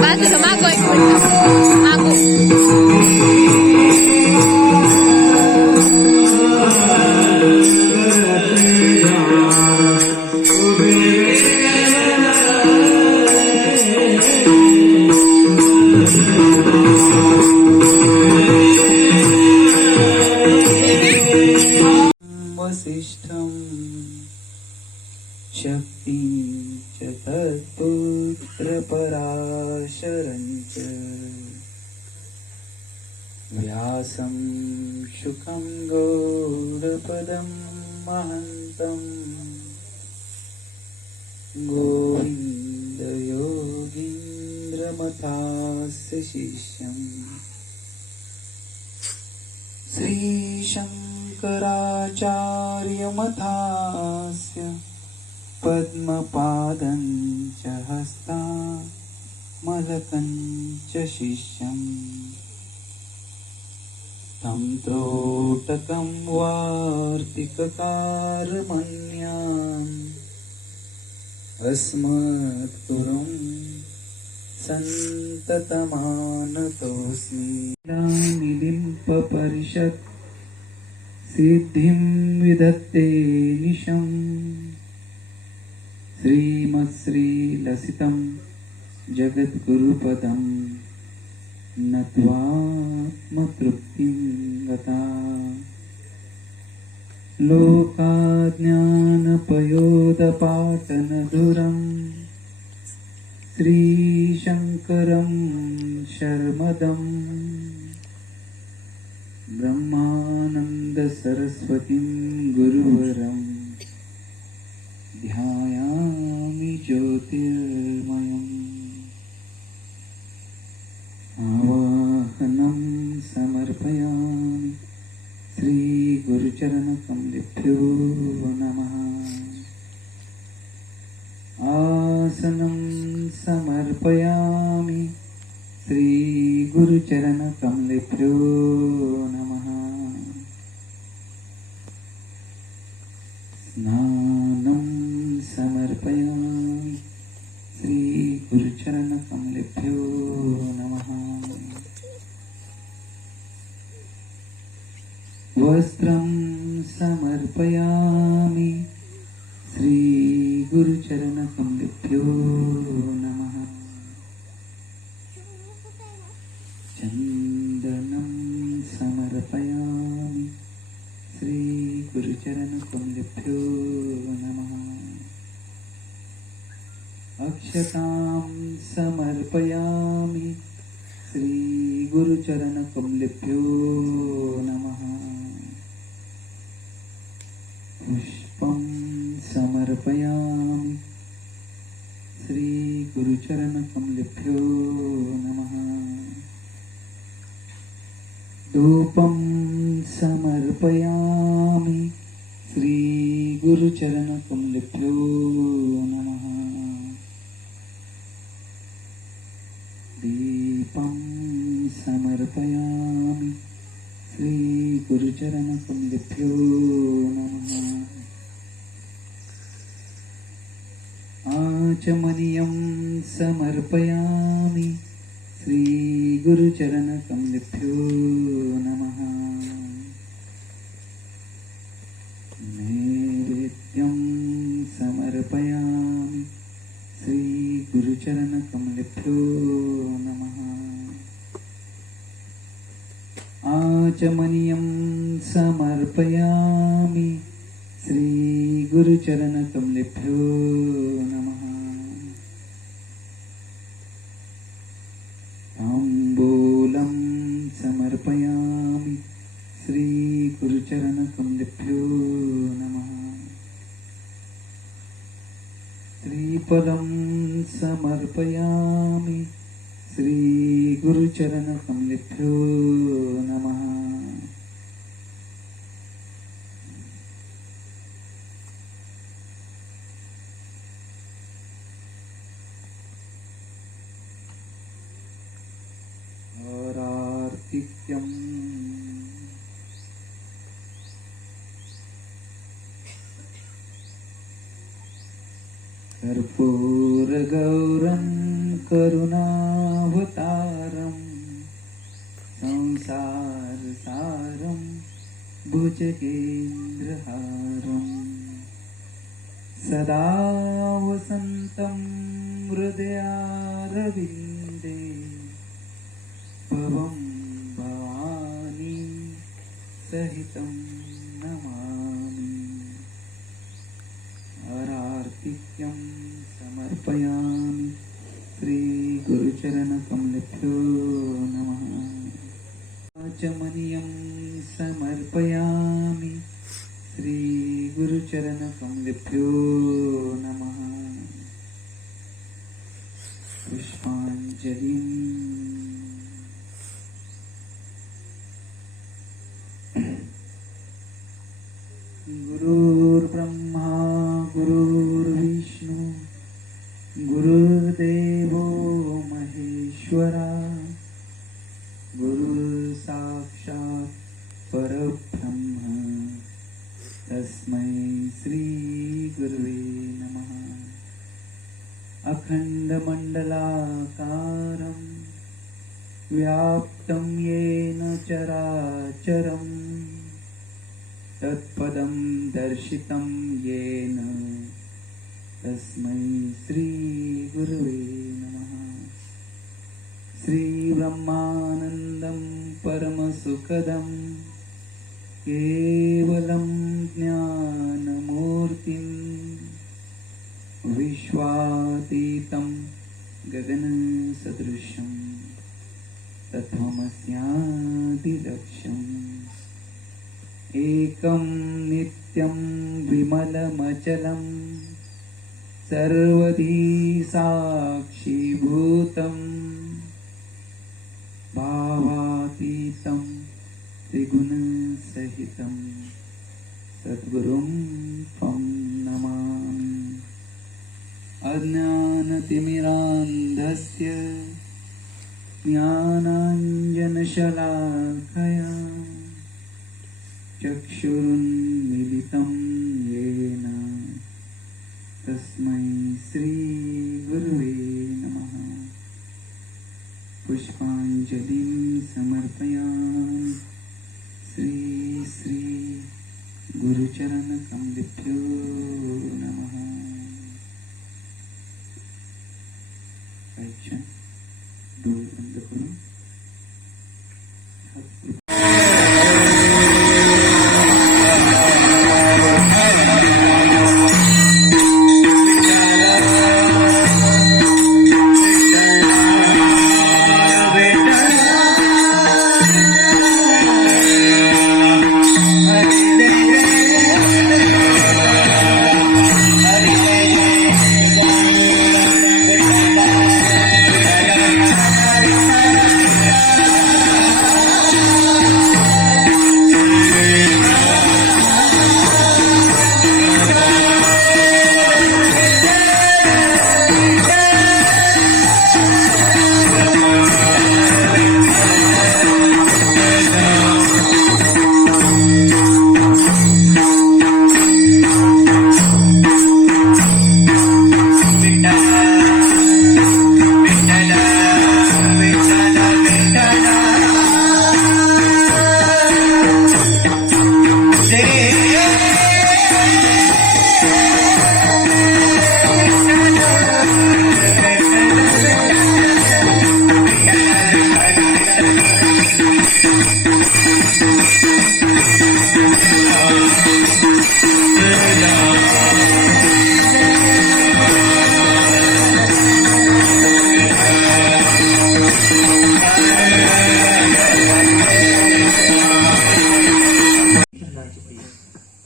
बाजूला मागो एक मिनिट मागो. वसिष्ठं शक्तिं च तत्पुत्रपराशरं च व्यासं शुकं गौडपदं महन्तं गोविन्दयोगीन्द्रमथास्य शिष्यम् श्रीशङ्कराचार्यमथास्य पद्मपादं च हस्तामलकं च शिष्यम् तं त्रोटकं वार्तिककारमन्यान् अस्मत्पुरं सन्ततमानतोऽस्मि. निलिम्पपरिषत् सिद्धिं विदत्ते निशम् श्रीमत्श्रीलसितं जगद्गुरुपदं नत्वात्मतृप्तिं गता. लोकाज्ञानपयोदपाटनधुरम् श्रीशङ्करं शर्मदम् ब्रह्मानन्दसरस्वतीं गुरुवरं ध्यायामि ज्योतिर्मयम्. आवाहनं समर्पयामि श्रीगुरुचरणकमलेभ्यो नमः. आसनं समर्पयामि श्रीगुरुचरणकमलेभ्यो नमः. स्नानं समर्पयामि श्रीगुरुचरणकमलेभ्यो नमः. वस्त्रं समर्पयामि श्रीगुरुचरणकमलेभ्यो नमः. चन्दनं समर्पयामि श्रीगुरुचरणकमलेभ्यो नमः. अक्षतां समर्पयामि श्रीगुरुचरणकमलेभ्यो नमः. पुष्पं समर्पयामि श्रीगुरुचरणकमलेभ्यो नमः. धूपं समर्पयामि श्रीगुरुचरणकमलेभ्यो नमः. दीपं समर्पयामि श्रीगुरुचरणकमलेभ्यो नमः. आचमनीयं समर्पयामि श्रीगुरुचरणकमलेभ्यो नमः. नैवेद्यं समर्पयामि श्रीगुरुचरणकमलेभ्यो नमः. आचमनीयं समर्पयामि श्रीगुरुचरणकमलेभ्यो नमः. ताम्बूलं समर्पयामि श्रीगुरुचरणकमलेभ्यो नमः. श्रीफलं समर्पयामि श्रीगुरुचरणकमलेभ्यो नमः. कर्पूरगौरं करुणावतारं संसारसारं भुजगेन्द्रहारं सदा वसन्तं हृदयारविन्दे भवं भवानी सहितं नमामि आरार्तिक्यं समर्पयामि श्रीगुरुचरणकमलेभ्यो नमः आचमनीयं समर्पयामि श्रीगुरुचरणकमलेभ्यो नमः पुष्पाञ्जलिम् गुरुर्ब्रह्मा गुरुर्विष्णु गुरुर्देवो महेश्वरा गुरुर्साक्षात् परब्रह्म तस्मै श्री गुरुवे नमः अखण्डमण्डलाकारं व्याप्तं येन चराचरम् तत्पदं दर्शितं येन तस्मै श्री गुरुवे नमः श्रीब्रह्मानन्दं परमसुखदं केवलं ज्ञानमूर्तिं विश्वातीतं गगनसदृशं तत्त्वमस्यादिलक्ष्यम् एकं नित्यं विमलमचलं सर्वधी साक्षीभूतं भावातीतं त्रिगुणसहितं सद्गुरुं त्वं नमामि अज्ञानतिमिरान्धस्य ज्ञानाञ्जनशलाकया चक्षुरुन्मिलितं येन तस्मै श्रीगुरुवे नमः पुष्पाञ्जलिं समर्पयामि श्री गुरुचरणकमलेभ्यो नमः ऐच्छन् डोळे बंद करून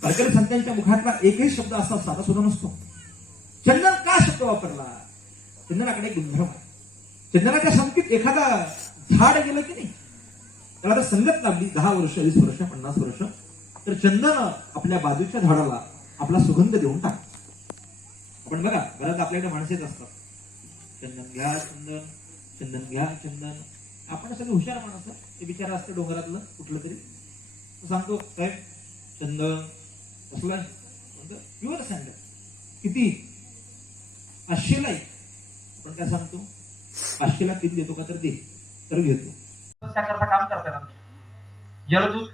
वारकरी संतांच्या मुखातला एकही शब्द असा साधा सुद्धा नसतो. चंदन का शब्द वापरला? चंदनाकडे एक गुणधर्म आहे. चंदनाच्या संगतीत एखादा झाड गेलं की नाही, त्याला तर संगत लागली 10 वर्ष 20 वर्ष 50 वर्ष, तर चंदन आपल्या बाजूच्या झाडाला आपला सुगंध देऊन टाकतो. आपण बघा, बऱ्याच आपल्याकडे माणसेच असतात, चंदन घ्या चंदन, चंदन घ्या चंदन. आपण सगळे हुशार माणसं. ते बिचारा असतं डोंगरातलं कुठलं तरी, तो सांगतो काय चंदन कसलं प्युअर सँडल. किती? 500ला एक. आपण काय सांगतो 500ला किती देतो का तर दे, तर घेतो. त्याकरता काम करतात आमचे जलदूत.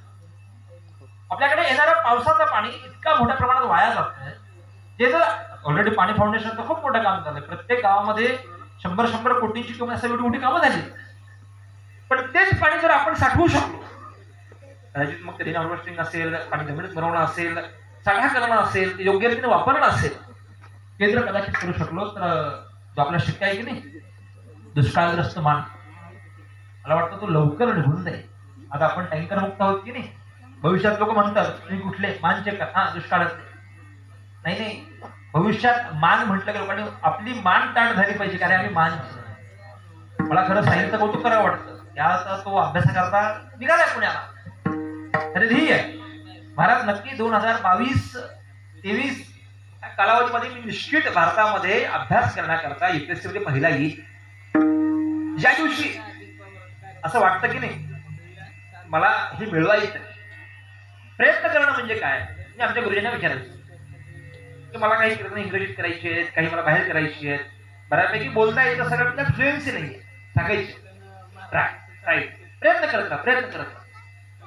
आपल्याकडे येणारं पावसाचं पाणी इतका मोठ्या प्रमाणात वाया जातं. ते जर ऑलरेडी पाणी फाउंडेशनचं खूप मोठं काम झालंय. प्रत्येक गावामध्ये 100 कोटींची किंवा अशी एवढी मोठी कामं झाली. पण तेच पाणी जर आपण साठवू शकलो, कदाचित मग ते हार्वेस्टिंग असेल, पाणी जमिनीत बनवणं असेल, साठा करणं असेल, योग्य रीतीने वापरणं असेल, ते जर कदाचित करू शकलो तर जो आपला शक्य आहे की नाही दुष्काळग्रस्त मान, मला वाटतं तो लवकर निघून जाईल. आता आपण टँकर मुक्त आहोत की नाही. भविष्यात लोक म्हणतात तुम्ही कुठले मानचे का, हा दुष्काळात नाही. भविष्यात मान म्हटलं की लोकांनी आपली मान ताट झाली पाहिजे, कारण आम्ही मान. मला खरं साहित्य कौतुक करावं वाटतं. त्याचा तो अभ्यास करता निघालाय पुण्याला. अरे ध्येय आहे भारत नक्की 2022-23 कालावधीमध्ये मी निश्चित भारतामध्ये अभ्यास करण्याकरता UPSC मध्ये पहिला येईल. ज्या दिवशी असं वाटतं की नाही मला हे मिळवायचं, प्रयत्न करणं म्हणजे काय, मी आमच्या गुरुजींना विचारायचं की मला काही इंग्रजीत करायचे आहेत, काही मला बाहेर करायची आहेत, बऱ्यापैकी बोलता येतं, सगळं त्यात फ्लुएन्सी नाही सांगायचे. प्रयत्न करत राहा.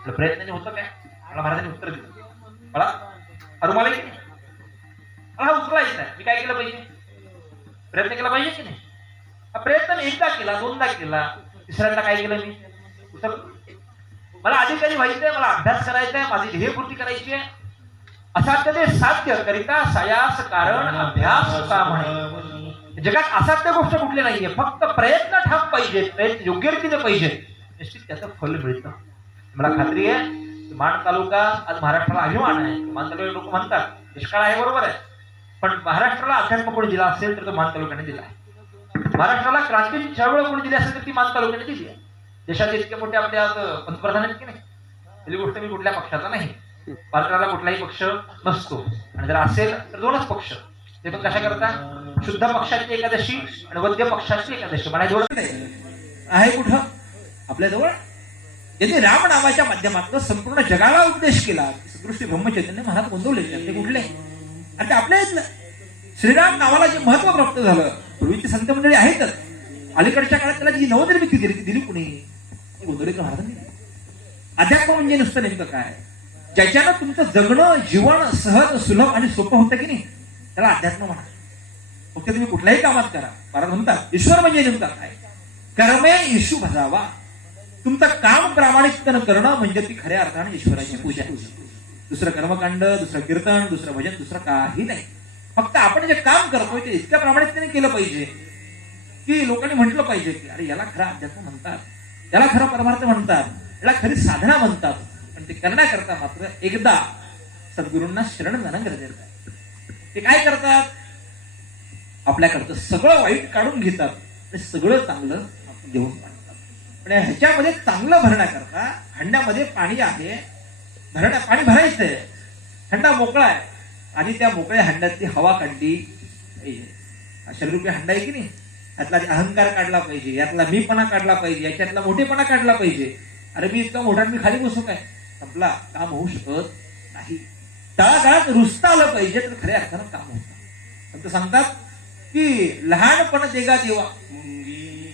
प्रयत्नाने होतं काय, मला महाराजांनी उत्तर दिलं. मला रुमाला की नाही, मला हा उचला येत नाही, मी काय केलं पाहिजे, प्रयत्न केला पाहिजे की नाही. हा प्रयत्न मी एकदा केला, दोनदा केला, तिसऱ्यांदा काय केलं मी उचल. मला अधिकारी व्हायचंय, मला अभ्यास करायचा आहे, माझी ध्येयपूर्ती करायची आहे. असाध्य ते साध्य करिता सायास कारण अभ्यास का म्हणे. जगात असाध्य गोष्ट कुठली नाहीये, फक्त प्रयत्न ठाम पाहिजेत, प्रयत्न योग्य रीतीने पाहिजेत, निश्चित त्याचं फल मिळतं. मला खात्री आहे मान तालुका आज महाराष्ट्राला अभिमान आहे. मान तालुका लोक म्हणतात दुष्काळ आहे, बरोबर आहे, पण महाराष्ट्राला अध्यात्म कोणी दिला असेल तर तो मान तालुक्याने दिला आहे. महाराष्ट्राला क्रांतीची चळवळ कोणी दिली असेल तर ती मान तालुक्याने दिली आहे. देशात इतके मोठे आपले आज पंतप्रधान आहेत की नाही. पहिली गोष्ट मी कुठल्या पक्षाचा नाही, भारताला कुठलाही पक्ष नसतो, आणि जर असेल तर 2च पक्ष, ते पण कशा करता शुद्ध पक्षाची एकादशी आणि वद्य पक्षाची एकादशी. मला जवळ आहे कुठं आपल्या जवळ, ज्यांनी राम नावाच्या माध्यमातून संपूर्ण जगाला उपदेश केला. सदृष्टी ब्रह्मचैतन्य महाराज गोंदवले ते कुठले, आणि ते आपल्या इथलं श्रीराम नावाला जे महत्व प्राप्त झालं. पूर्वीची संत मंडळी आहेतच, अलीकडच्या काळात त्याला जी नवनिर्मिती दिली ती दिली कुणी, गोंदवलेकर महाराजांनी. अध्यात्म म्हणजे नुसतं नेमकं काय, ज्याच्यानं तुमचं जगणं जीवन सहज सुलभ आणि सोपं होतं की नाही, त्याला अध्यात्म म्हणा. फक्त तुम्ही कुठल्याही कामात करा. महाराज म्हणतात ईश्वर म्हणजे नेमका काय, कर्मे ईशू भजावा. तुमचं काम प्रामाणिकपणे करणं म्हणजे ती खऱ्या अर्थाने ईश्वराची पूजा. दुसरं कर्मकांड, दुसरं कीर्तन, दुसरं भजन, दुसरं काही नाही. फक्त आपण जे काम करतोय ते इतक्या प्रामाणिकतेने केलं पाहिजे की लोकांनी म्हटलं पाहिजे की अरे याला खरं अध्यात्म म्हणतात, याला खरं परमार्थ म्हणतात, याला खरी साधना म्हणतात. पण ते करण्याकरता मात्र एकदा सद्गुरूंना शरण जाणं गरजेचं आहे. ते काय करतात, आपल्याकडचं सगळं वाईट काढून घेतात आणि सगळं चांगलं देऊन टाकतात. पण ह्याच्यामध्ये चांगलं भरण्याकरता हंड्यामध्ये पाणी आहे, पाणी भरायचंय, हंडा मोकळा आहे, आणि त्या मोकळ्या हंड्यातली हवा काढली पाहिजे. शरीरूपी हंडा आहे की नाही, यातला अहंकार काढला पाहिजे, यातला मीपणा काढला पाहिजे, याच्यातला मोठेपणा काढला पाहिजे. अरे मी इतका मोठा, मी खाली बसू काय, आपला काम होऊ शकत नाही. तळागाळात रुजता आलं पाहिजे तर खऱ्या अर्थानं काम होतं. तर सांगतात की लहानपण देगा देवा,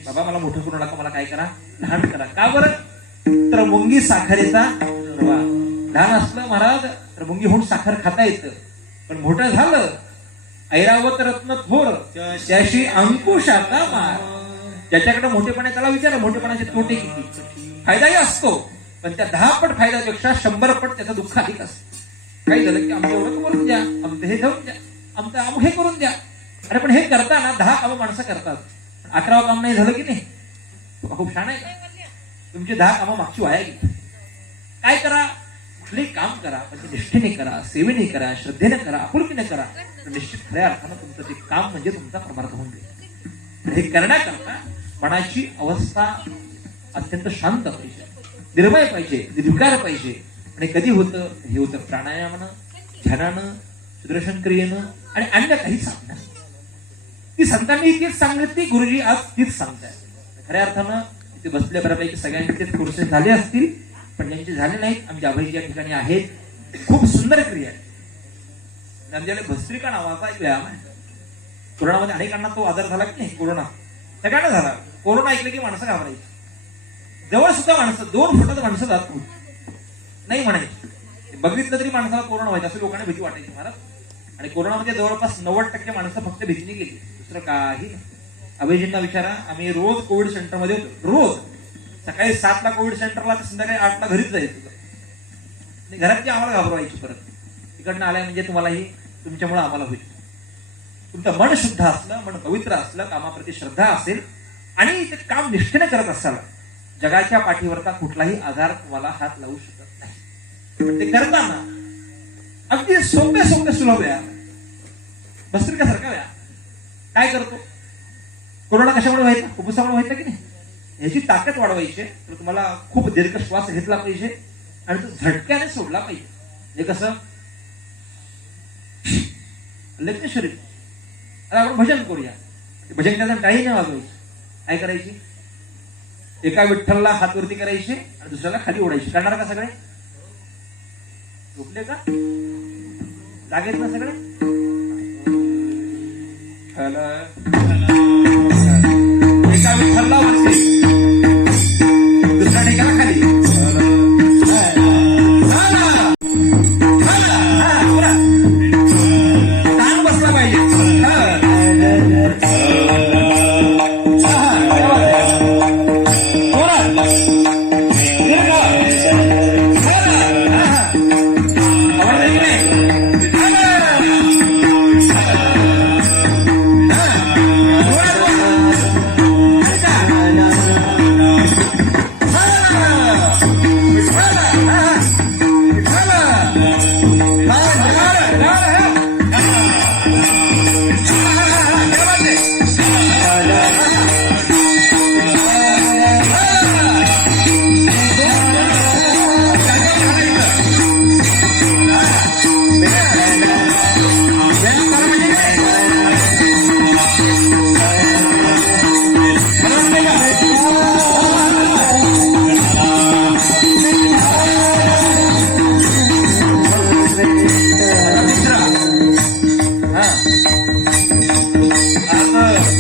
बाबा मला मोठं करू नका, मला काय करा, लहान करा. का बरं, तर मुंगी साखरेचा रवा. लहान असलं महाराज तर मुंगी होऊन साखर खाता येतं, पण मोठं झालं ऐरावत रत्न थोर त्याशी अंकुशाचा मार. ज्याच्याकडे मोठेपणा त्याला विचारा मोठेपणाचे तोटे किती. फायदाही असतो, पण त्या 10 पट फायद्यापेक्षा 100 पट त्याचं दुःख अधिक असतं. काही झालं की आमचं एवढं करून द्या, आमचं हे घेऊन द्या, आमचं हे करून द्या. अरे पण हे करताना 10 कामं माणसं करतात, 11वं काम नाही झालं की नाही, खूप छान आहे का, तुमची 10 कामं मागची वाया गेली. काय करा, कुठलंही काम करा, पण ते निष्ठेने करा, सेवेने करा, श्रद्धेने करा, आपुलकीने करा, तर निश्चित खऱ्या अर्थानं तुमचं ते काम म्हणजे तुमचा परमार्थ होऊन गेला. हे करण्याकरता मनाची अवस्था अत्यंत शांत पाहिजे, निर्भय पाहिजे, निर्विकार पाहिजे. आणि कधी होतं, हे होतं प्राणायामानं, ध्यानानं, सुदर्शन क्रियेनं आणि अन्य काही साधना. ती संतांनी तीच सांगितली, गुरुजी आज तीच सांगताय. खऱ्या अर्थानं इथे बसल्या बऱ्यापैकी सगळ्यांचे कोर्सेस झाले असतील, पण ज्यांचे झाले नाहीत, आमच्या अभय या ठिकाणी आहेत. खूप सुंदर क्रिया आहे. आमच्याकडे भस्त्रिका नावाचा एक व्यायाम आहे. कोरोनामध्ये अनेकांना तो आजार झाला की नाही, कोरोना सगळ्यांना झाला. कोरोना ऐकलं की माणसं घाबरायची. जवळ सुद्धा माणसं 2 फुटात माणसं जात नाही म्हणायची. बघितलं तरी माणसाला कोरोना व्हायचा असं लोकांना भीती वाटायची महाराज. आणि कोरोनामध्ये जवळपास 90% माणसं फक्त भीतीने गेली, दुसरं काही नाही. अभिजितला विचारा, आम्ही रोज कोविड सेंटरमध्ये होतो. रोज सकाळी 7ला कोविड सेंटरला तर संध्याकाळी 8ला घरीच जायचं. आणि घरातली आम्हाला घाबरवायची. परत तिकडनं आल्या म्हणजे तुम्हालाही तुमच्यामुळे आम्हाला होईल. तुमचं मन शुद्ध असलं, मन पवित्र असलं, कामाप्रती श्रद्धा असेल आणि ते काम निष्ठेने करत असाल, जगाच्या पाठीवरचा कुठलाही आजार तुम्हाला हात लावू शकत नाही. पण ते करताना अगदी सोपे सोपे सुलभ या भस्त्रिकासारखा व्या. काय करतो? कोरोना कशामुळे व्हायचा? फुफ्फुसामुळे व्हायचा की नाही? याची ताकद वाढवायची तर तुम्हाला खूप दीर्घ श्वास घेतला पाहिजे आणि तो झटक्याने सोडला पाहिजे. हे कसं? लग्न शरीर. आता आपण भजन करूया. भजन करताना काही नाही वाजवायची. काय करायची? एका विठ्ठलला हात वरती करायचे आणि दुसऱ्याला खाली ओढायचे. करणार का सगळे? झोपले का? जागेत ना सगळे? एका विठ्ठलला वरती, दुसऱ्या ठिकाणी खाली. ताण बसला पाहिजे.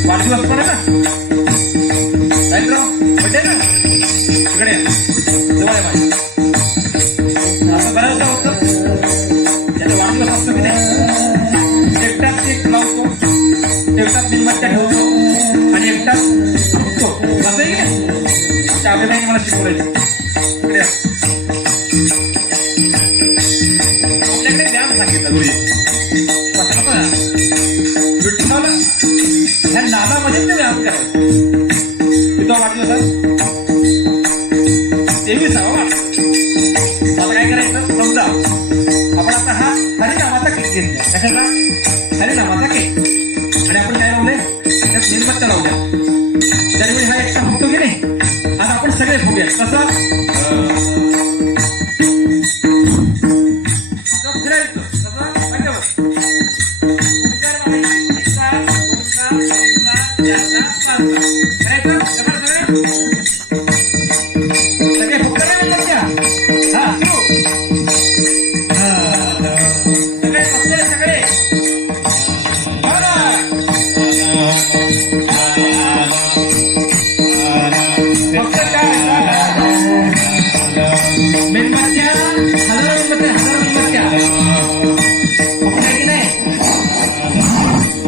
वाढदिवस पण आहे ना, बड्डे ना, इकडे जवळ आहे माझ्या. असं बऱ्याचदा होतं, त्याचा वाढदिवस असतो की नाही, एकटाच केक लावतो, एकटाच मेणबत्त्या ठेवतो आणि एकटाच उठतो. असं आहे की नाही? त्या अभिमानी मला शिकवायचं. इकडे आपल्याकडे व्यायाम सांगितलं गुरुजी. विठ्ठल ह्या नादामध्ये ते व्यायाम करायचं. तो वाढदिवसात 23वा. आता काय करायचं? समजा आपण आता हा हरिनामाचा केक घेतला. कशाचा? हरिनामाचा केक. आणि आपण काय लावलंय? त्यात मेणबत्त्या लावल्या. त्यावेळी हा एकटा फुटतो की नाही? आता आपण सगळे फुटूया. कसं? फिरायचं कसं? माहिती सगळे फुकट नाही बघा. हा सगळे फुकले सगळे. फक्त काय मेणबत्त्या, हजार मेणबत्त्या फुकल्या की नाही?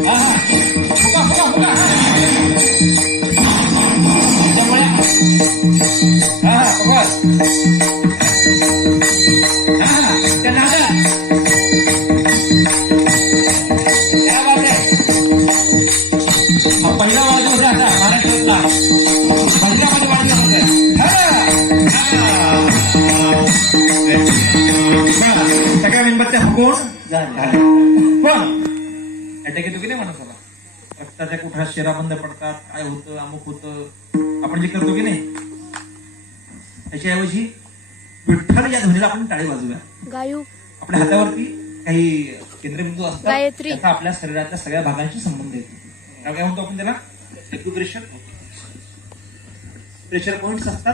हा फुका फुका फुका. त्यामुळे हा बघा त्या नादा क्या बात आहे. हा पहिला वाढदिवस आहे आता महाराष्ट्रातला. पहिल्यामध्ये वाढदिवस आहे. सगळ्या मेणबत्त्या फुकून पण अटॅक येतो की नाही माणसाला? रक्ताच्या कुठ्या शिरा बंद पडतात, काय होतं, अमुक होतं, आपण जे करतो की नाही. त्याच्याऐवजी विठ्ठल या ध्वनीला आपण टाळी वाजूया. गायू आपल्या हातावरती काही केंद्रबिंदू असतात, गायत्री. त्याचा आपल्या शरीरातल्या सगळ्या भागांशी संबंध येतो. काय म्हणतो आपण त्याला? एक्युप्रेशर. प्रेशर पॉइंट्स असतात.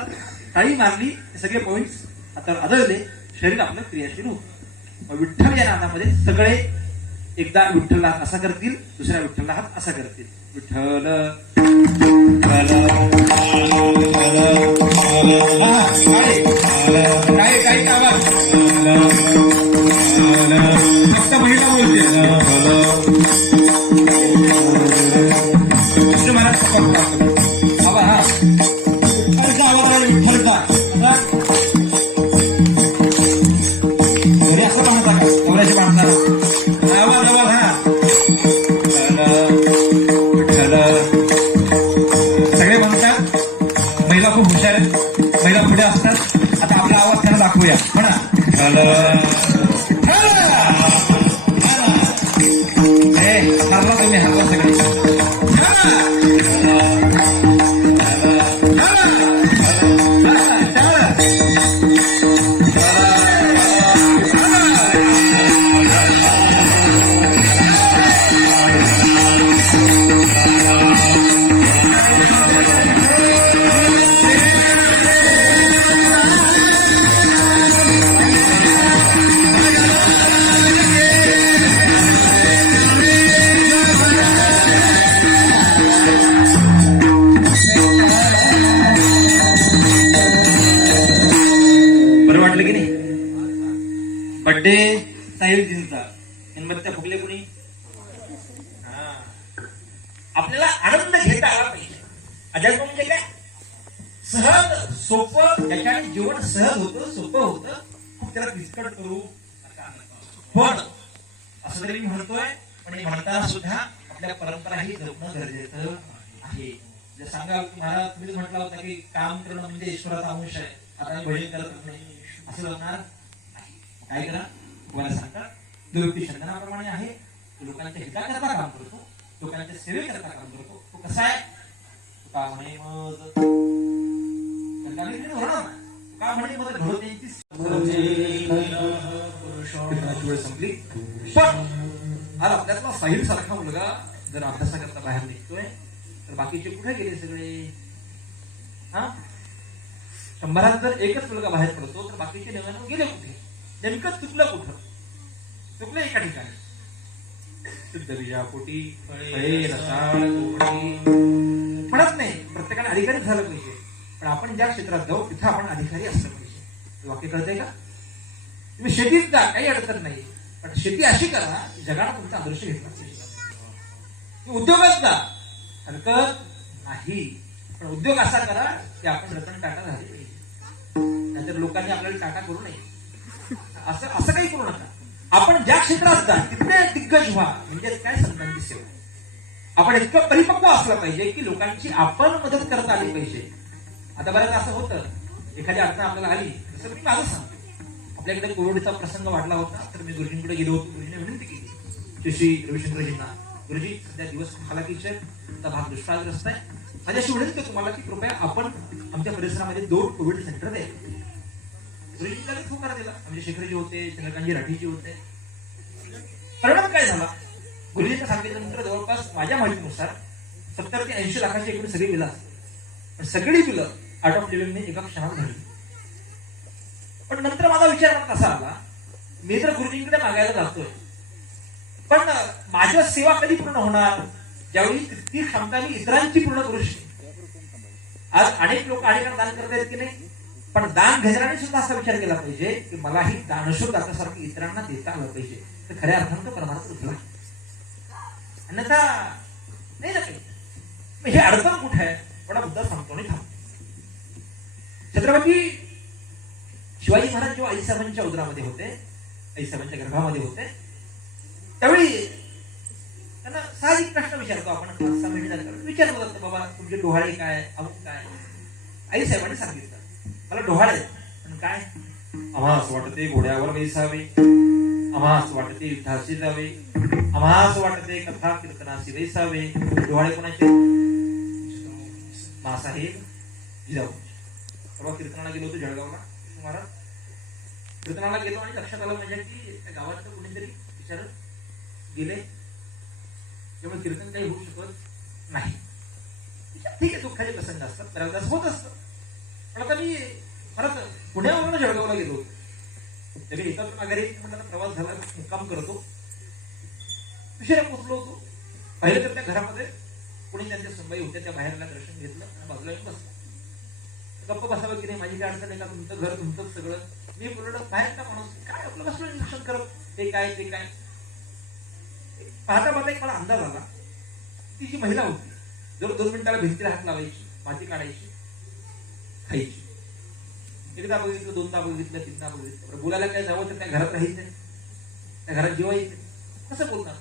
टाळी मारली ते सगळे पॉइंट्स हातावर आदळले, शरीर आपलं क्रियाशील होतं. विठ्ठल या नादामध्ये सगळे एकदा विठ्ठलला हात असा करतील, दुसऱ्या विठ्ठलला हात असा करतील. विठ्ठल काय काय आवाज फक्त महिला बोलते. हा विठ्ठलचा आवाज आहे, विठ्ठलचा घरी असं म्हणता का कोणाशी म्हणता आवाज आवाज. हा सगळे म्हणतात महिला खूप हुशार आहेत, महिला पुढे असतात. आता आपला आवाज त्यांना दाखवूया म्हणा. हे तुम्ही हलवा सगळे. बड्डे साहिलजींचा, मेणबत्त्या फुकले कुणी. आपल्याला आनंद घेता आला पाहिजे. अध्यात्म म्हणजे काय? सहज सोपं, ज्याच्याने जीवन सहज होतं, सोपं होतं. खूप त्याला किचकट करू पण असं तरी मी म्हणतोय. पण हे म्हणताना सुद्धा आपल्या परंपराही जपणं गरजेचं आहे. जर सांगा महाराज तुम्हीच म्हटलं होतं की काम करणं म्हणजे ईश्वराचा अंश आहे, आता भजन करत नाही असं होणार. काय करा तुम्हाला सांगतात, दुरुक्ती शंकराप्रमाणे आहे. तो लोकांच्या हिताकरता काम करतो, लोकांच्या सेवेकरता काम करतो. तो कसा आहे? का म्हणे मग का म्हणे मग घडवते संपली. पण आज आपल्यातला साहिल सारखा मुलगा जर अभ्यासाकरता बाहेर निघतोय तर बाकीचे कुठे गेले सगळे? हा 100 जर एकच मुलगा बाहेर पडतो तर बाकीचे नव्यानं गेले कुठे? नेमकं चुकलं कुठं? चुकलं एका ठिकाणी. शुद्ध बीजापोटी म्हणत नाही प्रत्येकाने अधिकारी झालं पाहिजे. पण आपण ज्या क्षेत्रात जाऊ तिथं आपण अधिकारी असलं पाहिजे. वाक्य कळतंय का? तुम्ही शेतीत जा, काही अडचण नाही. पण शेती अशी करा की जगाला तुमचा आदर्श घेतला पाहिजे. उद्योगात जा, हरकत नाही. पण उद्योग असा करा की आपण रतन टाटा झाले पाहिजे. नाहीतर लोकांनी आपल्याला टाटा करू नये. असं काही करू नका. आपण ज्या क्षेत्रात जा तिथे दिग्गज व्हा. म्हणजे काय संतांची सेवा. आपण इतकं परिपक्व असलं पाहिजे की लोकांची आपण मदत करता आली पाहिजे. आता बऱ्याच असं होतं, एखादी अडचण आपल्याला आली, तसं मी माझं सांगतो. आपल्याकडे कोविडचा प्रसंग वाढला होता तर मी गुरुजींकडे गेलो होतो. गुरुजीने विनंती केली श्री रविशंकरजींना, गुरुजी सध्या दिवस हालाकीचे, आता भाग दुष्काळग्रस्त आहे. माझ्याशी विनंती तुम्हाला की कृपया आपण आमच्या परिसरामध्ये 2 कोविड सेंटर द्या. गुरुजींना होकार दिला. म्हणजे शेखरजी होते, चंद्रकांतजी राठीजी होते. परिणाम काय झाला? गुरुजींना सांगितल्यानंतर जवळपास माझ्या माहितीनुसार 70 ते 80 लाखाची एकूण सगळी बिलं असतात. पण सगळी बिलं आउट ऑफ लिव्हिंगने एका क्षणात झाली. पण नंतर माझा विचार कसा आला, मी तर गुरुजींकडे मागायला जातोय, पण माझ्या सेवा कधी पूर्ण होणार ज्यावेळी ती क्षमता मी इतरांची पूर्ण करू शकते. आज अनेक लोक अनेक दान करतायत की नाही, पण दान घेणाऱ्यांनी सुद्धा असा विचार केला पाहिजे की मलाही दानशूर दातासारखं इतरांना देता आलं पाहिजे. तर खऱ्या अर्थानं तो परमार्थ उठला. अन्यथा नाही ना काही. हे अडचण कुठे आहे? थोडा मुद्दा सांगतो आणि थांबतो. छत्रपती शिवाजी महाराज जेव्हा आईसाहेबांच्या उदरामध्ये होते, आईसाहेबांच्या गर्भामध्ये होते, त्यावेळी त्यांना साहजिक प्रश्न विचारतो आपण. 5-6 महिने विचारलं जातं, बाबा तुमचे डोहाळे काय, अमुक काय? आईसाहेबांनी सांगितलं मला डोहाळे. पण काय? आम्हास वाटते घोड्यावर बैसावे, आम्हास वाटते युद्धाशी जावे, आम्हास वाटते कथा कीर्तनाशी बैसावे. डोहाळे कोणाचे? मासाहेब जिजाऊ. परवा कीर्तनाला गेलो होतो जळगावला. महाराज कीर्तनाला गेलो आणि लक्षात आलं म्हणजे की त्या गावातलं कुणीतरी विचारत गेले, त्यामुळे कीर्तन काही होऊ शकत नाही. ठीक आहे, दुःखाचे प्रसंग असतात, बऱ्याचदा होत असतं. पण आता मी परत पुण्यावरून जळगावला गेलो होतो. तरी एका माघारी म्हटलं प्रवास झाला, मुक्काम करतो. उशिरा पोहोचलो होतो. पाहिलं तर त्या घरामध्ये कोणी त्यांच्या सुनबाई होत्या, त्या बाहेरला दर्शन घेतलं आणि बाजूला येऊन बसला. गप्प बसावं की नाही, माझी काय अडचण आहे का, तुमचं घर तुमचंच सगळं. मी बोललो बाहेरचा माणूस काय आपलं बसलं निरीक्षण करत, ते काय ते काय. पाहता पाहता एक मला अंदाज आला, ती जी महिला होती जर 2 मिनिटाला भिंतीला हात लावायची, माती काढायची, खायची. एकदा बघितलं, दोनदा बघितलं, तीनदा बघितलं. बरं, बोलायला काय जावं तर त्या घरात राहायचं, त्या घरात जेवायचं. कसं बोलणार?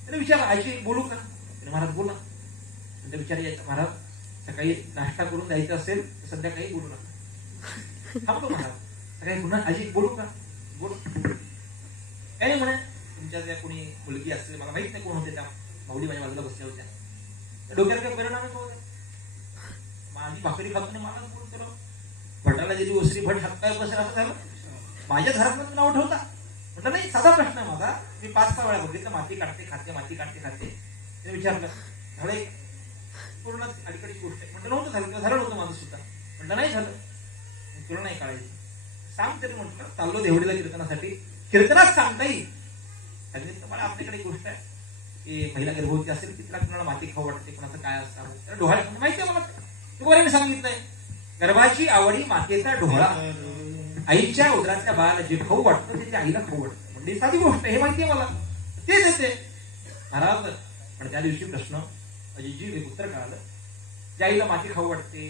त्याने विचार आजी बोलू का? त्याने महाराज बोला. म्हणजे विचार यायचा, महाराज सकाळी नाश्ता करून जायचं असेल तर संध्याकाळी बोलू नका. थांबतो महाराज. सकाळी पुन्हा आजी बोलू का? बोलू. काही म्हणे तुमच्या त्या कोणी मुलगी असते, मला माहित नाही कोण होते, त्या माऊली माझ्या बाजूला बसल्या होत्या. डोक्यात काही परिणाम होते. माझी भाकरी खात नाही, मलाच बोलतो. भटाला दिली ओसरी, भट हातपाय बसेल असं झालं. माझ्या घरात नाव ठेवता म्हटलं नाही, साधा प्रश्न आहे माझा. मी 5-6 वेळा बघितलं, माती काढते खाते, माती काढते खाते. ते विचारलं झालं पूर्ण अलीकडची गोष्ट आहे. म्हटलं नव्हतं झालं, झालं नव्हतं माझं सुद्धा. म्हटलं नाही झालं, तुला नाही काढायचं, सांग तरी. म्हटलं चाललो देवडीला कीर्तनासाठी, कीर्तनात सांगता येईल. सांगितलं मला आपल्याकडे एक गोष्ट आहे की महिला गर्भवती असेल की तिला कुणाला माती खाऊ वाटते, कुणाचं काय असतं डोहाळे माहिती आहे मला. तुम्हाला मी सांगितलंय गर्भाची आवडी मातेचा डोळा, आईच्या उदराच्या बाळाला जे खाऊ वाटतं ते त्या आईला खाऊ वाटतं. म्हणजे साधी गोष्ट हे माहिती आहे मला, ते देते महाराज. पण त्या दिवशी प्रश्न अजितजी हे उत्तर कळालं. ज्या आईला माती खाऊ वाटते,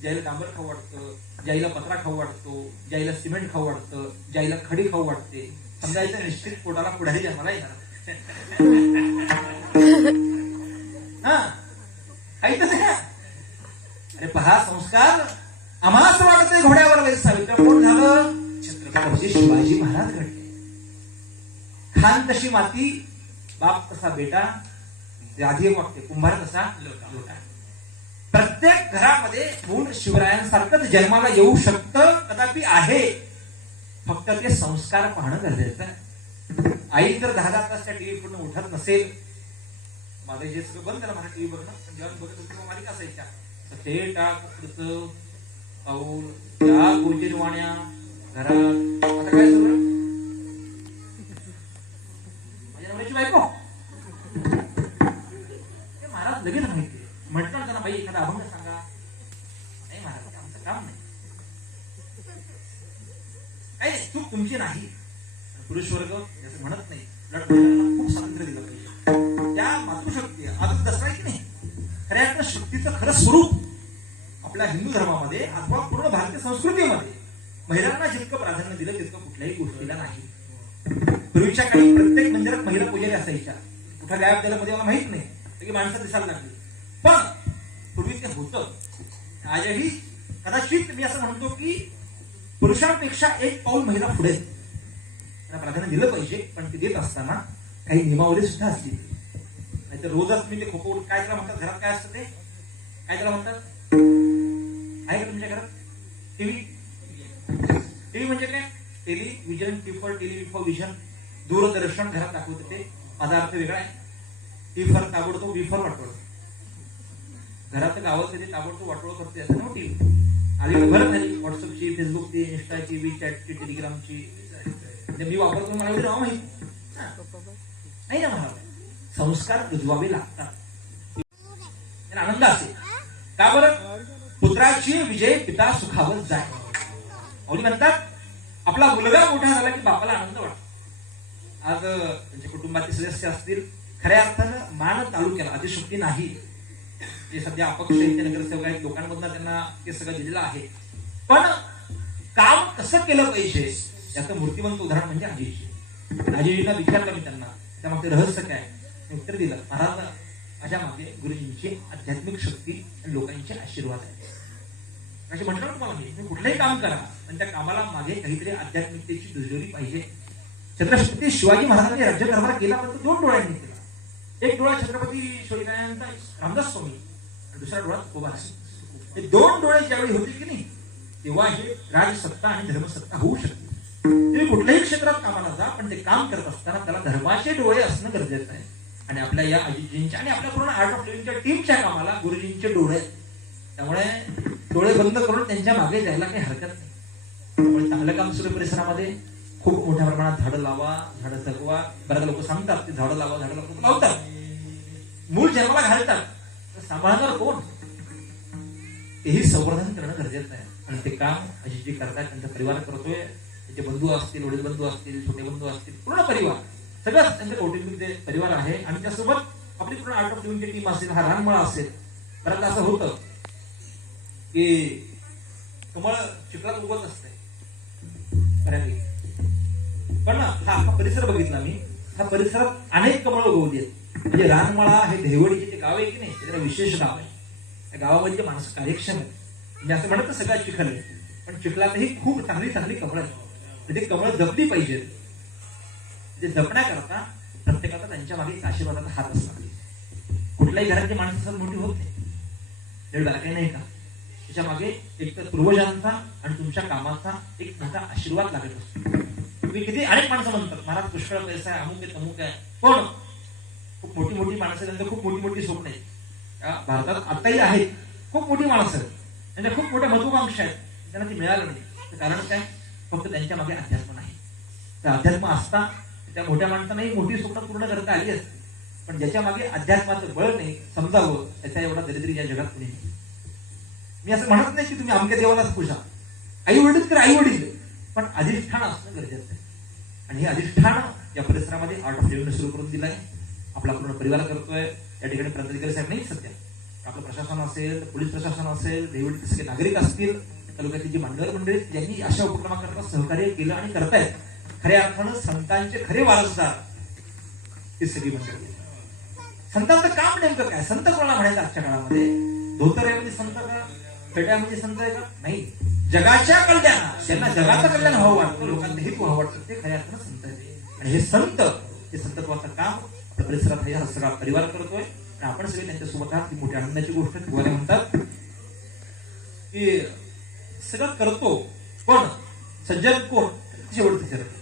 ज्याईला डांबर खाऊ वाटतं, ज्याईला पत्रा खाऊ वाटतो, ज्याईला सिमेंट खाऊ वाटतं, ज्याईला खडी खाऊ वाटते, समजायचं निश्चित पोटाला पुढारी जन्माला येणार. हा ऐकतच का? अरे पहा संस्कार आम्हाला असं वाटत नाही घोड्यावर वैसावित्र कोण झालं? छत्रपती शिवाजी महाराज घडले. खान तशी माती, बाप तसा बेटा, आधी वागते कुंभार तसा लोटा. प्रत्येक घरामध्ये मूळ शिवरायांसारखंच जन्माला येऊ शकतं, कदापि आहे. फक्त ते संस्कार पाहणं गरजेचं आहे. आई जर 10-10 तास त्या टीव्ही पूर्ण उठत नसेल, माझं जे सगळं बंद झालं मला टीव्ही बघणं, पण जेव्हा बघत होती तेव्हा मालिका असायच्या. ते टाक पाऊल त्या गोजीरवाण्या घरात. आता काय सगळं माझ्या नवऱ्याची बायको महाराज लगेच माहिती म्हटलं त्यांना, बाई एखादा अभंग सांगा. नाही महाराज आमचं काम नाही, काही चूक तुमची नाही. पुरुष वर्ग असं म्हणत नाही, खूप स्वातंत्र्य दिलं पाहिजे. त्या मातृशक्ती आता दसरा की नाही, खऱ्या अर्थात शक्तीचं खरं स्वरूप आपल्या हिंदू धर्मामध्ये अथवा पूर्ण भारतीय संस्कृतीमध्ये महिलांना जितकं प्राधान्य दिलं तितकं कुठल्याही गोष्टीला नाही. पूर्वीच्या काळी प्रत्येक मंदिरात महिला पुजारी असायच्या. कुठं गायब झालं मध्ये मला माहित नाही, की माणसं दिसायला लागली. पण पूर्वी ते होतं. आजही कदाचित मी असं म्हणतो की पुरुषांपेक्षा एक पाऊल महिला पुढे त्यांना प्राधान्य दिलं पाहिजे. पण ते देत असताना काही नियमावली सुद्धा असली नाही तर रोजच मी ते खोपवून काय त्याला म्हणतात, घरात काय असतं ते काय त्याला म्हणतात, आहे का तुमच्या घरात टीव्ही? टीव्ही म्हणजे काय? टेलिव्हिजन, टेलिव्हिजन, दूरदर्शन घरात दाखवतं. ते माझा अर्थ वेगळा आहे. टी फर ताबडतोब, बी फर वाटोळ. घरात गावात ते ताबडतोब वाटोळ करते असं ना टीव्ही. आली बरं झाली व्हॉट्सअपची, फेसबुकची, इंस्टाची, विचॅटची, टेलिग्रामची. मी वापरतो मला एवढी नाव माहिती नाही ना. मला संस्कार रुजवावे लागतात, आनंद असेल. का बरं? पुत्राची विजय पिता सुखावत जाय. माऊली म्हणतात आपला मुलगा मोठा झाला की बापाला आनंद वाटतो. आज त्यांच्या कुटुंबातील सदस्य असतील, खऱ्या अर्थानं मान तालुक्याला अतिशक्ती नाही. जे सध्या अपक्ष नगरसेवक आहेत लोकांमधून त्यांना ते सगळं दिलेलं आहे. पण काम कसं केलं पाहिजे याचं मूर्तिवंत उदाहरण म्हणजे आजीजी. आजीजींना विचारलं मी त्यांना त्यामागचे रहस्य काय, उत्तर दिलं महाराज माझ्या मागे गुरुजींची आध्यात्मिक शक्ती आणि लोकांचे आशीर्वाद आहे. असे म्हटलं ना तुम्हाला, मी कुठलंही काम करा पण त्या कामाला मागे काहीतरी आध्यात्मिकतेची दुजोरी पाहिजे. छत्रपती शिवाजी महाराजांनी राज्यकारभार केला पण 2 डोळ्यांनी केला. एक डोळा छत्रपती शिवाजीराजांचा रामदास स्वामी, दुसरा डोळा तुकोबाराय. हे 2 डोळे ज्यावेळी होते की नाही तेव्हा हे राजसत्ता आणि धर्मसत्ता होऊ शकते. तुम्ही कुठल्याही क्षेत्रात कामाला जा पण ते काम करत असताना त्याला धर्माचे डोळे असणं गरजेचं आहे. आणि आपल्या या अजितजींच्या आणि आपल्या पूर्ण आर्ट ऑफ लिव्हिंगच्या टीमच्या कामाला गुरुजींचे डोळे, त्यामुळे डोळे बंद करून त्यांच्या मागे जायला काही हरकत नाही. त्यामुळे चांगलं काम सुरू परिसरामध्ये खूप मोठ्या प्रमाणात झाडं लावा, झाडं जगवा. बऱ्याच लोक सांगतात ते झाडं लावा, झाडं लावा, लावतात, मूळ जन्माला घालतात, तर सांभाळणार कोण? तेही संवर्धन करणं गरजेचं आहे. आणि ते काम अशी जी करतात त्यांचा परिवार करतोय, त्यांचे बंधू असतील, वडील बंधू असतील, छोटे बंधू असतील, पूर्ण परिवार, सगळंच त्यांचे कौटुंबिक जे परिवार आहे. आणि त्यासोबत आपली पूर्ण आर्ट ऑफ लिव्हिंगची टीम असेल, हा रानमळा असेल. बऱ्याचदा असं होतं की कमळ चिखलात उगत असते बऱ्यापैकी, पण हा परिसर बघितला मी, ह्या परिसरात अनेक कमळ उगवली आहेत. म्हणजे रानमळा हे देवडीचे जे गाव आहे की नाही, ते जरा विशेष गाव आहे. त्या गावामध्ये माणसं कार्यक्षम आहेत. म्हणजे असं म्हणत सगळ्यात चिखल आहे, पण चिखलातही खूप चांगली चांगली कमळ आहेत. म्हणजे कमळ जपली पाहिजेत. ते जपण्याकरता प्रत्येकाचा त्यांच्या मागे एक आशीर्वादाचा हात असला. कुठल्याही घराची माणसं मोठी होत नाही, दीड काही नाही का, त्याच्या मागे एक तर पूर्वजांचा आणि तुमच्या कामाचा एक मोठा आशीर्वाद लागत असतो. तुम्ही किती अनेक माणसं म्हणतात, महाराज पुष्कळ पैसा आहे, अमुक आहे तमुक आहे, पण खूप मोठी मोठी माणसं, त्यांचं खूप मोठी मोठी स्वप्न आहेत. भारतात आताही आहेत खूप मोठी माणसं, त्यांच्या खूप मोठ्या महत्वाकांक्षा आहेत, त्यांना ती मिळालं नाही. कारण काय? फक्त त्यांच्या मागे अध्यात्म नाही. तर अध्यात्म असता त्या मोठ्या माणसांनाही मोठी स्वप्न पूर्ण करता आली असते. पण ज्याच्या मागे अध्यात्माचं बळ नाही, समजावं, त्याचा एवढा दरिद्री या जगात कोणी नाही. मी असं म्हणत नाही की तुम्ही अमक्या देवालाच पूजा, आई वडील तर आई वडील, पण अधिष्ठान असणं गरजेचं आहे. आणि हे अधिष्ठान या परिसरामध्ये आर्ट ऑफ लिव्हिंग सुरू करून दिलंय. आपला पूर्ण परिवार करतोय. या ठिकाणी प्रांताधिकारी साहेब नाही सध्या, आपलं प्रशासन असेल, पोलीस प्रशासन असेल, देवळीचे सगळे नागरिक असतील, तालुक्यातली जी मांडवर मंडळी यांनी अशा उपक्रमाकरता सहकार्य केलं आणि करतायत. खऱ्या अर्थानं संतांचे खरे वारसदार ही सगळी मंडळी. संतांचं काम नेमकं काय? संत कोणाला म्हणायचं आजच्या काळामध्ये? धोतर आहे म्हणजे संत का? फेटा म्हणजे संत आहे का? नाही. जगाच्या कल्याण, त्यांना जगाचं कल्याण हवं वाटतं, लोकांचं हित व्हावं वाटतं, ते खऱ्या अर्थानं संत आहे. आणि हे संत, हे संतत्वाचं काम आपल्या परिसरात हा सगळा परिवार करतोय. आणि आपण सगळे त्यांच्यासोबत आहात. ही मोठी आनंदाची गोष्ट. तुम्हाला म्हणतात की सगळं करतो, पण सज्जन कोण? शेवटचं चरण.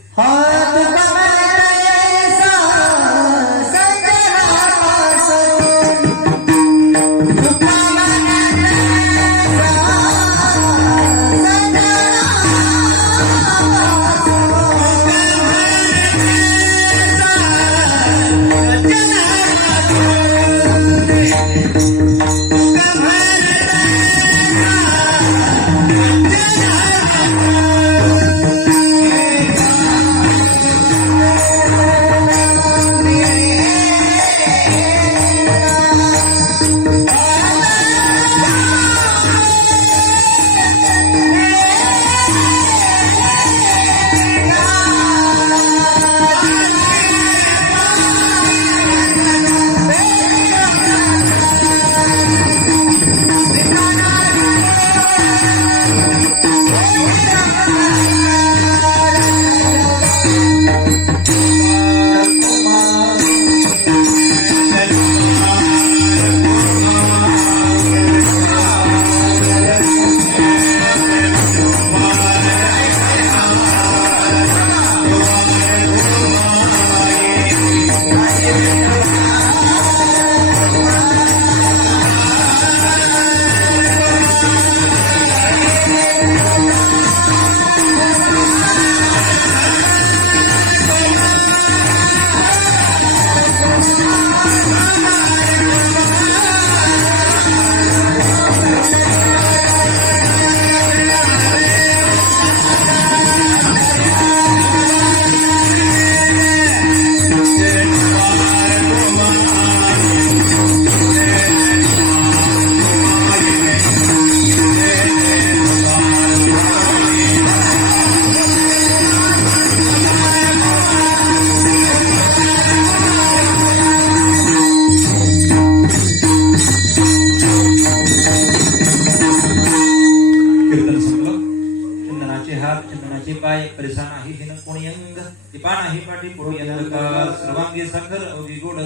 पाय परिसा नाही हिन कोणी अंग दीपा नाही पाठी पुढे यंत्र सर्वांगी साखर अवघी गोड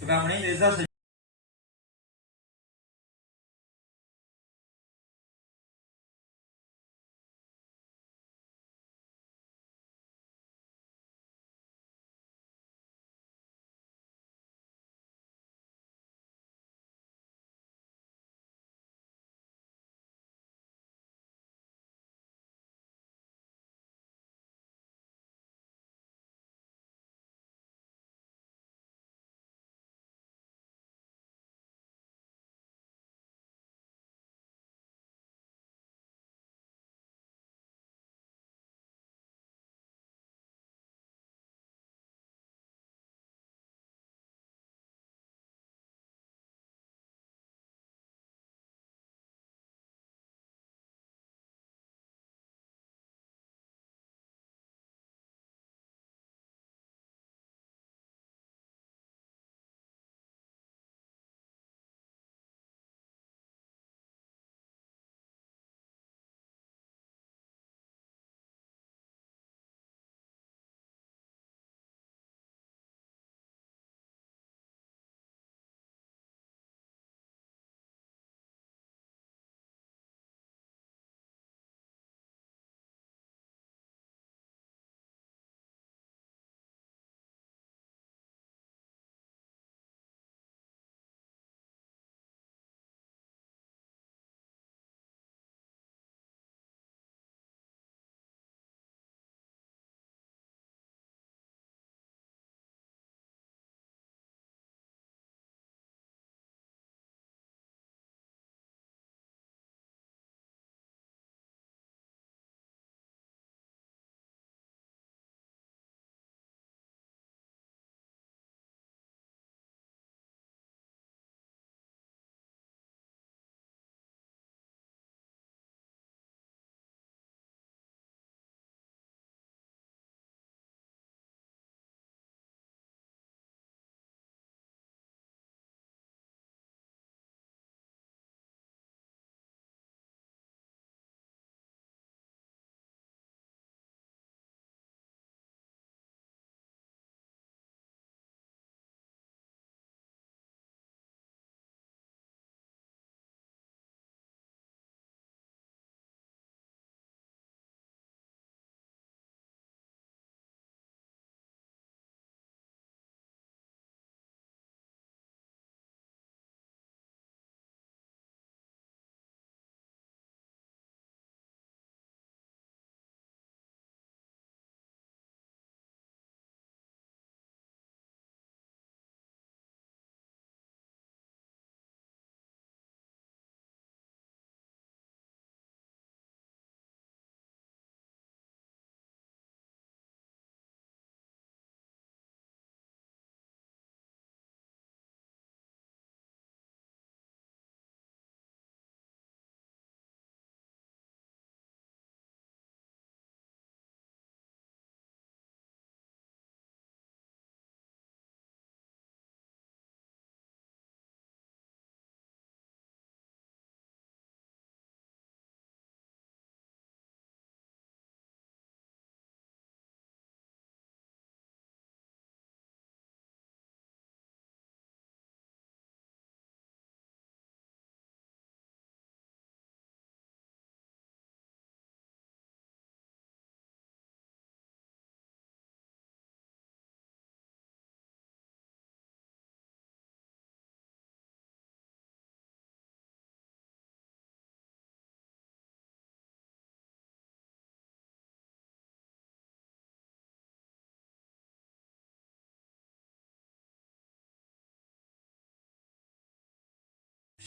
तुका म्हणे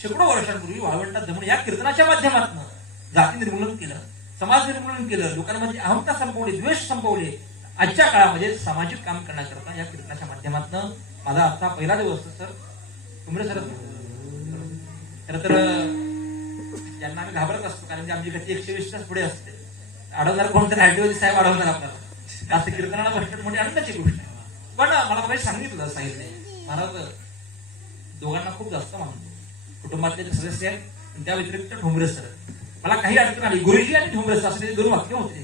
शेकडो वर्षांपूर्वी वाळवंटात जमून या कीर्तनाच्या माध्यमातून जाती निर्मूलन केलं, समाज निर्मूलन केलं, लोकांमध्ये अहमता संपवली, द्वेष संपवले. आजच्या काळामध्ये सामाजिक काम करण्याकरता या कीर्तनाच्या माध्यमातून माझा आता पहिला दिवस सर तुमरे सर खरं तर ज्यांना आम्ही घाबरत असतो कारण की आमची गती 120 पुढे असते. अडवणार कोणतरी आयटीओजी साहेब अडवणार आपल्याला असं कीर्तनाला बसणं म्हणजे आनंदाची गोष्ट आहे. पण मला काही सांगितलं साहित्य महाराज दोघांना खूप जास्त मानतो, कुटुंबातले जे सदस्य आहेत त्या व्यतिरिक्त ठोंबरे सर. मला काही अडचण आली, गुरुजी आणि ठोंबरे सर असे 2 वाक्य होते.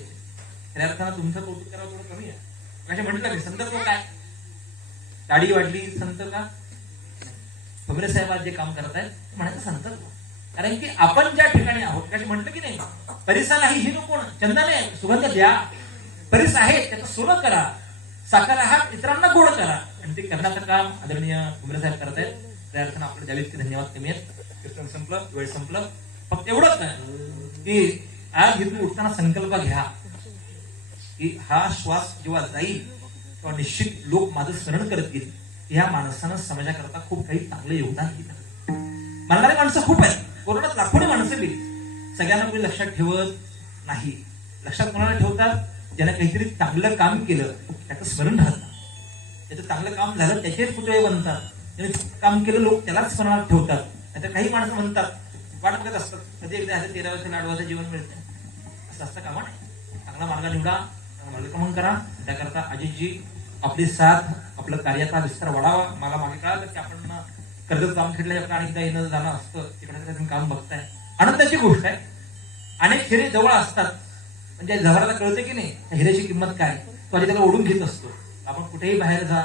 त्या अर्थानं तुमचं कौतुक करावं थोडं कमी आहे. कसे म्हटलं की संत तो काय दाढी वाढली संत का? ठोंबरे साहेब आज जे काम करतायत म्हणायचं संत. कारण की आपण ज्या ठिकाणी आहोत कसे म्हटलं की नाही, परिसा नाही ही नको, चंदने सुगंध द्या, परिस आहे त्याचं सोनं करा, साखर आहात इतरांना गोड करा. आणि ते करण्याचं काम आदरणीय ठोंबरे साहेब करत आहेत. त्या अर्थानं आपलं द्यावे इतके धन्यवाद कमी आहेत. कीर्तन संपलं, वेळ संपलं. फक्त एवढंच नाही की आज इथून उठताना संकल्प घ्या की हा श्वास जेव्हा जाईल तेव्हा निश्चित लोक माझं स्मरण करतील. ह्या माणसानं समाजाकरता खूप काही चांगलं योगदान दिलं. म्हणणारी माणसं खूप आहेत, कोरोनात लाखोनी माणसं गेली. सगळ्यांना कोणी लक्षात ठेवत नाही. लक्षात कोणाला ठेवतात? ज्यानं काहीतरी चांगलं काम केलं त्याचं स्मरण राहतं, त्याचं चांगलं काम झालं त्याचेच पुतळे बनतात. त्याने काम केलं लोक त्यालाच स्मरणात ठेवतात. नाहीतर काही माणसं म्हणतात वाट बघत असतात कधी एकदा 13 वर्ष लाडवाचं जीवन मिळतं. असं असतं कामा नाही. चांगला मार्ग निवडा, मार्गक्रमण करा. त्याकरता अजितजी आपली साथ, आपलं कार्याचा विस्तार वाढावा. मला मागे कळालं की आपण कर्जत काम खेळलं आपलं अनेकदा येणं जाणं असतं, तिकडे तुम्ही काम बघताय, आनंदाची गोष्ट आहे. अनेक हिरे जवळ असतात म्हणजे जवळला कळते की नाही हिऱ्याची किंमत काय, तो आधी त्याला ओढून घेत असतो. आपण कुठेही बाहेर जा,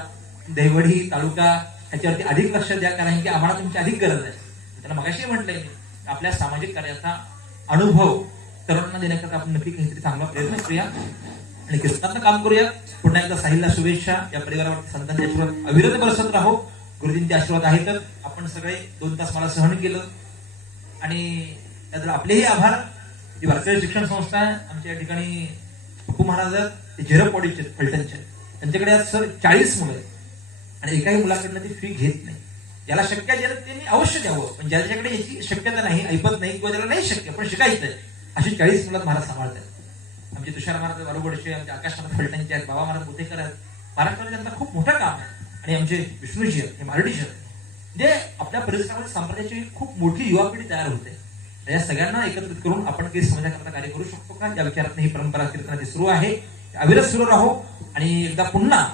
देवडी तालुका ह्याच्यावरती अधिक लक्ष द्या कारण की आम्हाला तुमची अधिक गरज आहे. त्यांना मगाशी म्हटलंय आपल्या सामाजिक कार्याचा अनुभव तरुणांना देण्याकरता आपण नक्की काहीतरी चांगला प्रयत्न करूया आणि कीर्तनाचं काम करूया. पुन्हा एकदा साहिलला शुभेच्छा. या परिवारावरती संतांचे आशीर्वाद अविरत बरसत राहो. गुरुजींचे आशीर्वाद आहेतच. आपण सगळे 2 तास मला सहन केलं आणि त्यात आपलेही आभार. जी भारतीय शिक्षण संस्था आहे आमच्या या ठिकाणी पप्पू महाराज ते झेरपवाडीचे फलटणचे, त्यांच्याकडे आज सर 40 मुलं आहेत आणि एकाही मुलाकडनं ती फी घेत नाही. ज्याला शक्य आहे ज्याला त्यांनी अवश्य द्यावं, पण ज्याच्याकडे याची शक्यता नाही, ऐपत नाही किंवा ज्याला नाही शक्य पण शिकायचं आहे अशी 40 मुलं महाराज सांभाळतात. आमचे तुषार महाराज बरोबरचे, आमचे आकाश महाराज फलटणचे आहेत, बाबा महाराज बोतेकर आहेत. महाराष्ट्रात त्यांचा खूप मोठं काम आहे. आणि आमचे विष्णूजी आहेत, हे मारडीजी आहेत. म्हणजे आपल्या परिसरामध्ये संप्रदायाची खूप मोठी युवा पिढी तयार होते. या सगळ्यांना एकत्रित करून आपण काही समाजाकरता कार्य करू शकतो का, या विचारात ही परंपरा कीर्तनाची सुरू आहे. अविरत सुरू राहो आणि एकदा पुन्हा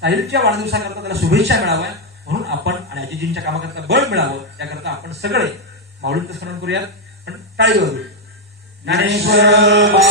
साहिलच्या वाढदिवसाकरता त्याला शुभेच्छा मिळाव्या म्हणून आपण आणि अजितजींच्या कामाकरता बळ मिळावं त्याकरता आपण सगळे माऊलींचं स्मरण करूयात. पण टाळी वाजवू. ज्ञानेश्वर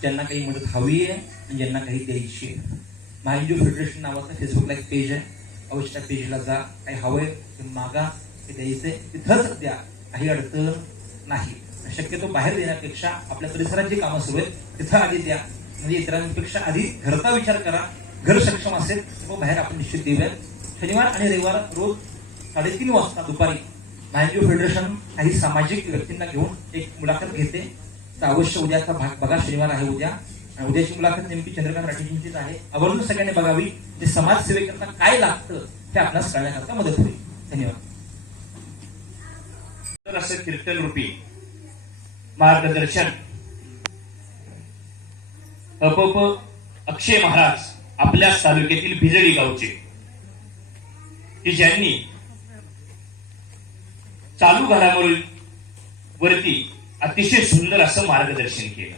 ज्यांना काही मदत हवी आहे आणि ज्यांना काही द्यायची आहे. महाहिंदू फेडरेशन नावाचं फेसबुकला एक पेज आहे, अवश्य त्या पेजला जा. काही हवंय ते मागा, ते द्यायचंय तिथंच द्या, काही अडचण नाही. शक्यतो बाहेर देण्यापेक्षा आपल्या परिसरात जी कामं सुरू आहेत तिथं आधी द्या. म्हणजे इतरांपेक्षा आधी घरचा विचार करा. घर सक्षम असेल तर बाहेर आपण निश्चित देऊया. शनिवार आणि रविवार रोज 3:30 वाजता दुपारी महाहिंदू फेडरेशन काही सामाजिक व्यक्तींना घेऊन एक मुलाखत घेते. तर अवश्य उद्याचा भाग बघा. शनिवार आहे उद्या आणि उद्याची मुलाखत नेमकी चंद्रकांत राठीजींचीच आहे. आवर्जून सगळ्यांनी बघावी. ते समाजसेवेकरता काय लागतं हे आपल्याला कळण्याकरता मदत होईल. धन्यवाद. तर असं कीर्तन रूपी मार्गदर्शन अप अक्षय महाराज आपल्या तालुक्यातील भिजडी गावचे, की ज्यांनी चालू घडामोडीवरती अतिशय सुंदर असं मार्गदर्शन केलं.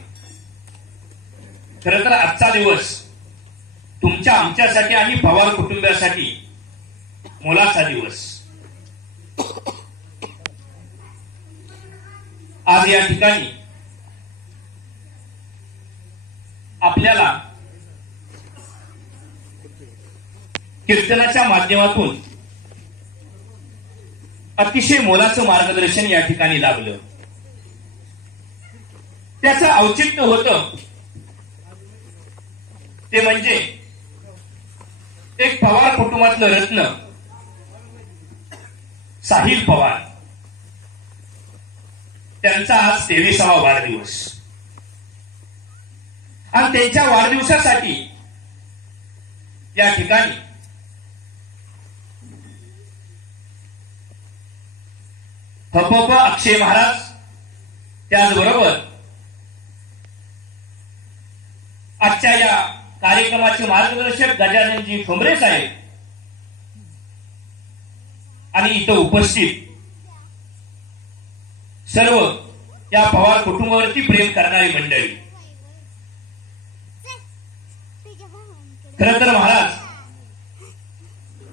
खरं तर आजचा दिवस तुमच्या आमच्यासाठी आणि पवार कुटुंबासाठी मोलाचा दिवस. आज या ठिकाणी आपल्याला कीर्तनाच्या माध्यमातून अतिशय मोलाचं मार्गदर्शन या ठिकाणी लाभलं. त्याचं औचित्य होतं ते म्हणजे एक पवार कुटुंबातलं रत्न साहिल पवार, त्यांचा आज 23वा वाढदिवस. आणि त्यांच्या वाढदिवसासाठी या ठिकाणी हप अक्षय महाराज, त्याचबरोबर आजच्या या कार्यक्रमाचे मार्गदर्शक गजाननजी ठोंबरे साहेब आणि इथं उपस्थित सर्व या पवार कुटुंबावरती प्रेम करणारी मंडळी. खरं तर महाराज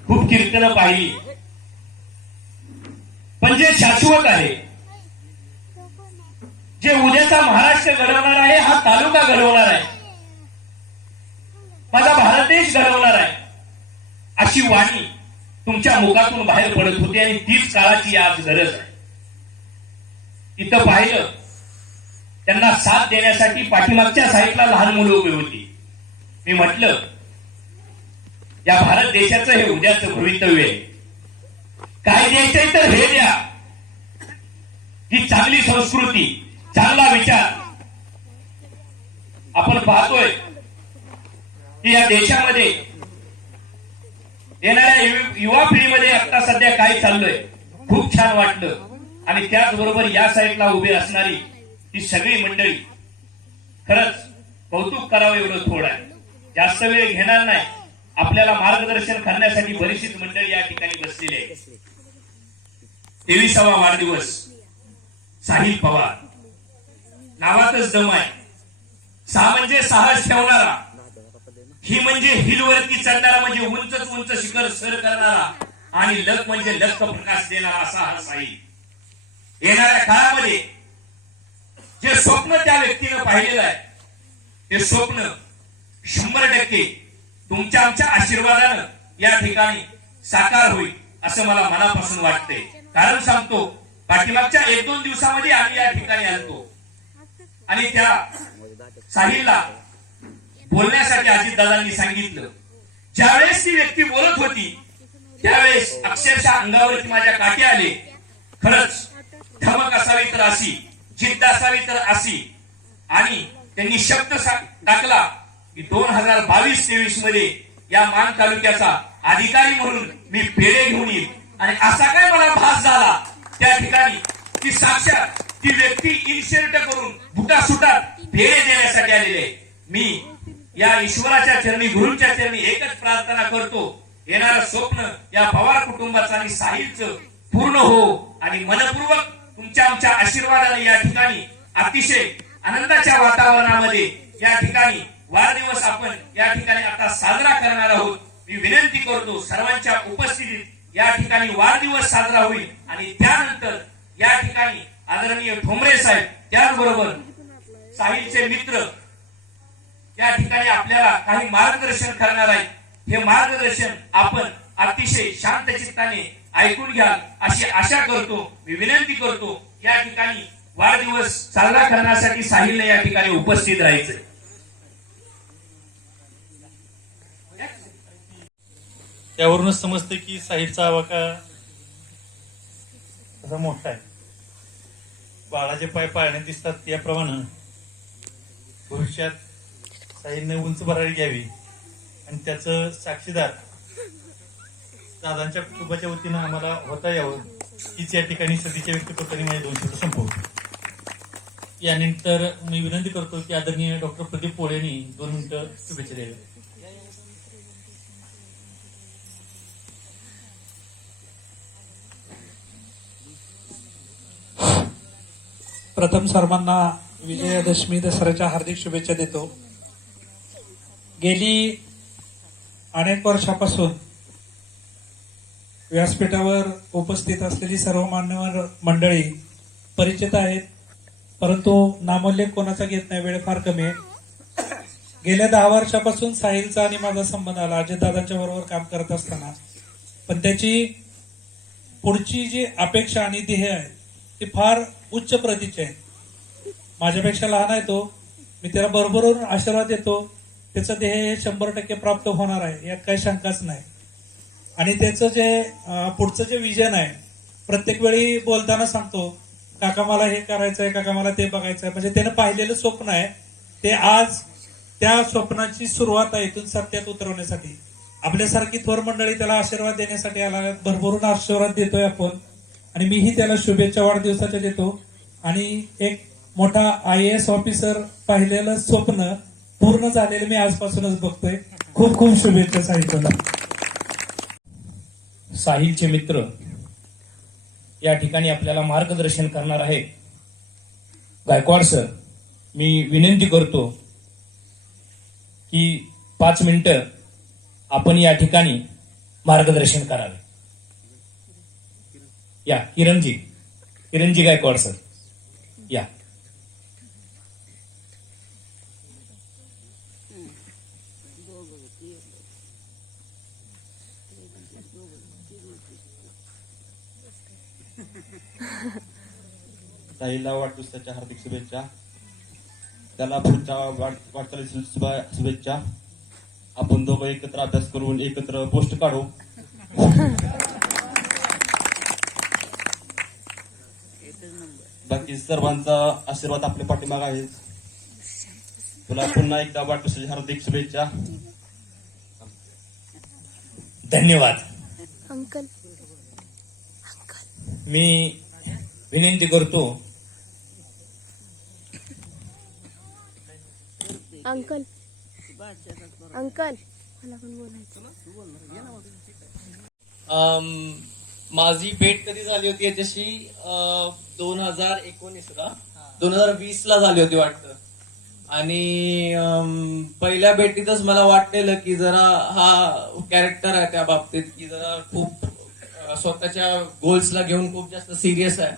खूप कीर्तनं पाहिली, पण जे शाश्वत आहे, जे उद्याचा महाराष्ट्र घडवणार आहे, हा तालुका घडवणार आहे, माझा भारत देश घडवणार आहे, अशी वाणी तुमच्या मुखातून बाहेर पडत होती. आणि तीच काळाची आज गरज आहे. इथं पाहिलं, त्यांना साथ देण्यासाठी पाठीमागच्या साईडला लहान मुलं उभी होती. मी म्हटलं, या भारत देशाचं हे उद्याचं भवितव्य आहे. काय द्यायचंय तर हे द्या. ही चांगली संस्कृती, चांगला विचार आपण पाहतोय की या देशामध्ये येणाऱ्या युवा पिढीमध्ये आता सध्या काय चाललंय, खूप छान वाटलं. आणि त्याचबरोबर या साईडला उभी असणारी ही सगळी मंडळी, खरंच कौतुक करावं एवढं थोडं आहे. जास्त वेळ घेणार नाही. आपल्याला मार्गदर्शन करण्यासाठी बरीचशीच मंडळी या ठिकाणी बसलेली आहे. 23वा वाढदिवस साहिल पवार, नावातच दम आहे. सा म्हणजे साहस ठेवणारा, ही म्हणजे हिलवरती चढणारा, म्हणजे उंचच उंच शिखर सर करणारा, आणि लक म्हणजे लख प्रकाश देणारा असा हा साहिल. येणाऱ्या काळामध्ये जे स्वप्न त्या व्यक्तीनं पाहिलेलं आहे, ते स्वप्न 100% तुमच्या आमच्या आशीर्वादानं या ठिकाणी साकार होईल असं मला मनापासून वाटतंय. कारण सांगतो, पाठीमागच्या 1-2 दिवसामध्ये आम्ही या ठिकाणी आलतो आणि त्या साहिलला बोलण्यासाठी अजितदादांनी सांगितलं. ज्यावेळेस ती व्यक्ती बोलत होती त्यावेळेस अक्षरशः अंगावरती माझ्या काटे आले. खरंच धमक असावी तर अशी, जिद्द असावी तर अशी. आणि त्यांनी शब्द टाकला की 2022-23 मध्ये या मान तालुक्याचा अधिकारी म्हणून मी पेढे घेऊन येईल. आणि असा काय मला भास झाला त्या ठिकाणी की साक्षात ती व्यक्ती इन्शर्ट करून बुटासुटात पेढे देण्यासाठी आलेले आहे. मी या ईश्वराच्या चरणी, गुरूंच्या चरणी एकच प्रार्थना करतो, येणारं स्वप्न या पवार कुटुंबाचं आणि साहिलचं पूर्ण हो. आणि मनपूर्वक तुमच्या आमच्या आशीर्वादाने या ठिकाणी अतिशय आनंदाच्या वातावरणामध्ये या ठिकाणी वाढदिवस आपण या ठिकाणी आता साजरा करणार आहोत. मी विनंती करतो, सर्वांच्या उपस्थितीत या ठिकाणी वाढदिवस साजरा होईल. आणि त्यानंतर या ठिकाणी आदरणीय ठोंबरे साहेब, त्याचबरोबर साहिलचे मित्र या ठिकाणी आपल्याला काही मार्गदर्शन करणार आहेत. हे मार्गदर्शन आपण अतिशय शांत चित्ताने ऐकून घ्याल अशी आशा करतो. मी विनंती करतो, या ठिकाणी वाढदिवस साजरा करण्यासाठी साहिलने या ठिकाणी उपस्थित राहायचंय. त्यावरूनच समजतं की साहिलचा आवाका तसा मोठा आहे. बाळाचे पाय पाळण्यात दिसतात त्याप्रमाणे भविष्यात साहिलने उंच भरारी घ्यावी आणि त्याचं साक्षीदार दादांच्या कुटुंबाच्या वतीनं आम्हाला होता यावं हीच या ठिकाणी सदिच्छा व्यक्त करतो आणि माझे 2 शब्द संपवतो. यानंतर मी विनंती करतो की आदरणीय डॉक्टर प्रदीप पोळे यांनी 2 मिनिटं शुभेच्छा द्याव्या. प्रथम सर्वांना विजयादशमी दसऱ्याच्या हार्दिक शुभेच्छा देतो. गेली अनेक वर्षापासून व्यासपीठावर उपस्थित असलेली सर्व मान्यवर मंडळी परिचित आहेत, परंतु नामोल्लेख कोणाचा घेत नाही, वेळ फार कमी आहे. गेल्या 10 वर्षापासून साहिलचा आणि माझा संबंध आला अजितदादांच्या बरोबर काम करत असताना, पण त्याची पुढची जी अपेक्षा आणि ध्येय आहे ती फार उच्च प्रतीची आहे. माझ्यापेक्षा लहान आहे तो, मी त्याला भरभरून आशीर्वाद देतो. त्याचं ध्येय हे 100% प्राप्त होणार आहे, यात काही शंकाच नाही. आणि त्याचं जे पुढचं जे विजन आहे, प्रत्येक वेळी बोलताना सांगतो, काका मला हे करायचंय, काका मला ते बघायचंय. म्हणजे त्यानं पाहिलेलं स्वप्न आहे ते आज त्या स्वप्नाची सुरुवात आहे इथून सत्यात उतरवण्यासाठी. आपल्यासारखी थोर मंडळी त्याला आशीर्वाद देण्यासाठी आला, भरभरून आशीर्वाद देतोय आपण. आणि मीही त्याला शुभेच्छा वाढदिवसाच्या देतो. आणि एक मोठा IAS ऑफिसर पाहिलेलं स्वप्न पूर्ण झालेलं मी आजपासूनच बघतोय. खूप खूप शुभेच्छा साहिलला. साहिलचे मित्र या ठिकाणी आपल्याला मार्गदर्शन करणार आहे. गायकवाड सर, मी विनंती करतो की 5 मिनिटं आपण या ठिकाणी मार्गदर्शन करावे. या किरणजी गायकवाड सर या. साहिलला वाढदिवसाच्या हार्दिक शुभेच्छा. त्याला पुढच्या वाटचालीस शुभेच्छा. आपण दोघं एकत्र अभ्यास करून एकत्र पोस्ट काढू. बाकी सर्वांचा आशीर्वाद आपल्या पाठीमाग आहे. तुला पुन्हा एकदा वाढदिवसाची हार्दिक शुभेच्छा. धन्यवाद. अंकल मी विनंती करतो अंकल अंकल मला पण बोलायचं. माझी भेट कधी झाली होती याच्याशी 2019ला 2020ला झाली होती वाटतं. आणि पहिल्या भेटीतच मला वाटलेलं की जरा हा कॅरेक्टर आहे त्या बाबतीत की जरा खूप स्वतःच्या गोल्सला घेऊन खूप जास्त सिरियस आहे.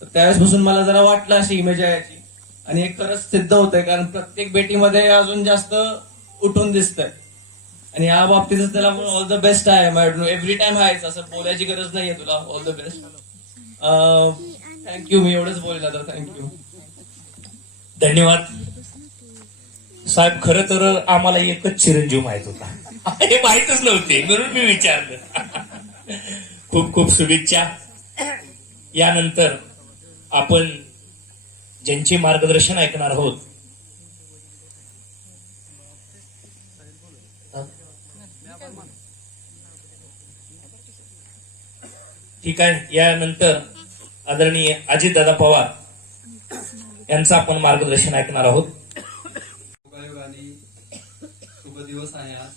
तर त्यावेळेसपासून मला जरा वाटलं अशी इमेज आहे याची. आणि हे खरंच सिद्ध होतंय, कारण प्रत्येक भेटीमध्ये अजून जास्त उठून दिसतंय. आणि या बाबतीतच त्याला ऑल द बेस्ट आहे. एव्हरी टाइम आहेच, असं बोलायची गरज नाहीये तुला. All the best. थँक्यू. मी एवढंच बोलला तर थँक्यू. धन्यवाद साहेब. खरं तर आम्हाला एकच चिरंजीव माहित होता, हे माहितच नव्हते म्हणून मी विचारलं. खूप खूप शुभेच्छा. यानंतर आपण ज्यांचे मार्गदर्शन ऐकणार आहोत ठीक आहे. यानंतर आदरणीय अजितदादा पवार यांचं आपण मार्गदर्शन ऐकणार आहोत. योगायोगाने शुभ दिवस आहे आज.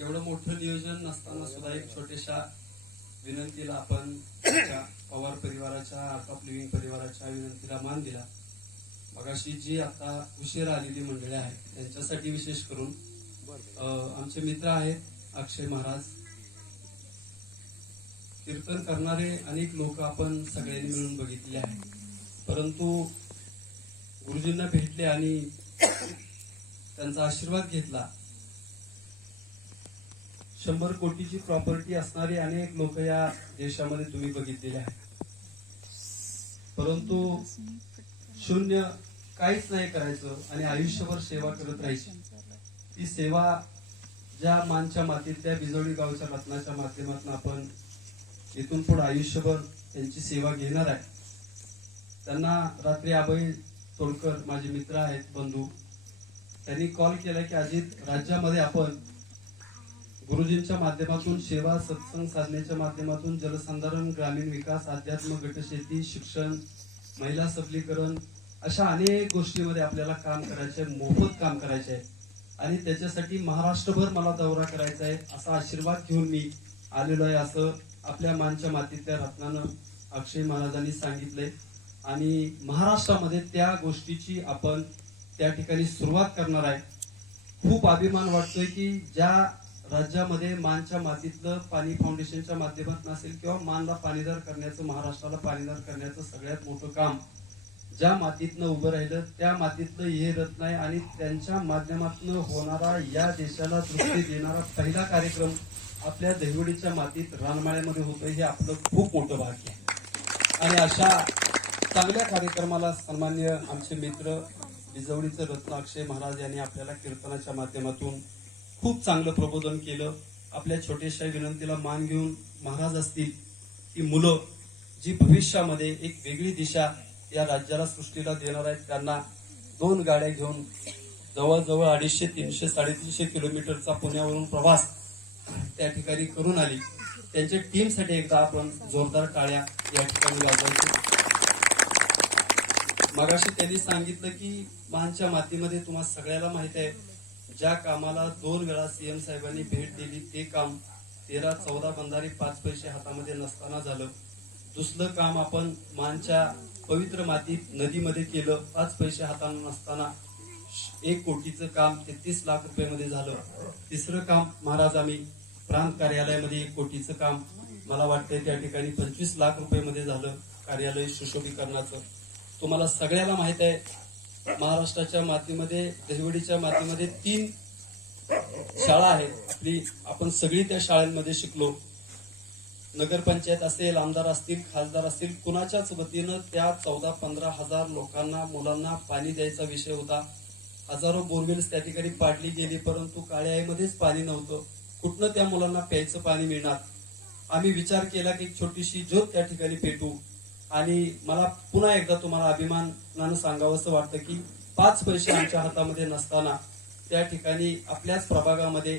एवढं मोठं नियोजन नसताना सुद्धा एक छोट्याशा विनंतीला आपण पवार परिवाराच्या, आर्ट ऑफ लिव्हिंग परिवाराच्या विनंतीला मान दिला. मगाशी जी आता उशीर आलेली मंडळी आहेत त्यांच्यासाठी विशेष करून आमचे मित्र आहेत अक्षय महाराज. कीर्तन करणारे अनेक लोक आपण सगळ्यांनी मिळून बघितले आहेत, परंतु गुरुजींना भेटले आणि त्यांचा आशीर्वाद घेतला. 100 कोटीची प्रॉपर्टी असणारे अनेक लोक या देशामध्ये तुम्ही बघितलेले आहेत, परंतु शून्य काहीच नाही करायचं आणि आयुष्यभर सेवा करत राहायची. ती सेवा ज्या मानच्या मातीतल्या बिजोडी गावच्या रत्नाच्या माध्यमातून आपण इथून पुढे आयुष्यभर त्यांची सेवा घेणार आहे. त्यांना रात्री अभय तोडकर माझे मित्र आहेत, बंधू, त्यांनी कॉल केला की अजित, राज्यामध्ये आपण गुरुजींच्या माध्यमातून सेवा सत्संग साधनेच्या माध्यमातून जलसंधारण, ग्रामीण विकास, अध्यात्म, गटशेती, शिक्षण, महिला सबलीकरण अशा अनेक गोष्टीमध्ये आपल्याला काम करायचे आहे, मोफत काम करायचे आहे. आणि त्याच्यासाठी महाराष्ट्रभर मला दौरा करायचा आहे असा आशीर्वाद घेऊन मी आलेलो आहे, असं आपल्या मानच्या मातीतल्या रत्नानं अक्षय महाराजांनी सांगितलंय. आणि महाराष्ट्रामध्ये त्या गोष्टीची आपण त्या ठिकाणी सुरुवात करणार आहे. खूप अभिमान वाटतोय की ज्या राज्यामध्ये मानच्या मातीतलं पाणी फाउंडेशनच्या माध्यमातून असेल किंवा मानला पाणीदार करण्याचं, महाराष्ट्राला पाणीदार करण्याचं सगळ्यात मोठं काम ज्या मातीतनं उभं राहिलं त्या मातीतलं हे रत्न आहे. आणि त्यांच्या माध्यमातून होणारा या देशाला दृष्टी देणारा पहिला कार्यक्रम आपल्या दहिवडीच्या मातीत रानमाळ्यामध्ये होतोय, हे आपलं खूप मोठं भाग्य आहे. आणि अशा चांगल्या कार्यक्रमाला सन्मान्य आमचे मित्र बिजवडीचं रत्न अक्षय महाराज यांनी आपल्याला कीर्तनाच्या माध्यमातून खूप चांगलं प्रबोधन केलं. आपल्या छोट्याशा विनंतीला मान घेऊन महाराज असतील की मुलं जी भविष्यामध्ये एक वेगळी दिशा या राज्याला सृष्टीला देणार आहेत, त्यांना 2 गाड्या घेऊन जवळजवळ 250, 300, 350 किलोमीटरचा पुण्यावरून प्रवास त्या ठिकाणी करून आली. त्यांच्या टीमसाठी एकदा आपण जोरदार टाळ्या या ठिकाणी वाजवायचो. मगाशी त्यांनी सांगितलं की मानच्या मातीमध्ये तुम्हाला सगळ्याला माहित आहे, ज्या कामाला 2 वेळा सीएम साहेबांनी भेट दिली ते काम 13-14 बंधारे 5 पैसे हातामध्ये नसताना झालं. दुसरं काम आपण मानच्या पवित्र मातीत नदीमध्ये केलं, 5 पैसे हाताने नसताना 1 कोटीचं काम 33 लाख रुपयामध्ये झालं. तिसरं काम महाराज आम्ही प्रांत कार्यालयामध्ये 1 कोटीचं काम मला वाटतंय त्या ठिकाणी 25 लाख रुपयामध्ये झालं कार्यालय सुशोभीकरणाचं. तुम्हाला सगळ्याला माहित आहे महाराष्ट्राच्या मातीमध्ये, दहिवडीच्या मातीमध्ये 3 शाळा आहेत आपली. आपण सगळी त्या शाळांमध्ये शिकलो. नगरपंचायत असेल, आमदार असतील, खासदार असतील, कुणाच्याच वतीनं त्या 14-15 हजार लोकांना, मुलांना पाणी द्यायचा विषय होता. हजारो बोरवेल्स त्या ठिकाणी पाडली गेली, परंतु काळ्या आईमध्येच पाणी नव्हतं. कुठनं त्या मुलांना प्यायचं पाणी मिळणार? आम्ही विचार केला की एक छोटीशी ज्योत त्या ठिकाणी पेटू. आणि मला पुन्हा एकदा तुम्हाला अभिमानानं सांगावंसं वाटतं की 5 पैसे आमच्या हातामध्ये नसताना त्या ठिकाणी आपल्याच प्रभागामध्ये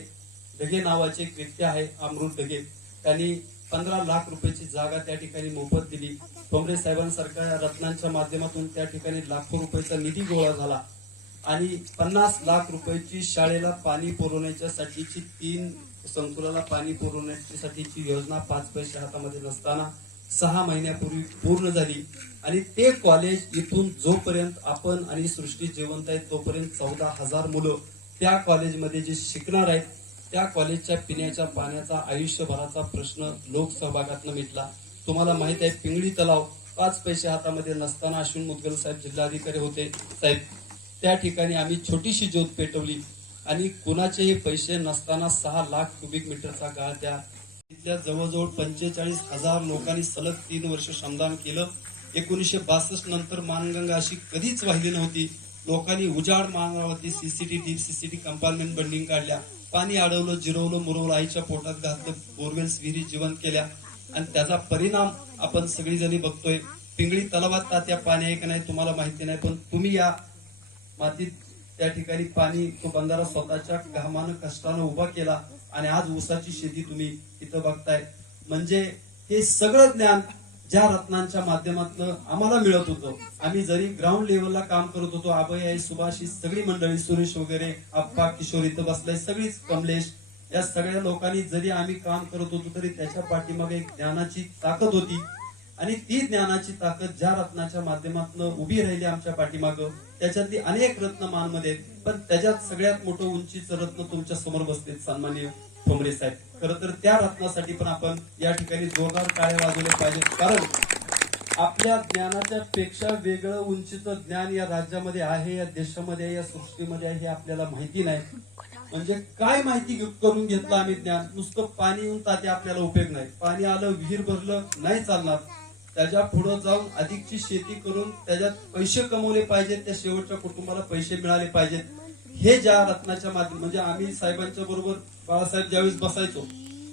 ढगे नावाचे एक व्यक्ती आहे, अमृत ढगे, त्यांनी 15 लाख रुपयाची जागा त्या ठिकाणी मोफत दिली. ठोंबरे साहेबांसारख्या रत्नांच्या माध्यमातून त्या ठिकाणी लाखो रुपयाचा निधी गोळा झाला. आणि 50 लाख रुपयाची शाळेला पाणी पुरवण्याच्यासाठीची 3 संकुलाला पाणी पुरवण्यासाठीची योजना 5 पैसे हातामध्ये नसताना 6 महिन्यापूर्वी पूर्ण झाली. आणि ते कॉलेज इथून जोपर्यंत आपण आणि सृष्टी जिवंत आहेत तोपर्यंत 14,000 मुलं त्या कॉलेजमध्ये जे शिकणार आहेत, त्या कॉलेजच्या पिण्याच्या पाण्याचा आयुष्यभराचा प्रश्न लोकसहभागातून मिटला. तुम्हाला माहित आहे पिंगळी तलाव 5 पैसे हातामध्ये नसताना अश्विन मुदगल साहेब जिल्हाधिकारी होते साहेब, त्या ठिकाणी आम्ही छोटीशी ज्योत पेटवली. आणि कुणाचेही पैसे नसताना 6 लाख क्युबिक मीटरचा गाळ त्या तिथल्या जवळजवळ 45,000 लोकांनी सलग 3 वर्ष श्रमदान केलं. 1962 नंतर मानगंगा अशी कधीच वाहिली नव्हती. लोकांनी उजाड मार्गावरती CCT, deep CCT compartment bunding काढल्या, पाणी अडवलं, जिरवलं, मुरवलं, आईच्या पोटात घातलं, बोरवेल्स विहिरी जिवंत केल्या. आणि त्याचा परिणाम आपण सगळीजणी बघतोय. पिंगळी तलावात तात्या पाणी आहे का नाही तुम्हाला माहिती नाही, पण तुम्ही या मातीत त्या ठिकाणी पाणी तो बंधारा स्वतःच्या घामानं कष्टानं उभा केला. आणि आज ऊसाची शेती तुम्ही इथं बघताय. म्हणजे हे सगळं ज्ञान ज्या रत्नांच्या माध्यमातून आम्हाला मिळत होतं. आम्ही जरी ग्राउंड लेवलला काम करत होतो, अभय आहे, सुभाष, सगळी मंडळी, सुरेश वगैरे, आप्पा, किशोर इथं बसलाय, सगळीच, कमलेश, या सगळ्या लोकांनी जरी आम्ही काम करत होतो तरी त्याच्या पाठीमागे एक ज्ञानाची ताकद होती. आणि ती ज्ञानाची ताकद ज्या रत्नाच्या माध्यमातून उभी राहिली आमच्या पाठीमागं, त्याच्यातली अनेक रत्न मानमध्ये आहेत, पण त्याच्यात सगळ्यात मोठं उंचीचं रत्न तुमच्या समोर बसते सन्माननीय ठोंबरे साहेब. खरं तर त्या रत्नासाठी पण आपण या ठिकाणी जोरदार टाळ्या वाजवल्या पाहिजेत. कारण आपल्या ज्ञानाच्या पेक्षा वेगळं उंचीचं ज्ञान या राज्यामध्ये आहे, या देशामध्ये आहे, या सृष्टीमध्ये आहे, हे आपल्याला माहिती नाही. म्हणजे काय माहिती करून घेतलं आम्ही ज्ञान? नुसतं पाणी येऊन ताते आपल्याला उपयोग नाही. पाणी आलं, विहीर भरलं, नाही चालणार. त्याच्या पुढे जाऊन अधिकची शेती करून त्याच्यात पैसे कमवले पाहिजेत, त्या शेवटच्या कुटुंबाला पैसे मिळाले पाहिजेत. हे ज्या रत्नाच्या माध्यम, म्हणजे आम्ही साहेबांच्या बरोबर बाळासाहेब ज्यावेळेस बसायचो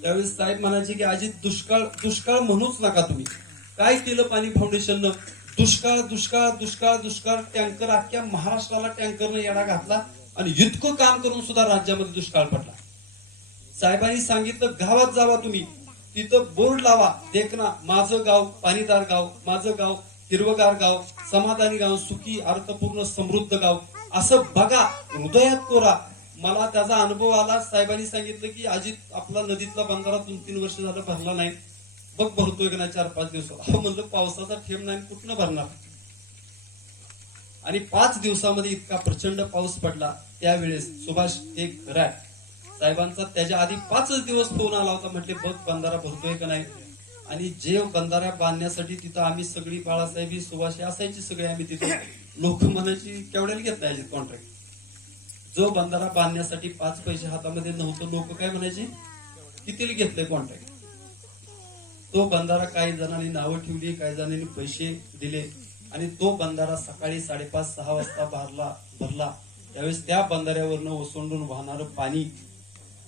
त्यावेळेस साहेब म्हणायचे की अजित दुष्काळ दुष्काळ म्हणूच नका तुम्ही. काय केलं पाणी फाउंडेशननं? दुष्काळ दुष्काळ दुष्काळ दुष्काळ, टँकर अख्ख्या महाराष्ट्राला टँकरनं येडा घातला आणि इतकं काम करून सुद्धा राज्यामध्ये दुष्काळ पडला. साहेबांनी सांगितलं गावात जावा तुम्ही, तिथं बोर्ड लावा, देखना माझं गाव पाणीदार गाव, माझं गाव हिरवगार गाव, समाधानी गाव, सुखी अर्थपूर्ण समृद्ध गाव, असं बघा, हृदयात कोरा. मला त्याचा अनुभव आला. साहेबांनी सांगितलं की अजित आपला नदीतला बंधारा 2-3 वर्ष झालं भरला नाही, बघ भरतोय का नाही 4-5 दिवसात. म्हणलं पावसाचा थेंब नाही, कुठनं भरणार. आणि 5 दिवसामध्ये इतका प्रचंड पाऊस पडला. त्यावेळेस सुभाष हे खरं आहे, साहेबांचा त्याच्या आधी 5च दिवस फोन आला होता, म्हटले बघ बंधारा भरतोय का नाही. आणि जे बंधारा बांधण्यासाठी तिथं आम्ही सगळी बाळासाहेब सुभाष असायची सगळे आम्ही तिथे, लोक म्हणायची केवढ्याला घेत नाही कॉन्ट्रॅक्ट. जो बंधारा बांधण्यासाठी 5 पैसे हातामध्ये नव्हतं, लोक काय म्हणायचे कितीला घेतलंय कॉन्ट्रॅक्ट. तो बंधारा काही जणांनी नावं ठेवली, काही जणांनी पैसे दिले आणि तो बंधारा सकाळी 5:30-6 वाजता भरला. त्यावेळेस त्या बंधाऱ्यावरनं ओसंडून वाहणारं पाणी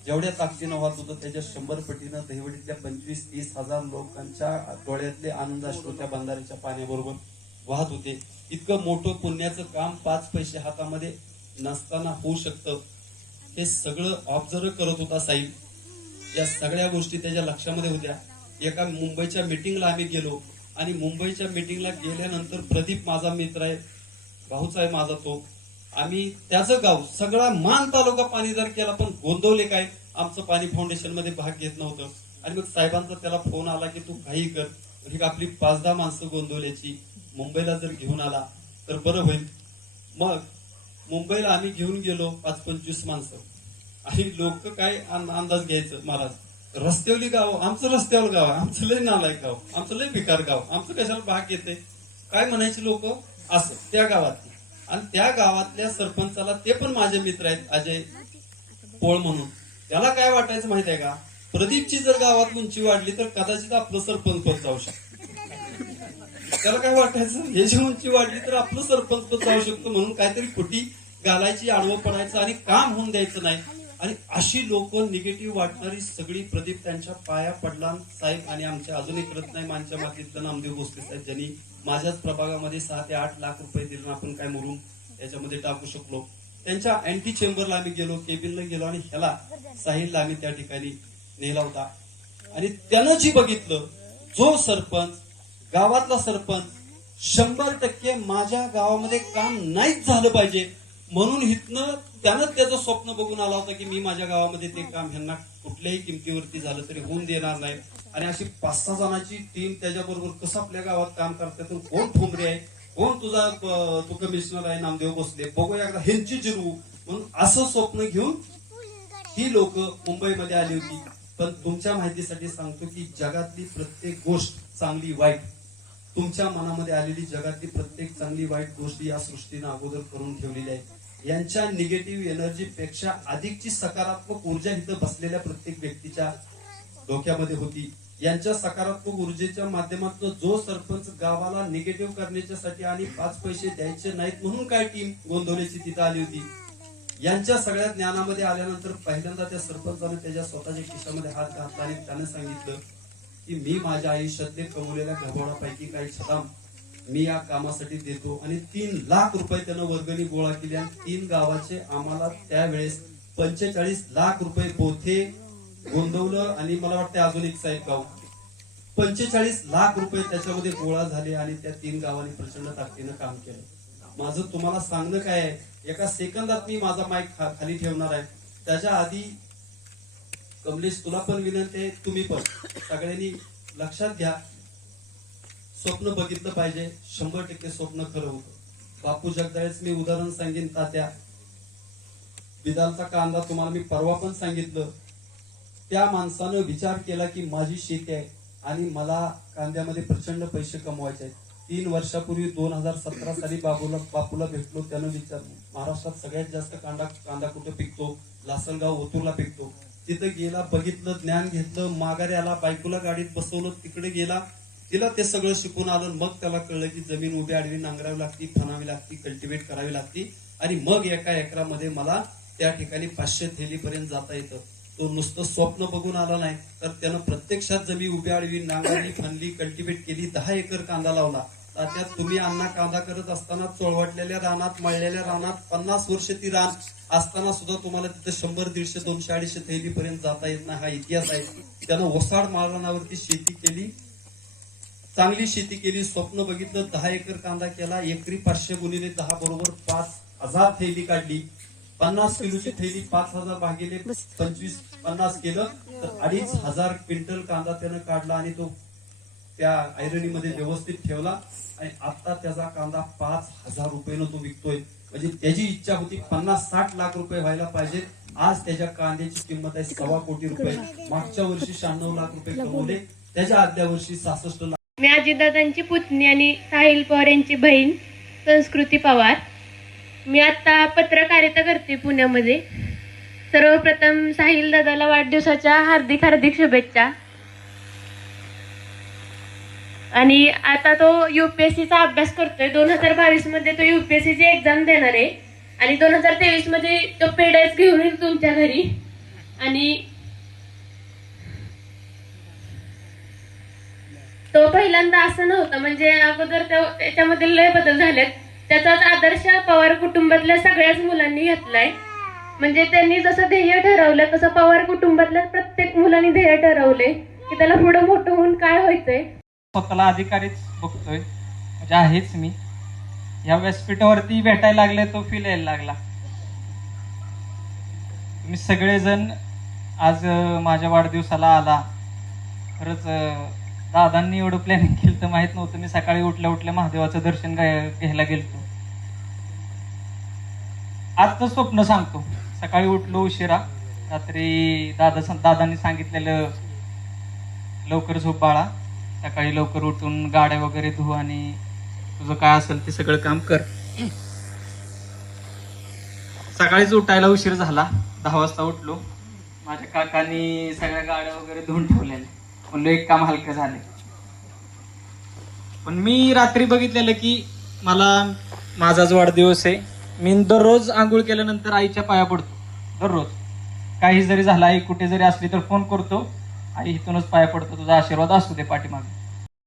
जेवढ्या ताकदीनं वाहत होतं त्याच्या 100 पटीनं दहिवडीतल्या 25-30 हजार लोकांच्या डोळ्यातले आनंदाश्रू त्या बंधाऱ्याच्या पाण्याबरोबर वाहत होते. इतकं मोठं पुण्याचं काम 5 पैसे हातामध्ये नसताना होऊ शकतं, हे सगळं ऑब्झर्व करत होता साहेब. या सगळ्या गोष्टी त्याच्या लक्षामध्ये होत्या. एका मुंबईच्या मीटिंगला आम्ही गेलो आणि मुंबईच्या मीटिंगला गेल्यानंतर प्रदीप माझा मित्र आहे, भाऊचा आहे माझा तो. आम्ही त्याचं गाव सगळा मान तालुका पाणीदार केला, पण गोंदवले काय आमचं पाणी फाउंडेशन मध्ये भाग घेत नव्हतं. आणि मग साहेबांचा त्याला फोन आला की तू काही कर, ही आपली 5-10 माणसं गोंदवल्याची मुंबईला जर घेऊन आला तर बरं होईल. मग मुंबईला आम्ही घेऊन गेलो 5-25 माणसं. आणि लोक काय अंदाज घ्यायचं, महाराज रस्त्यावली गाव, आमचं रस्त्यावर गाव आहे, आमचं लय नालायक गाव, आमचं लय भिकार गाव, आमचं कशाला भाग घेते काय म्हणायचे लोक असं त्या गावातली. आणि त्या गावातल्या सरपंचाला, ते पण माझे मित्र आहेत, अजय पोळ म्हणून, त्याला काय वाटायचं माहित आहे का, प्रदीपची जर गावात उंची वाढली तर कदाचित आपलं सरपंच पद जाऊ शकतं. त्याला काय वाटायचं, ह्याची उंची वाढली तर आपलं सरपंच पद जाऊ शकतं, म्हणून काहीतरी खोटी घालायची, आडवं पडायचं आणि काम होऊन द्यायचं नाही. आणि अशी लोक निगेटिव्ह वाटणारी सगळी प्रदीप त्यांच्या पाया पडला. साहेब आणि आमच्या अजून एक रत्नामांच्या मातीतलं नामदेव भोसले साहेब, ज्यांनी माझ्याच प्रभागामध्ये 6 ते 8 लाख रुपये दिले, आपण काय म्हणून याच्यामध्ये टाकू शकलो. त्यांच्या अँटी चेंबरला आम्ही गेलो, केबिनला गेलो आणि ह्याला साहिलला आम्ही त्या ठिकाणी नेला होता. आणि त्यानं जी बघितलं, जो सरपंच, गावातला सरपंच 100% माझ्या गावामध्ये काम नाहीच झालं पाहिजे म्हणून हितनं त्यानं त्याचं स्वप्न बघून आला होता की मी माझ्या गावामध्ये ते काम ह्यांना कुठल्याही किमतीवरती झालं तरी होऊन देणार नाही. आणि अशी 5-6 जणांची टीम त्याच्याबरोबर कसं आपल्या गावात काम करतात, कोण ठोंबरे आहे, कोण तुझा तू कमिशनर आहे नामदेव भोसले, बघूया एकदा ह्यांची जिरू, म्हणून असं स्वप्न घेऊन ही लोक मुंबईमध्ये आली होती. पण तुमच्या माहितीसाठी सांगतो की जगातली प्रत्येक गोष्ट चांगली वाईट, तुमच्या मनामध्ये आलेली जगातली प्रत्येक चांगली वाईट गोष्ट या सृष्टीनं अगोदर करून ठेवलेली आहे. यांच्या निगेटिव्ह एनर्जी पेक्षा अधिकची सकारात्मक ऊर्जा इथं बसलेल्या प्रत्येक व्यक्तीच्या डोक्यामध्ये होती. यांच्या सकारात्मक ऊर्जेच्या माध्यमातून जो सरपंच गावाला निगेटिव्ह करण्याच्यासाठी आणि 5 पैसे द्यायचे नाहीत म्हणून काय टीम गोंदवल्याची तिथं आली होती. यांच्या सगळ्या ज्ञानामध्ये आल्यानंतर पहिल्यांदा त्या सरपंचाने त्याच्या स्वतःच्या खिशामध्ये हात घातला आणि त्याने सांगितलं की मी माझ्या आयुष्यातले कमवलेल्या घरभोडापैकी काही छताम मी या कामासाठी देतो. आणि 3 लाख रुपये त्यानं वर्गणी गोळा केली आणि 3 गावाचे आम्हाला त्यावेळेस 45 लाख रुपये बोथे, गोंदवलं आणि मला वाटतं अजून एक साहेब गाव, 45 लाख रुपये त्याच्यामध्ये गोळा झाले आणि त्या 3 गावांनी प्रचंड ताकदीनं काम केलं. माझं तुम्हाला सांगणं काय आहे, एका सेकंदात मी माझा माईक खाली ठेवणार आहे. त्याच्या आधी कमलेश तुला पण विनंती आहे, तुम्ही पण सगळ्यांनी लक्षात घ्या, स्वप्न बघितलं पाहिजे, 100% स्वप्न खरं होतं. बापू जगदाळेच मी उदाहरण सांगेन. तात्या बिदालचा कांदा तुम्हाला मी परवा पण सांगितलं, त्या माणसानं विचार केला की माझी शेती आहे आणि मला कांद्यामध्ये प्रचंड पैसे कमवायचे आहेत. 3 वर्षापूर्वी 2017 साली बापूला भेटलो. त्यानं विचारलं महाराष्ट्रात सगळ्यात जास्त कांदा कुठे पिकतो, लासलगाव ओतूरला पिकतो. तिथं गेला, बघितलं, ज्ञान घेतलं, माघारी आला, बायकोला गाडीत बसवलं, तिकडे गेला, तिला ते सगळं शिकून आलं. मग त्याला कळलं की जमीन उभी आडवी नांगरावी लागती, फनावी लागती, कल्टिवेट करावी लागती आणि मग एका एकरामध्ये मला त्या ठिकाणी 500 थैलीपर्यंत जाता येतं. तो नुसतं स्वप्न बघून आला नाही, तर त्यानं प्रत्यक्षात जमीन उभी आडवी नांगरली, फनली, कल्टिवेट केली, 10 एकर कांदा लावला तात्यात तुम्ही अण्णा कांदा करत असताना चोळवटलेल्या रानात मळलेल्या रानात 50 वर्ष ती रान असताना सुद्धा तुम्हाला तिथं 100, 150, 200, 250 थैलीपर्यंत जाता येत नाही. हा इतिहास आहे. त्यानं ओसाड माळरानावरती शेती केली, चांगली शेती केली, स्वप्न बघितलं, 10 एकर कांदा केला, एकरी 500 गुणिले 10 बरोबर 5,000 थैली काढली. 50 किलोची थैली 5,000 भागिले 25, 50 केलं तर 2,500 क्विंटल कांदा त्यानं काढला आणि तो त्या ऐरणीमध्ये व्यवस्थित ठेवला आणि आता त्याचा कांदा 5,000 रुपयानं तो विकतोय. म्हणजे त्याची इच्छा होती 50-60 लाख रुपये व्हायला पाहिजे. आज त्याच्या कांद्याची किंमत आहे 1.25 कोटी रुपये. मागच्या वर्षी 96 लाख रुपये कमवले, त्याच्या आदल्या वर्षी 66 लाख. मी अजितदादांची पुतणी आणि साहिल पवार यांची बहीण संस्कृती पवार. मी आता पत्रकारिता करते पुण्यामध्ये. सर्वप्रथम साहिल दादाला वाढदिवसाच्या हार्दिक हार्दिक शुभेच्छा. आणि आता तो UPSCचा अभ्यास करतोय. 2022 मध्ये तो UPSCची एक्झाम देणार आहे आणि 2023 मध्ये तो पेड्याच घेऊन येईल तुमच्या घरी. आणि तो पहिल्यांदा असं नव्हतं, म्हणजे अगोदर त्याच्यामध्ये लय बदल झालेत. त्याचाच आदर्श पवार कुटुंबातल्या सगळ्याच मुलांनी घेतलाय. म्हणजे त्यांनी जसं ध्येय ठरवलं तसं पवार कुटुंबातल्या प्रत्येक मुलांनी ध्येय ठरवले की त्याला पुढं मोठं होऊन काय व्हायचंय. स्वतःला अधिकारीच बघतोय, म्हणजे आहेच मी. या व्यासपीठावरती भेटायला लागले तो फील यायला लागला. तुम्ही सगळेजण आज माझ्या वाढदिवसाला आला. खरंच दादांनी एवढं प्लॅनिंग केलं तर माहित नव्हतं. मी सकाळी उठल्या उठल्या महादेवाचं दर्शन घ्यायला गेलतो. आजचं स्वप्न सांगतो. सकाळी उठलो उशिरा, रात्री दादांनी सांगितलेलं लवकर झोप बाळा, सकाळी लवकर उठून गाड्या वगैरे धुव आणि तुझं काय असेल ते सगळं काम कर. सकाळीच उठायला उशीर झाला. 10 वाजता उठलो. माझ्या काकांनी सगळ्या गाड्या वगैरे धुवून ठेवलेल्या. म्हणलं एक काम हलकं झाले. पण मी रात्री बघितलेलं की मला माझाच वाढदिवस आहे. मी दररोज आंघोळ केल्यानंतर आईच्या पाया पडतो. दररोज काही जरी झालं, आई कुठे जरी असली तर फोन करतो, आई इथूनच पाया पडतो, तुझा आशीर्वाद असू दे पाठीमागे.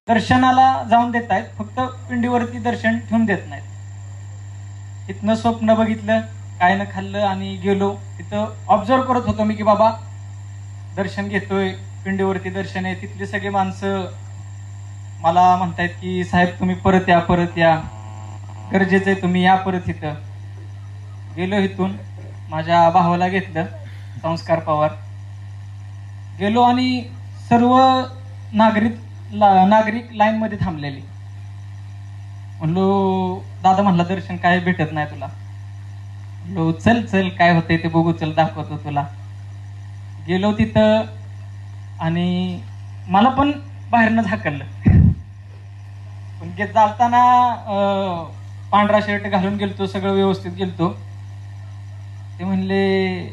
दर्शनाला जाऊन देत आहेत, फक्त पिंडीवरती दर्शन ठेवून देत नाहीत. इथनं स्वप्न बघितलं, काय न खाल्लं आणि गेलो. तिथं ऑब्झर्व करत होतो मी की बाबा दर्शन घेतोय, पिंडीवरती दर्शन आहे. तिथली सगळी माणसं मला म्हणतायत की साहेब तुम्ही परत या, परत या, गरजेचं आहे, तुम्ही या परत. इथं गेलो. इथून माझ्या भावाला घेतलं, संस्कार पवार. गेलो आणि सर्व नागरिक लाईन मध्ये थांबलेली. म्हणलो दादा म्हणला दर्शन काय भेटत नाही तुला. म्हणलो चल चल काय होतंय ते बघू, चल दाखवतो तुला. गेलो तिथं आणि मला पण बाहेरनं झाकलं. पण चालताना पांढरा शर्ट घालून गेलतो, सगळं व्यवस्थित गेलतो. ते म्हणले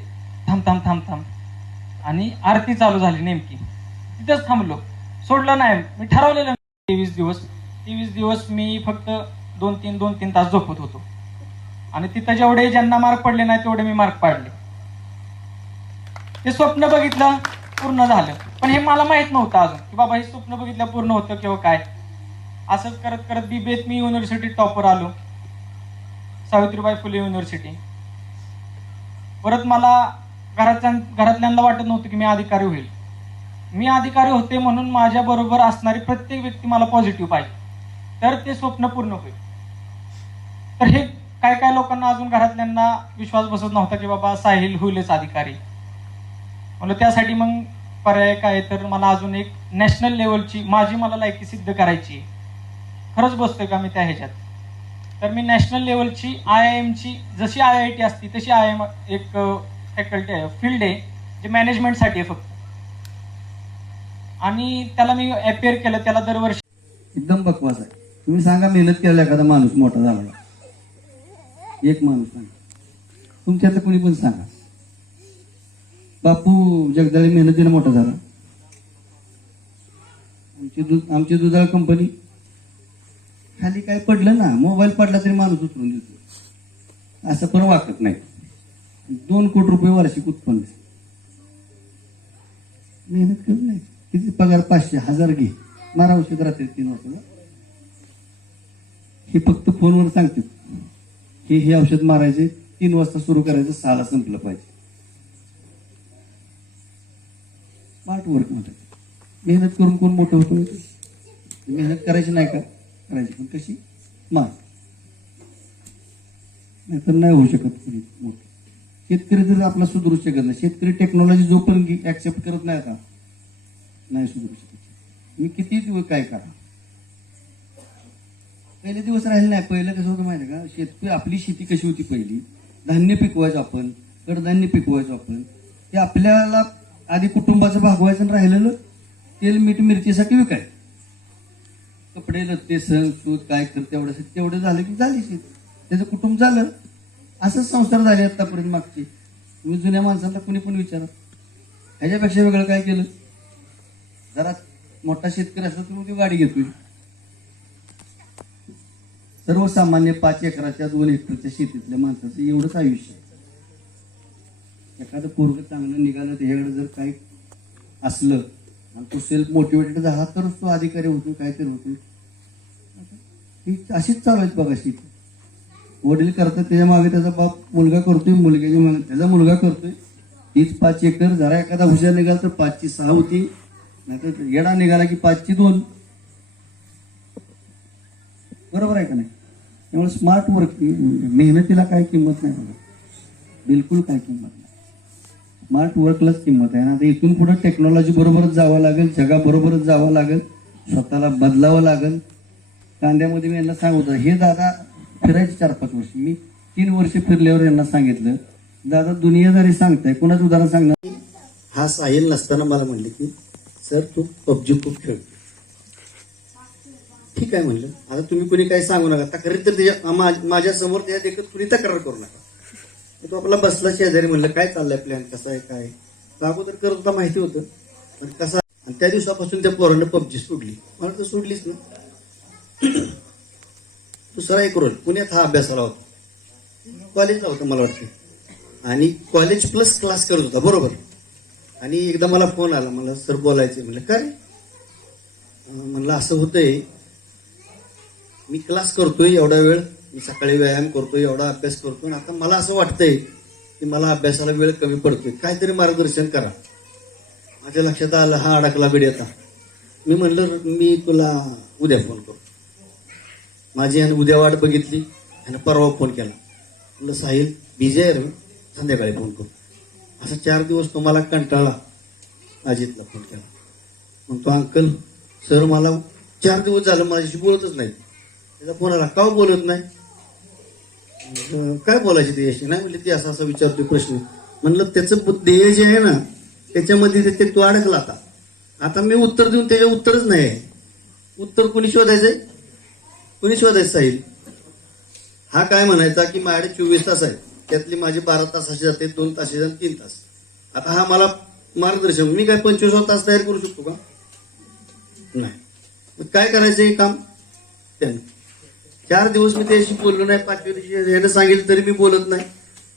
थांब थांब थांब थांब. आणि आरती चालू झाली नेमकी. तिथंच थांबलो, सोडलं नाही. मी ठरवलेलं 23 दिवस मी फक्त 2-3 तास झोपत होतो. आणि तिथं जेवढे ज्यांना मार्क पडले नाही तेवढे मी मार्क पाडले. ते स्वप्न बघितलं, पूर्ण झालं. पण हे मला माहित नव्हतं अजून की बाबा हे स्वप्न बघितलं पूर्ण होतं किंवा काय. असंच करत करत BBAत मी युनिव्हर्सिटी टॉपर आलो, सावित्रीबाई फुले युनिव्हर्सिटी. परत मला घरातल्यांना वाटत नव्हतं की मी अधिकारी होईल. मी अधिकारी होते म्हणून माझ्या बरोबर असणारी प्रत्येक व्यक्ती मला पॉझिटिव्ह पाहिजे, तर ते स्वप्न पूर्ण होईल. तर हे काय काय लोकांना अजून घरातल्यांना विश्वास बसत नव्हता की बाबा साहिल होईलच अधिकारी. म्हणलं त्यासाठी मग पर्याय काय, तर मला अजून एक नॅशनल लेवलची माझी मला लायकी सिद्ध करायची. खरंच बसतोय का मी त्या ह्याच्यात. तर मी नॅशनल लेवलची IIMची जशी IIT असती तशी IIM एक फॅकल्टी आहे, फील्ड आहे, जे मॅनेजमेंटसाठी आहे फक्त. आणि त्याला मी अपेअर केलं. त्याला दरवर्षी एकदम बकवास आहे. तुम्ही सांगा मेहनत केलेला एखादा माणूस मोठा झाला, एक माणूस सांगा, तुमच्यातलं कोणी पण सांगा. बापू जगदाळे मेहनतीने मोठा झाला. आमची दुधाळ कंपनी खाली काय पडलं ना, मोबाईल पडला तरी माणूस उचलून देतो. असं पण वाटत नाही. 2 कोटी रुपये वार्षिक उत्पन्न. मेहनत करत नाही. किती पगार 500-1000 घे, मारा औषध रात्री 3 वाजता. हे फक्त फोनवर सांगते की हे औषध मारायचे 3 वाजता सुरू करायचं 6 ला संपलं पाहिजे. स्मार्ट वर्क म्हणतात. मेहनत करून कोण मोठं होतं? मेहनत करायची नाही का? करायची, पण कशी? स्मार्ट. नाहीतर नाही होऊ शकत कोणी मोठं. शेतकरी जर आपला सुधरू शकत नाही. शेतकरी टेक्नॉलॉजी जो पण ऍक्सेप्ट करत नाही आता, नाही सुधरू शकत. मी किती दिवस काय करा, पहिले दिवस राहिले नाही. पहिलं कसं होतं माहिती का? शेतकरी आपली शेती कशी होती पहिली, धान्य पिकवायचो आपण, कडधान्य पिकवायचो आपण. ते आपल्याला आधी कुटुंबाचं भागवायचं आणि राहिलेलं तेल मीठ मिरचीसाठी विकायचं. कपडे लत्ते सण सूत काय कर तेवढं झालं की झाली शेती, त्याचं कुटुंब झालं. असंच संसार झाले आतापर्यंत मागचे. तुम्ही जुन्या माणसांना कुणी पण विचारा, ह्याच्यापेक्षा वेगळं काय केलं? जरा मोठा शेतकरी असला तर ती गाडी घेतोय. सर्वसामान्य 5 एकराच्या 2 हेक्टरच्या शेतीतल्या माणसाचं एवढंच आयुष्य. एखादं पोरग चांगलं निघालं, त्याच्याकडे जर काही असलं आणि तो सेल्फ मोटिवेटेड झाला तरच तो अधिकारी होतो, काहीतरी होतो. ही अशीच चालू आहेत बघा शेती. वडील करतात, त्याच्या मागे त्याचा बाप मुलगा करतोय, मुलग्याच्या मागे त्याचा मुलगा करतोय. हीच 5 एकर. जरा एखादा हुशार निघाला तर 5ची 6 होती, नाहीतर येडा निघाला की 5ची 2. बरोबर आहे का नाही? त्यामुळे स्मार्ट वर्क, मेहनतीला काय किंमत नाही बघा, बिलकुल काय किंमत नाही. स्मार्ट वर्कलाच किंमत आहे ना. आता इथून पुढे टेक्नॉलॉजी बरोबरच जावं लागेल, जगाबरोबरच जावं लागेल, स्वतःला बदलावं लागेल. कांद्यामध्ये मी यांना सांगत होतो, हे दादा फिरायचे 4-5 वर्ष. मी 3 वर्ष फिरल्यावर यांना सांगितलं, दादा दुनियादारी सांगताय, कोणाचं उदाहरण सांगणार? हा साहिल नसताना मला म्हणले की सर तू PUBG खूप खेळतो. ठीक आहे म्हणलं. आता तुम्ही कोणी काही सांगू नका, तक्रार तर त्याच्या माझ्या समोर त्या देखत कुणी तक्रार करू नका. तो आपला बसला शेजारी, म्हणलं काय चाललंय प्लॅन, कसा आहे काय. तर अगोदर करत होता माहिती होतं, पण कसा. आणि त्या दिवसापासून त्या पोरानं PUBG सोडली. मला तर सोडलीच ना. दुसरा एक रोल पुण्यात हा अभ्यासाला होता, कॉलेजला होता मला वाटतं, आणि कॉलेज प्लस क्लास करत होता बरोबर. आणि एकदा मला फोन आला, मला सर बोलायचे. म्हणलं काय? म्हणलं असं होतंय, मी क्लास करतोय एवढा वेळ, मी सकाळी व्यायाम करतोय, एवढा अभ्यास करतोय, आता मला असं वाटतंय की मला अभ्यासाला वेळ कमी पडतोय, काहीतरी मार्गदर्शन करा. माझ्या लक्षात आलं हा अडकला बिडी. आता मी म्हणलं मी तुला उद्या फोन करतो. माझी यानं उद्या वाट बघितली आणि परवा फोन केला. म्हणलं साहिल बिझी आहे रे, संध्याकाळी फोन करतो. असं 4 दिवस तुम्हाला कंटाळा, अजितला फोन केला. मग तो अंकल सर मला 4 दिवस झालं माझ्याशी बोलतच नाही. त्याचा फोन आला, का बोलत नाही? काय बोलायचे त्याच्याशी? नाही म्हणले, ते असा असा विचारतोय प्रश्न. म्हणलं त्याचं ध्येय जे आहे ना त्याच्यामध्ये ते तो अडकला. आता मी उत्तर देऊन त्याच्या उत्तरच नाही आहे. उत्तर कोणी शोधायचंय? कोणी शोधायचं साहिल? हा काय म्हणायचा की माझ्याकडे 24 तास आहे, त्यातली माझे 12 तासाचे जाते, 2 तासाचे जाते, 3 तास. आता हा मला मार्गदर्शन, मी काय 25 तास तयार करू शकतो का? नाही. मग काय करायचं हे काम त्याने. 4 दिवस मी त्याशी बोललो नाही. 5व्या दिवशी यानं सांगितलं तरी मी बोलत नाही.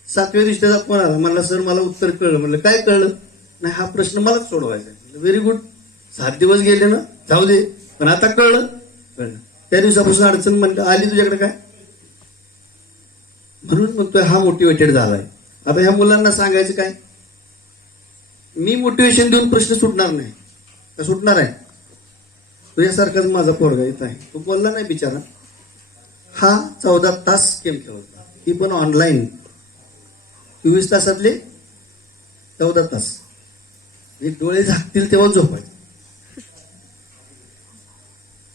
7व्या दिवशी त्याचा फोन आला, म्हणला सर मला उत्तर कळलं. म्हणलं काय कळलं? नाही हा प्रश्न मलाच सोडवायचा आहे. Very good. 7 दिवस गेले ना, जाऊ दे, पण आता कळलं. त्या दिवसापासून अडचण म्हणलं आली तुझ्याकडे काय, म्हणून म्हणतोय हा मोटिवेटेड झालाय. आता ह्या मुलांना सांगायचं काय? मी मोटिवेशन देऊन प्रश्न सुटणार नाही का? सुटणार आहे? तुझ्यासारखाच माझा पोरगा येत आहे, तो बोलला नाही बिचारा. हा 14 तास गेम खेळत होता, ती पण ऑनलाईन. 24 तासातले 14 तास. डोळे झाकतील तेव्हा झोपायचे.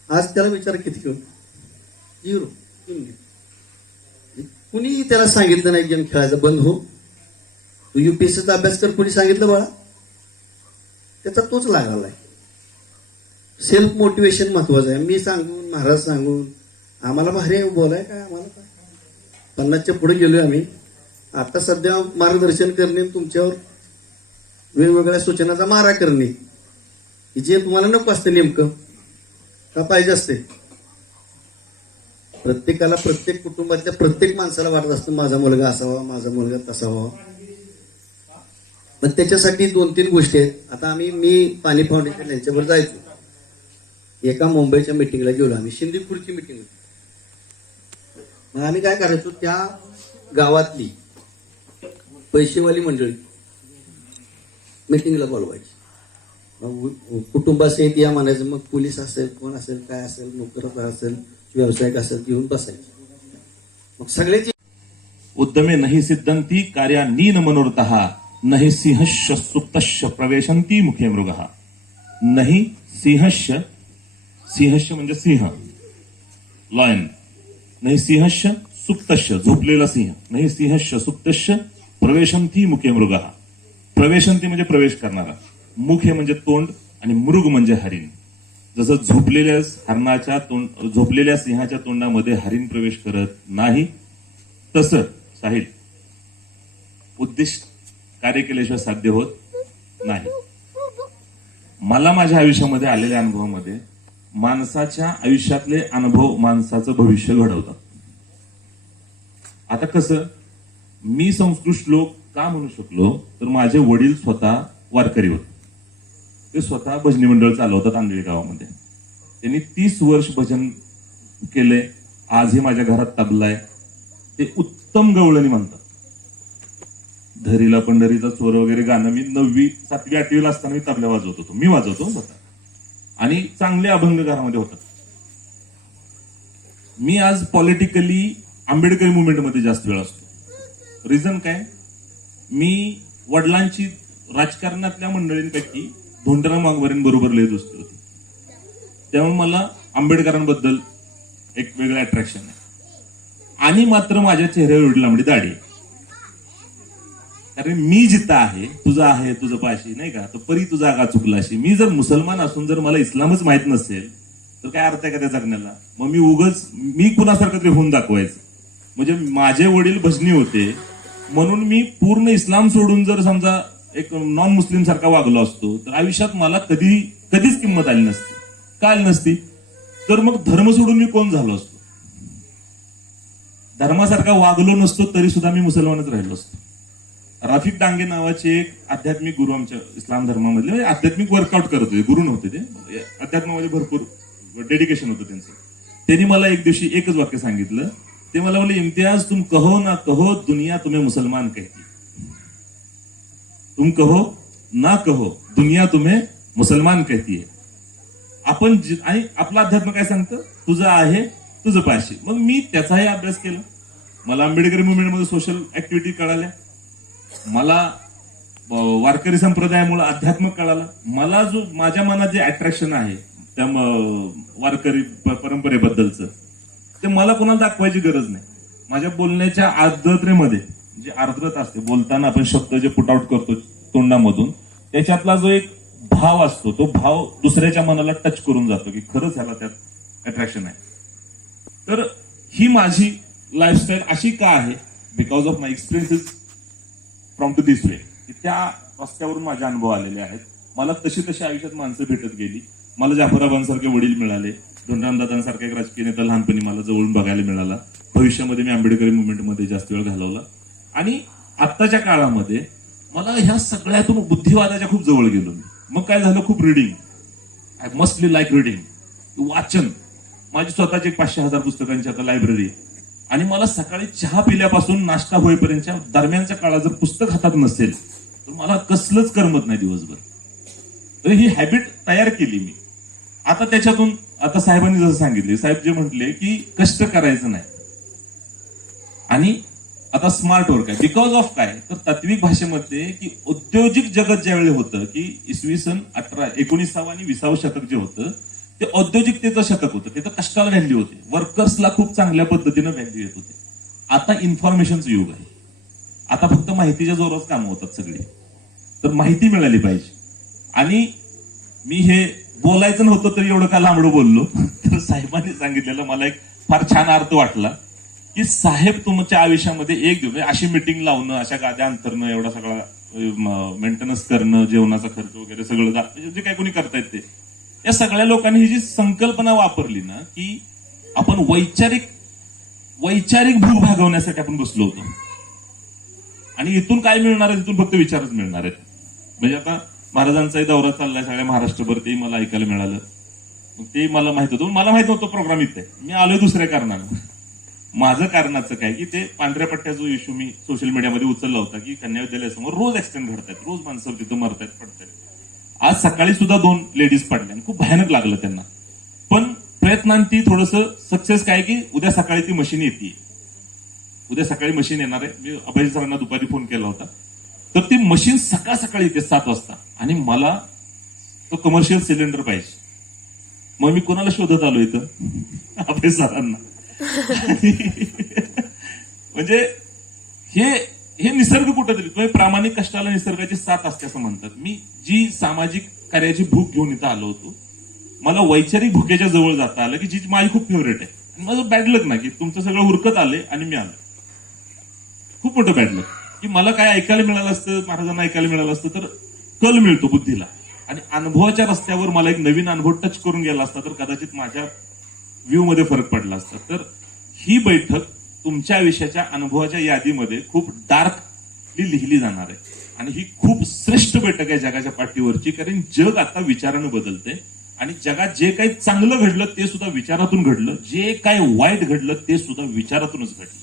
आज त्याला विचार किती खेळ? 0. कुणी त्याला सांगितलं नाही गेम खेळायचं बंद हो, तू UPSCचा अभ्यास कर, कुणी सांगितलं बाळा? त्याचा तोच लागलाय. सेल्फ मोटिवेशन महत्वाचं आहे. मी सांगून, महाराज सांगून, आम्हाला भारी आहे बोलाय काय, आम्हाला काय 50च्या पुढे गेलोय आम्ही. आता सध्या मार्गदर्शन करणे, तुमच्यावर वेगवेगळ्या सूचनाचा मारा करणे, जे तुम्हाला नको असतं नेमकं का पाहिजे असते. प्रत्येकाला, प्रत्येक कुटुंबातल्या प्रत्येक माणसाला वाटत असतं माझा मुलगा असावा, माझा मुलगा तसा व्हावा. पण त्याच्यासाठी 2-3 गोष्टी आहेत. आता मी पाणी फाउंडेशन यांच्यावर जायचो. एका मुंबईच्या मिटिंगला गेलो आम्ही, शिंदीपूरची मिटिंग होती. मग आम्ही काय करायचो, त्या गावातली पैसेवाली मंडळी मीटिंगला बोलवायची. मग कुटुंबासहित या म्हणायचं. मग पोलीस असेल, कोण असेल, काय असेल, नोकर असेल, व्यावसायिक असेल, घेऊन बसायचे. मग सगळ्याची उद्यमे नहि सिद्धंती कार्यानी न मनोरतः नहि सिंहश्च सुप्तश्च प्रवेशंती मुखे मृगः. नहि सिंहश्च, सिंहश्च म्हणजे सिंह, लॉयन. नाही सिंहश्च सुप्तश्च झोपलेला सिंह. नाही सिंहश्च सुप्तश्च प्रवेशंती मुखे मृगः. प्रवेशंती म्हणजे प्रवेश करणारा, मुख हे म्हणजे तोंड आणि मृग म्हणजे हरिण. जसं झोपलेल्या हरणाच्या झोपलेल्या सिंहाच्या तोंडामध्ये हरिण प्रवेश करत नाही, तसं साहिल उद्दिष्ट कार्य केल्याशिवाय साध्य होत नाही. मला माझ्या आयुष्यामध्ये आलेल्या अनुभवामध्ये माणसाच्या आयुष्यातले अनुभव माणसाचं भविष्य घडवतात. आता कसं, मी संस्कृत श्लोक का म्हणू शकलो, तर माझे वडील स्वतः वारकरी होते. ते स्वतः भजनी मंडळ चालवतात आंधळी गावामध्ये. त्यांनी 30 वर्ष भजन केले. आजही माझ्या घरात तबला आहे. ते उत्तम गवळणी म्हणतात. धरीला पंढरीचा चोर वगैरे गाणं मी 9वी 7वी 8वीला असताना मी तबला वाजवत होतो. मी वाजवतो स्वतः. आणि चांगले अभंग घरामध्ये होतात. मी आज पॉलिटिकली आंबेडकरी मुवमेंटमध्ये जास्त वेळ असतो. रिझन काय, मी वडिलांची राजकारणातल्या मंडळींपैकी धोंडराम वाघमारेंबरोबर लय दोस्ती होती. त्यामुळे मला आंबेडकरांबद्दल एक वेगळं अट्रॅक्शन आहे. आणि मात्र माझ्या चेहऱ्यावर एवढी लांबडी दाढी आहे. कारण मी जिथं आहे, तुझं आहे तुझं पाशी, नाही का, तर परी तुझा आगा चुकलाशी. मी जर मुसलमान असून जर मला इस्लामच माहित नसेल तर काय अर्थ आहे का त्या जगण्याला. मग मी उगच मी कुणासारखं तरी होऊन दाखवायचं. म्हणजे माझे वडील भजनी होते म्हणून मी पूर्ण इस्लाम सोडून जर समजा एक नॉन मुस्लिम सारखा वागलो असतो तर आयुष्यात मला कधीच किंमत आली नसती. का आली नसती, तर मग धर्म सोडून मी कोण झालो असतो. धर्मासारखा वागलो नसतो तरी सुद्धा मी मुसलमानच राहिलो असतो. राफिक डांगे नावाचे एक आध्यात्मिक गुरु आमच्या इस्लाम धर्मामधले, म्हणजे आध्यात्मिक वर्कआउट करत होते, गुरु नव्हते ते, अध्यात्मामध्ये भरपूर डेडिकेशन होतं त्यांचं. त्यांनी मला एक दिवशी एकच वाक्य सांगितलं. ते मला बोलले, इम्तियाज तुम कहो ना कहो दुनिया तुम्हें मुसलमान कहती. तुम कहो ना कहो दुनिया तुम्हें मुसलमान कहती है. आपण आणि आपलं अध्यात्म काय सांगतं, तुझं आहे तुझं पाशी. मग मी त्याचाही अभ्यास केला. मला आंबेडकरी मुवमेंटमध्ये सोशल ऍक्टिव्हिटी कळाल्या. मला वारकरी संप्रदायामुळे अध्यात्म कळाला. मला जो माझ्या मनात जे अट्रॅक्शन आहे त्या वारकरी परंपरेबद्दलचं, ते मला कोणाला दाखवायची गरज नाही. माझ्या बोलण्याच्या आर्द्रतेमध्ये जी आर्द्रता असते, बोलताना आपण शब्द जे पुट आउट करतो तोंडामधून, त्याच्यातला जो एक भाव असतो तो भाव दुसऱ्याच्या मनाला टच करून जातो की खरंच ह्याला त्यात अट्रॅक्शन आहे. तर ही माझी लाईफस्टाईल अशी का आहे, because of my experiences from to this way. त्या रस्त्यावरून माझे अनुभव आलेले आहेत. मला तशी आयुष्यात माणसं भेटत गेली. मला जाफराबांसारखे वडील मिळाले. धोंडराम दादांसारखा एक राजकीय नेता लहानपणी मला जवळून बघायला मिळाला. भविष्यामध्ये मी आंबेडकरी मुवमेंटमध्ये जास्त वेळ घालवला. आणि आत्ताच्या काळामध्ये मला ह्या सगळ्यातून बुद्धिवादाच्या खूप जवळ गेलो मी. मग काय झालं, खूप reading. I mostly like reading, वाचन. माझी स्वतःची 500,000 पुस्तकांची आता लायब्ररी. आणि मला सकाळी चहा पिल्यापासून नाश्ता होईपर्यंतच्या दरम्यानच्या काळात जर पुस्तक हातात नसेल तर मला कसलंच करमत नाही दिवसभर. तर ही हॅबिट तयार केली मी. आता त्याच्यातून आता साहेबांनी जसं सांगितले, साहेब जे म्हटले की कष्ट करायचं नाही. आणि आता स्मार्ट वर्क आहे. बिकॉज ऑफ काय, तर तात्विक भाषेमध्ये की औद्योगिक जगत ज्यावेळी होतं की इसवी सन 19 आणि 20 शतक जे होतं ते औद्योगिकतेचं शतक होतं. तिथं कष्टाला व्हॅल्यू होते, वर्कर्सला खूप चांगल्या पद्धतीनं व्हॅल्यू येत होते. आता इन्फॉर्मेशनचं युग आहे. आता फक्त माहितीच्या जोरावर कामं होतात सगळी. तर माहिती मिळाली पाहिजे. आणि मी हे बोलायचं नव्हतं तरी एवढं का लांबडं बोललो, तर साहेबांनी सांगितलेलं मला एक फार छान अर्थ वाटला की साहेब तुमच्या आयुष्यामध्ये एक दिवस अशी मिटिंग लावणं, अशा गाद्या अंतरणं, एवढा सगळा मेंटेनन्स करणं, जेवणाचा खर्च वगैरे सगळं जे काय कोणी करतायत ते, या सगळ्या लोकांनी ही जी संकल्पना वापरली ना की आपण वैचारिक भूक भागवण्यासाठी आपण बसलो होतो. आणि इथून काय मिळणार आहे, तिथून फक्त विचारच मिळणार आहेत. म्हणजे आता महाराजांचाही दौरा चाललाय सगळ्या महाराष्ट्रभर, तेही मला ऐकायला मिळालं. मग ते मला माहित होतं. मला माहित होतं प्रोग्राम इथे, मी आलोय दुसऱ्या कारणानं. माझं कारणाचं काय की ते पांढऱ्या पट्ट्याचा इश्यू मी सोशल मीडियामध्ये उचलला होता की कन्या विद्यालयासमोर रोज ऍक्सिडेंट घडतात, रोज माणसं तिथं मरतात, पडतात. आज सकाळी सुद्धा 2 लेडीज पडल्या आणि खूप भयानक लागलं त्यांना. पण प्रयत्नांती थोडस सक्सेस काय की उद्या सकाळी ती मशीन येते, उद्या सकाळी मशीन येणार आहे. मी अभय सरांना दुपारी फोन केला होता, तर ती मशीन सकाळ सकाळी येते 7 वाजता आणि मला तो कमर्शियल सिलेंडर पाहिजे. मग मी कोणाला शोधत आलो इथं? अभय सरांना. म्हणजे हे निसर्ग कुठेतरी तुम्ही प्रामाणिक कष्टाला निसर्गाची साथ असते असं म्हणतात. मी जी सामाजिक कार्याची भूक घेऊन इथं आलो होतो, मला वैचारिक भुकेच्या जवळ जाता आलं की जी माझी खूप फेवरेट आहे. आणि माझं बॅड लक ना की तुमचं सगळं उरकत आले आणि मी आलो. खूप मोठं बॅड लक की मला काय ऐकायला मिळालं असतं, महाराजांना ऐकायला मिळालं असतं तर कल मिळतो बुद्धीला. आणि अनुभवाच्या रस्त्यावर मला एक नवीन अनुभव टच करून गेला असता तर कदाचित माझ्या व्ह्यू मध्ये फरक पडला असता. तर ही बैठक तुमच्या आयुष्याच्या अनुभवाच्या यादीमध्ये खूप डार्कली लिहिली जाणार आहे आणि ही खूप श्रेष्ठ बैठक आहे जगाच्या पाठीवरची. कारण जग आता विचारानं बदलते आणि जगात जे काही चांगलं घडलं ते सुद्धा विचारातून घडलं, जे काही वाईट घडलं ते सुद्धा विचारातूनच घडलं.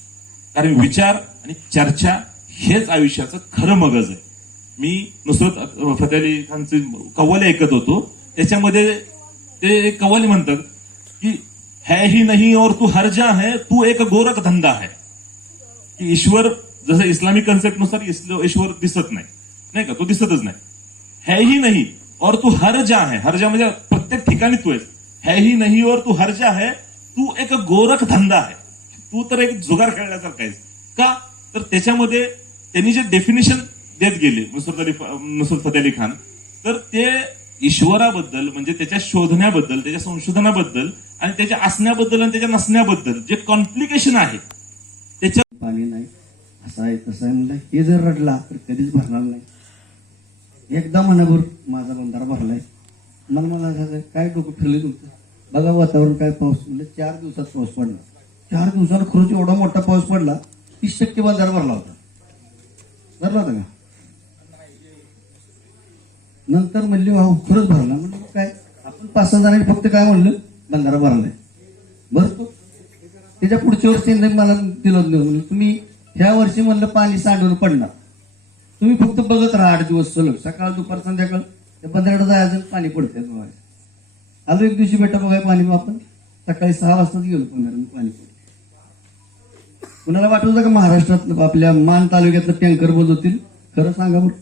कारण विचार आणि चर्चा हेच आयुष्याचं खरं मगज आहे. मी नुसरत फतेह अली खानचे कव्वाली ऐकत होतो, त्याच्यामध्ये ते कव्वाली म्हणतात की है ही नहीं और तू हर जा है, तू एक गोरख धंदा है. की ईश्वर जसं इस्लामिक कन्सेप्ट नुसार ईश्वर दिसत नाही का, तो दिसतच नाही. है ही नाही और तू हर जा है, हर जा म्हणजे प्रत्येक ठिकाणी तू आहेस. है ही नाही और तू हर जा है, तू एक गोरख धंदा है. तू तर एक जुगार खेळण्यासारखा आहेस. का तर त्याच्यामध्ये त्यांनी जे डेफिनेशन देत गेले नुसरत फतेह अली खान, तर ते ईश्वराबद्दल म्हणजे त्याच्या शोधण्याबद्दल, त्याच्या संशोधनाबद्दल आणि त्याच्या असण्याबद्दल आणि त्याच्या नसण्याबद्दल जे कॉम्प्लिकेशन आहे त्याच्या पाणी नाही, असं आहे तसं आहे म्हणलं. हे जर रडला तर कधीच भरणार नाही. एकदा महिनाभर माझा बंधारा भरलाय. मला काय डोकं ठरले तुमचं? बघा वातावरण काय, पाऊस म्हणजे 4 दिवसात पाऊस पडला. 4 दिवसात खरंच एवढा मोठा पाऊस पडला, 30% बंधारा भरला होता. भरला होता का? नंतर म्हणले वाह खरंच भरला. म्हणजे काय आपण 5-6 जणांनी फक्त काय म्हणलं बंधारा भरलाय, भरतो. त्याच्या पुढच्या वर्षी मला दिलं नाही. तुम्ही ह्या वर्षी म्हणलं पाणी सांडून पडणार, तुम्ही फक्त बघत राहा 8 दिवस सलग, सकाळ दुपार संध्याकाळ त्या बंधाऱ्याला जायचं, पाणी पडतंय बघायचं. आलो एक दिवशी बेटा बघाय पाणी, मग आपण सकाळी 6 वाजताच गेलो बंधाऱ्यानं पाणी पडलं. कुणाला वाटत होतं का महाराष्ट्रात आपल्या मान तालुक्यातलं टँकर बंद होतील? खरं सांगा बरं,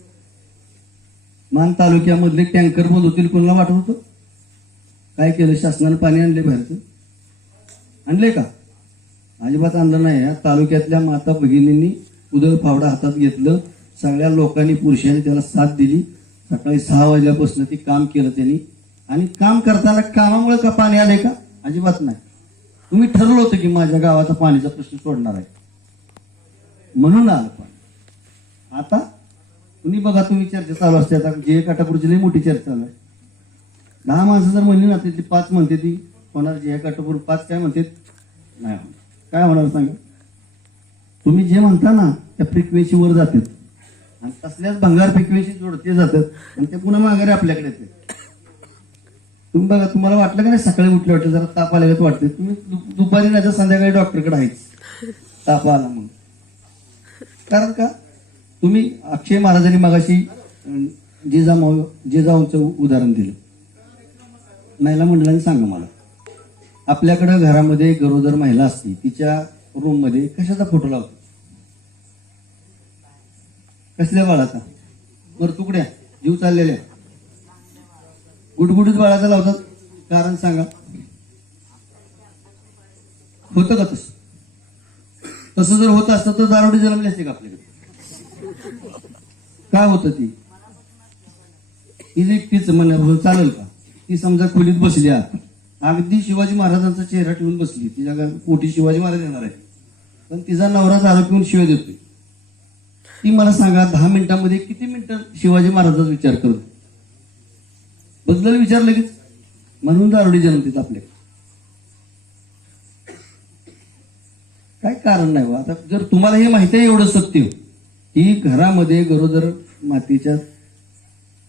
मान तालुक्यामधले टँकर बंद होतील कुणाला वाटत होतं? काय केलं शासनानं? पाणी आणले बाहेरचं, आणले का? अजिबात आणलं नाही. या तालुक्यातल्या माता भगिनींनी उदळ फावडा हातात घेतलं, सगळ्या लोकांनी पुरुषांनी त्याला साथ दिली. सकाळी 6 वाजल्यापासून ती काम केलं त्यांनी. आणि काम करताना कामामुळे का पाणी आले का? अजिबात नाही. तुम्ही ठरवलं होतं की माझ्या गावाचा पाणीचा प्रश्न सोडणार आहे म्हणून आलं पाणी. आता तुम्ही बघा, तुम्ही चर्चा चालू असते. आता जे काटापूरची लई मोठी चर्चा चालू आहे. 10 माणसं जर म्हणली ना तिथली 5 म्हणते ती होणार, जे काटापूर 5 काय म्हणते नाही होणार. काय होणार सांगा? तुम्ही जे म्हणता ना त्या फ्रिक्वेन्सीवर जातात आणि तसल्याच भंगार फ्रिक्वेन्सी जोडते जातात आणि ते पुन्हा माघारी आपल्याकडे येते. तुम्ही बघा, तुम्हाला वाटलं का नाही सकाळी उठले वाटतं जरा ताप आल्यागत वाटते, तुम्ही दुपारी नाही तर संध्याकाळी डॉक्टरकडे आहेच ताप आला म्हणून. कारण का? तुम्ही अक्षय महाराजांनी मगाशी जिजाऊंचं उदाहरण दिलं. महिला मंडळाने सांगा मला, आपल्याकडं घरामध्ये गरोदर महिला असते, तिच्या रूम मध्ये कशाचा फोटो लावतो? कसल्या बाळाचा? तुकड्या जीव चाललेल्या गुडगुडीत बाळाचा लावतात. कारण सांगा, होतं का तसं? तसं जर होत असतं तर दारोडी जन्मले असते का आपल्याकडे? काय होतं? ती एकटीच म्हणणं चालेल का? ती समजा खोलीत बसली आत, अगदी शिवाजी महाराजांचा चेहरा ठेवून बसली, तिच्या पोटी शिवाजी महाराज येणार आहे, पण तिचा नवरा दारू पिऊन शिवाय देतोय. ती मला सांगा 10 मिनिटांमध्ये किती मिनिटं शिवाजी महाराजांचा विचार करतो? बदल विचार लगेच. म्हणून दारुडी जन्मतात आपल्याकडे. काय कारण नाही. आता जर तुम्हाला हे माहिती आहे एवढं सत्य की घरामध्ये गरोदर मातीच्या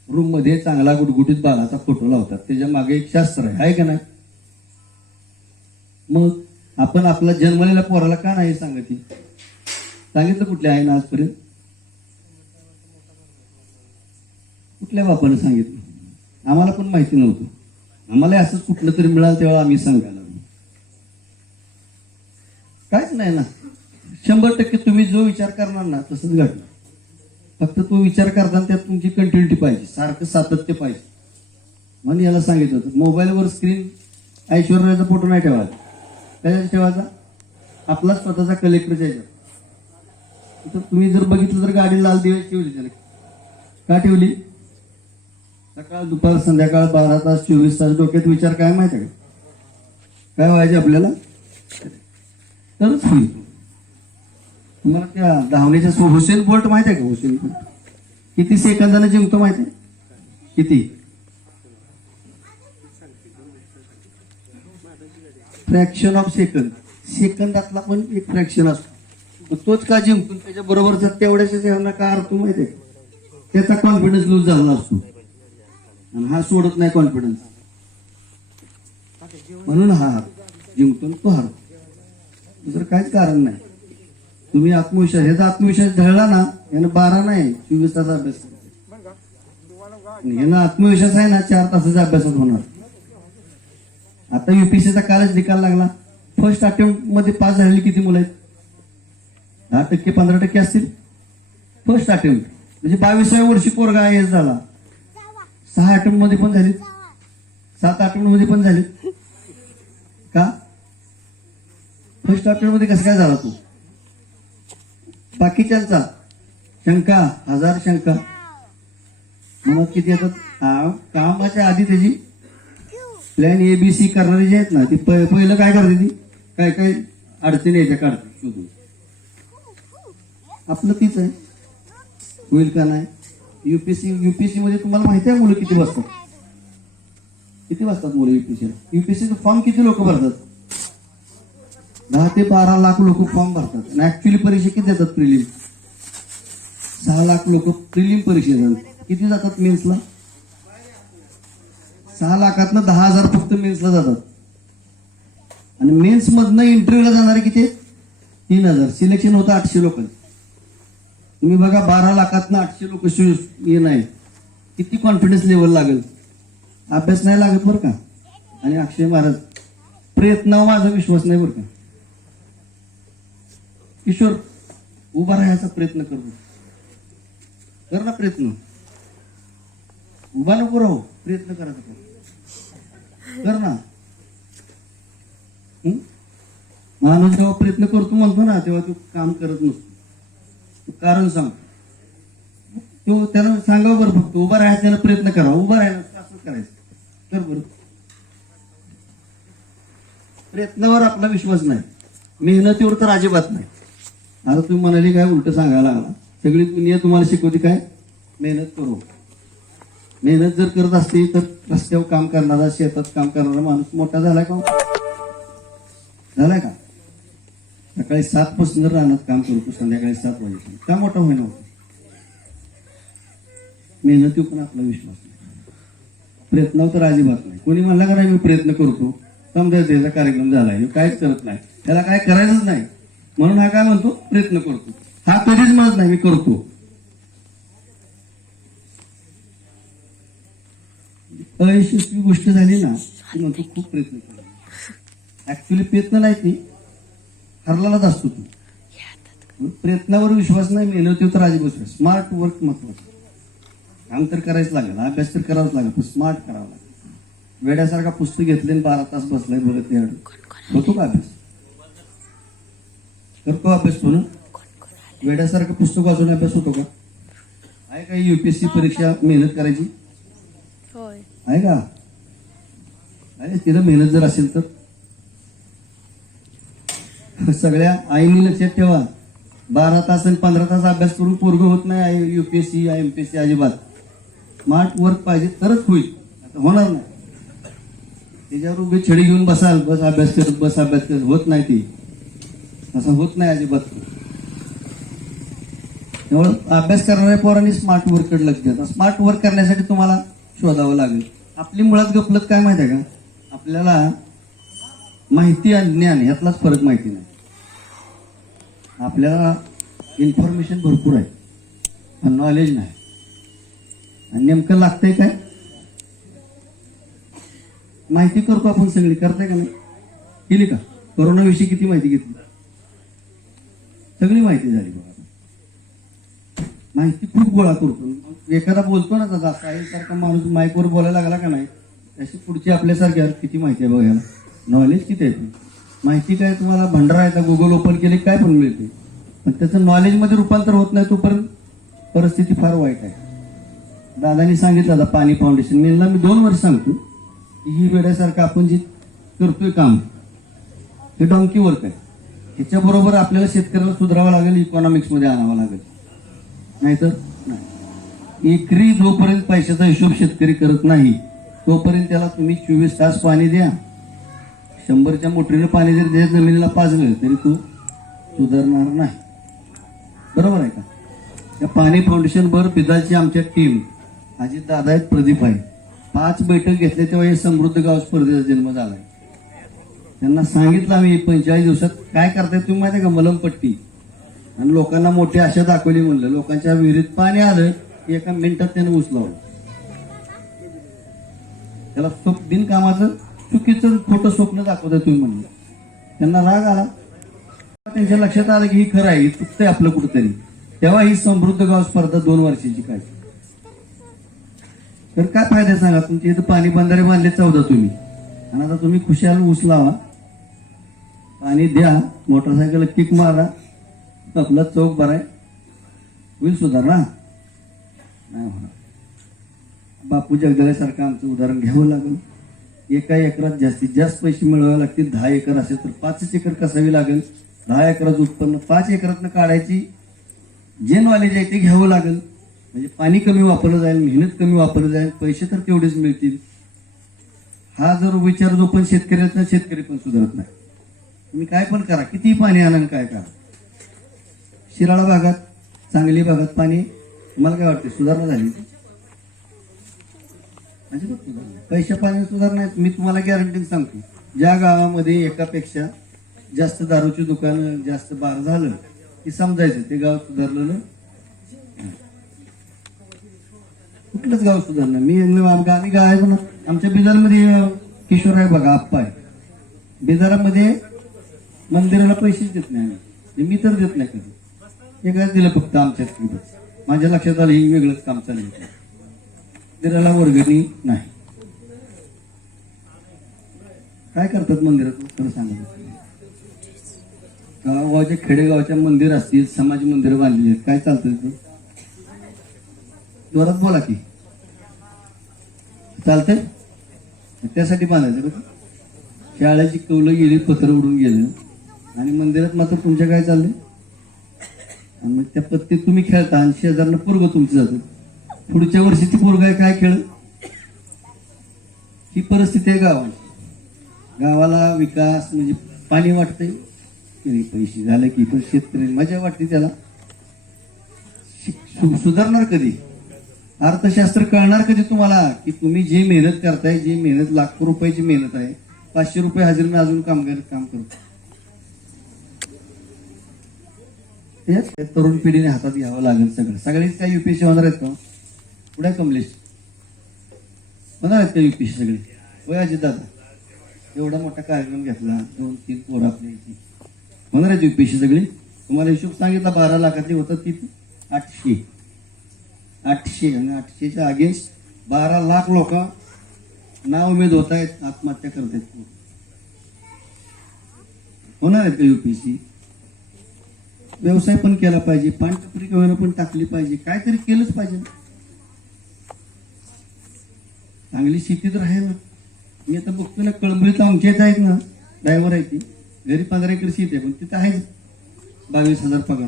रूम मध्ये चांगला गुटगुटीत बाळाचा फोटो लावतात, त्याच्या मागे एक शास्त्र आहे का नाही? मग आपण आपला जन्मलेल्या पोराला का नाही सांगत? सांगितलं कुठल्या आहे ना आजपर्यंत? कुठल्या बापाने सांगितलं? आम्हाला पण माहिती नव्हतं. आम्हाला असंच कुठलं तरी मिळालं तेव्हा आम्ही सांगायला लागलो. काहीच नाही ना. 100% तुम्ही जो विचार करणार ना तसंच घडणार. फक्त तो विचार करताना त्यात तुमची कंटिन्युटी पाहिजे, सारखं सातत्य पाहिजे. म्हणून याला सांगितलं होतं मोबाईलवर स्क्रीन ऐश्वर्याचा फोटो नाही ठेवायचा. त्याच्यात ठेवायचा आपला स्वतःचा कलेक्टरच्या ह्याच्यात. तर तुम्ही जर बघितलं तर गाडी लाल दिवे ठेवली त्याला. का ठेवली? सकाळ दुपार संध्याकाळ 12 तास 24 तास डोक्यात विचार काय माहिती आहे का? काय व्हायचे आपल्याला? तरच होईल. तुम्हाला त्या धावण्याच्या हुसेन बोल्ट माहिती आहे का? हुसेन बोल्ट किती सेकंदाने जिंकतो माहिती आहे? किती? Fraction of second. सेकंदातला पण एक फ्रॅक्शन असतो. तोच का जिंकतो त्याच्या बरोबरचा तेवढ्याच्या सेवना का अर्थ माहिती आहे? त्याचा कॉन्फिडन्स लूज झाला असतो आणि हा सोडत नाही कॉन्फिडन्स. म्हणून हा जिंकतो तो हारतो. दुसरं काहीच कारण नाही. तुम्ही आत्मविश्वास, ह्याचा आत्मविश्वास ढळला ना, यानं 12 नाही 24 तास अभ्यास करतो. यानं आत्मविश्वास आहे ना 4 तासाच्या अभ्यासात होणार. आता युपीएससीचा कालच निकाल लागला. फर्स्ट अटेम्प्ट मध्ये पास झालेली किती मुलं आहेत? 10% 15% असतील फर्स्ट अटेम्प्ट. म्हणजे 22व्या वर्षी पोरगा IAS झाला. 6 अटेम्प्ट मध्ये पण झाली, 7 अटेम्प्ट मध्ये पण झाली. का? फर्स्ट अटेम्प्ट मध्ये कसं काय झाला तू? बाकीच्यांचा शंका, 1000 शंका. मग किती येतात? कामाच्या आधी त्याची प्लॅन ABC करणारी जे आहेत ना, ती पहिलं काय करते? ती काय काय अडचणी यायच्या काढते शोधून. आपलं तीच आहे. होईल का नाही? युपीएससी मध्ये तुम्हाला माहिती आहे मुलं किती बसतात? किती बसतात मुलं युपीएससीचा फॉर्म किती लोक भरतात? 10 ते 12 लाख लोक फॉर्म भरतात. आणि ऍक्च्युअली परीक्षा किती देतात? प्रिलिम 6 लाख लोक प्रिलिम परीक्षा देतात. किती जातात मेन्सला? 6 लाखातनं 10,000 फक्त मेन्सला जातात. आणि मेन्स मधनं इंटरव्ह्यूला जाणारे किती? 3,000. सिलेक्शन होतं 800 लोकांचं. तुम्ही बघा 12 लाखातनं 800 लोक ये नाही. किती कॉन्फिडन्स लेवल लागेल? अभ्यास नाही लागत बरं का. आणि अक्षय महाराज प्रयत्नावर माझा विश्वास नाही बरं का. किशोर उभा राहायचा प्रयत्न करतो. कर ना प्रयत्न. उभा नको राहू, प्रयत्न करायचा कर ना. माणूस जेव्हा प्रयत्न करतो म्हणतो ना तेव्हा तो काम करत नसतो. कारण सांग तो त्याला सांगावं बरं. फक्त उभा राहायचा त्याला प्रयत्न करावा. उभा राहायला असं करायचं. कर बरं. प्रयत्नावर आपला विश्वास नाही, मेहनतीवर तर अजिबात नाही. आता तुम्ही म्हणाले काय उलट सांगायला लागला. सगळी दुनिया तुम्हाला शिकवते काय? मेहनत करू. मेहनत जर करत असते तर रस्त्यावर काम करणारा, शेतात काम करणारा माणूस मोठा झालाय का? झालाय का? सकाळी 7 पासून जर रानात काम करतो संध्याकाळी 7 वाजेपर्यंत का मोठा होईना होतो? मेहनती पण आपला विश्वास नाही, प्रयत्नावर तर अजिबात नाही. कोणी म्हणला का नाही मी प्रयत्न करतो, समजा त्याचा कार्यक्रम झालाय, मी काहीच करत नाही, त्याला काय करायचंच नाही म्हणून हा काय म्हणतो प्रयत्न करतो. हा कधीच म्हणत नाही मी करतो. अयशस्वी गोष्ट झाली ना ती म्हणतो खूप प्रयत्न केला. ऍक्च्युली प्रयत्न नाही, ती हरलाच असतो तू. प्रयत्नावर विश्वास नाही, मेहनतीवर तर अजिबात विश्वास. स्मार्ट वर्क महत्वाचं. काम तर करायचं लागेल, अभ्यास तर करावाच लागेल, पण स्मार्ट करावं लागेल. वेड्यासारखा पुस्तक घेतले 12 तास बसलाय बघत याड होतो का अभ्यास? करतो अभ्यास पूर्ण? वेड्यासारखं पुस्तक वाचून अभ्यास होतो का? आहे का युपीएससी परीक्षा मेहनत करायची? आहे का? आहे तिला मेहनत जर असेल तर. सगळ्या आईनी लक्षात ठेवा, 12 तास आणि 15 तास अभ्यास करून पोरग होत नाही युपीएससी एमपीएससी अजिबात. स्मार्ट वर्क पाहिजे तरच होईल, आता होणार नाही. त्याच्यावर उभी छडी घेऊन बसाल, बस अभ्यास करत बस अभ्यास करत, होत नाही. ती असं होत नाही अजिबात. त्यामुळे अभ्यास करणाऱ्या पोरांनी स्मार्ट वर्ककडे लक्ष द्या. स्मार्ट वर्क करण्यासाठी तुम्हाला शोधावं लागेल. आपली मुळात गपलत काय माहिती आहे का? आपल्याला माहिती आणि ज्ञान ह्यातलाच फरक माहिती नाही. आपल्याला इन्फॉर्मेशन भरपूर आहे पण नॉलेज नाही. आणि नेमकं लागतंय काय? माहिती करतो आपण सगळी, करताय का नाही? केली का? कोरोनाविषयी किती माहिती घेतली? सगळी माहिती झाली बघा. माहिती खूप गोळा करतो. एखादा बोलतो ना दादा साहिलसारखा माणूस माईकवर बोलायला लागला का नाही, अशी पुढची आपल्यासारख्या किती माहिती आहे बघायला. नॉलेज किती आहे? माहिती काय तुम्हाला भंडारा आहे, गुगल ओपन केले काय पण मिळते, पण त्याचं नॉलेजमध्ये रूपांतर होत नाही तोपर्यंत परिस्थिती फार वाईट आहे. दादानी सांगितलं आता पाणी फाउंडेशन मी 2 वर्ष सांगतो की ही वेळासारखं आपण जे करतोय काम हे डॉंकी वर्क आहे. ह्याच्याबरोबर आपल्याला शेतकऱ्याला सुधारावं लागेल, इकॉनॉमिक्स मध्ये आणावं लागेल. नाहीतर नाही. एकरी जोपर्यंत पैशाचा हिशोब शेतकरी करत नाही तोपर्यंत त्याला तुम्ही 24 तास पाणी द्या, 100च्या मोटरीनं पाणी जर त्या जमिनीला पाजलं तरी तो सुधारणार नाही. बरोबर आहे का? त्या पाणी फाउंडेशन वर बिदालची आमच्या टीम अजित दादा आहेत, प्रदीप आहे, 5 बैठक घेतल्या तेव्हा हे समृद्ध गाव स्पर्धेचा जन्म झालाय. त्यांना सांगितलं आम्ही 45 दिवसात काय करताय तुम्ही माहिती आहे का? मलमपट्टी. आणि लोकांना मोठी आशा दाखवली म्हणलं. लोकांच्या विहिरीत पाणी आलं की एका मिनिटात त्यानं उचलावलं. त्याला बिनकामाचं चुकीचं खोटं स्वप्न दाखवताय तुम्ही म्हणलं. त्यांना राग आला. त्यांच्या लक्षात आलं की ही खरं आहे, चुकतंय आपलं कुठंतरी. तेव्हा ही समृद्ध गाव स्पर्धा 2 वर्षाची काय. तर काय फायदा सांगा? तुमच्या इथं पाणी बंधारे बांधले 14 तुम्ही, आणि आता तुम्ही खुशाल ऊस लावा, पाणी द्या, मोटरसायकल किक मारा, आपला चौक भराय, होईल सुधारणा? नाही होणार. बापू जगदळेसारखं आमचं उदाहरण घ्यावं लागेल. एका एकरात जास्तीत जास्त पैसे मिळवावे लागतील. 10 एकर असेल तर 5 एकर कसावी लागेल. 10 एकरात उत्पन्न 5 एकरातनं काढायची जे नॉलेज आहे ते घ्यावं लागेल. म्हणजे पाणी कमी वापरलं जाईल, मेहनत कमी वापरलं जाईल, पैसे तर तेवढेच मिळतील. हा जर विचार जो पण शेतकऱ्याचा, शेतकरी पण सुधारत नाही. तुम्ही काय पण करा, किती पाणी आणा काय करा. शिराळा भागात, सांगली भागात पाणी तुम्हाला काय वाटते सुधारणा झाली? अजिबात सुधारणा. पैशा पाणी सुधारणा. मी तुम्हाला गॅरंटी सांगतो, ज्या गावामध्ये एकापेक्षा जास्त दारूची दुकानं, जास्त बार झालं की समजायचं ते गाव सुधारलं नाही. कुठलंच गाव सुधारणार. आम्ही गावायचो ना, आमच्या बिदारमध्ये किशोर आहे बघा, आप्पा आहे. बिदारामध्ये मंदिराला पैसेच देत नाही आम्ही. मी तर देत नाही कधी. हे काय दिलं फक्त आमच्यात. माझ्या लक्षात आलं ही वेगळंच काम चालू होतं. मंदिराला वर्गणी नाही. काय करतात मंदिरात खरं सांगा? गावगावच्या खेडेगावच्या मंदिर असतील, समाज मंदिर बांधली आहेत, काय चालतं ते? जोरात बोला की. चालतंय? त्यासाठी बांधायचं बघ. शाळेची कौलं गेली, पत्र उडून गेलं, आणि मंदिरात मात्र तुमच्या काय चाललंय? आणि मग त्या पत्तीत तुम्ही खेळता आणि शेजारनं पोरग तुमचं जातं. पुढच्या वर्षी ती पोरग आहे काय खेळ? ही परिस्थिती आहे गावाची. गावाला विकास म्हणजे पाणी वाटतंय की नाही, पैसे झाले की, पण शेतकरी मजा वाटते त्याला. सुधारणार कधी? अर्थशास्त्र कळणार कधी तुम्हाला? की तुम्ही जी मेहनत करताय, जी मेहनत लाखो रुपयाची मेहनत आहे, 500 रुपये हजेरीने अजून कामगार काम करतो. तरुण पिढीने हातात घ्यावं लागेल सगळं. सगळेच काय युपीएससी होणार आहेत का? पुढे कमलेश होणार आहेत का युपीएससी सगळे? होय अजित दादा, एवढा मोठा कार्यक्रम घेतला, 2-3 पोरं आपल्या इथे होणार आहेत युपीएससी सगळी. तुम्हाला हिशोब सांगितला 12 लाखातली होतात किती? 800 आणि 800च्या अगेन्स्ट 12 लाख लोक ना उमेद होत आहेत, आत्महत्या करत आहेत. होणार आहेत का युपीएससी? व्यवसाय पण केला पाहिजे, पानटपरी कमाईला पण टाकली पाहिजे, काहीतरी केलंच पाहिजे. चांगली शेती तर आहे ना. मी आता बघतो ना, कळंबरीत आमच्या इथं आहेत ना, ड्रायव्हर आहे ती, घरी 15 एकर शेती आहे, पण तिथं आहेच 22,000 पगार.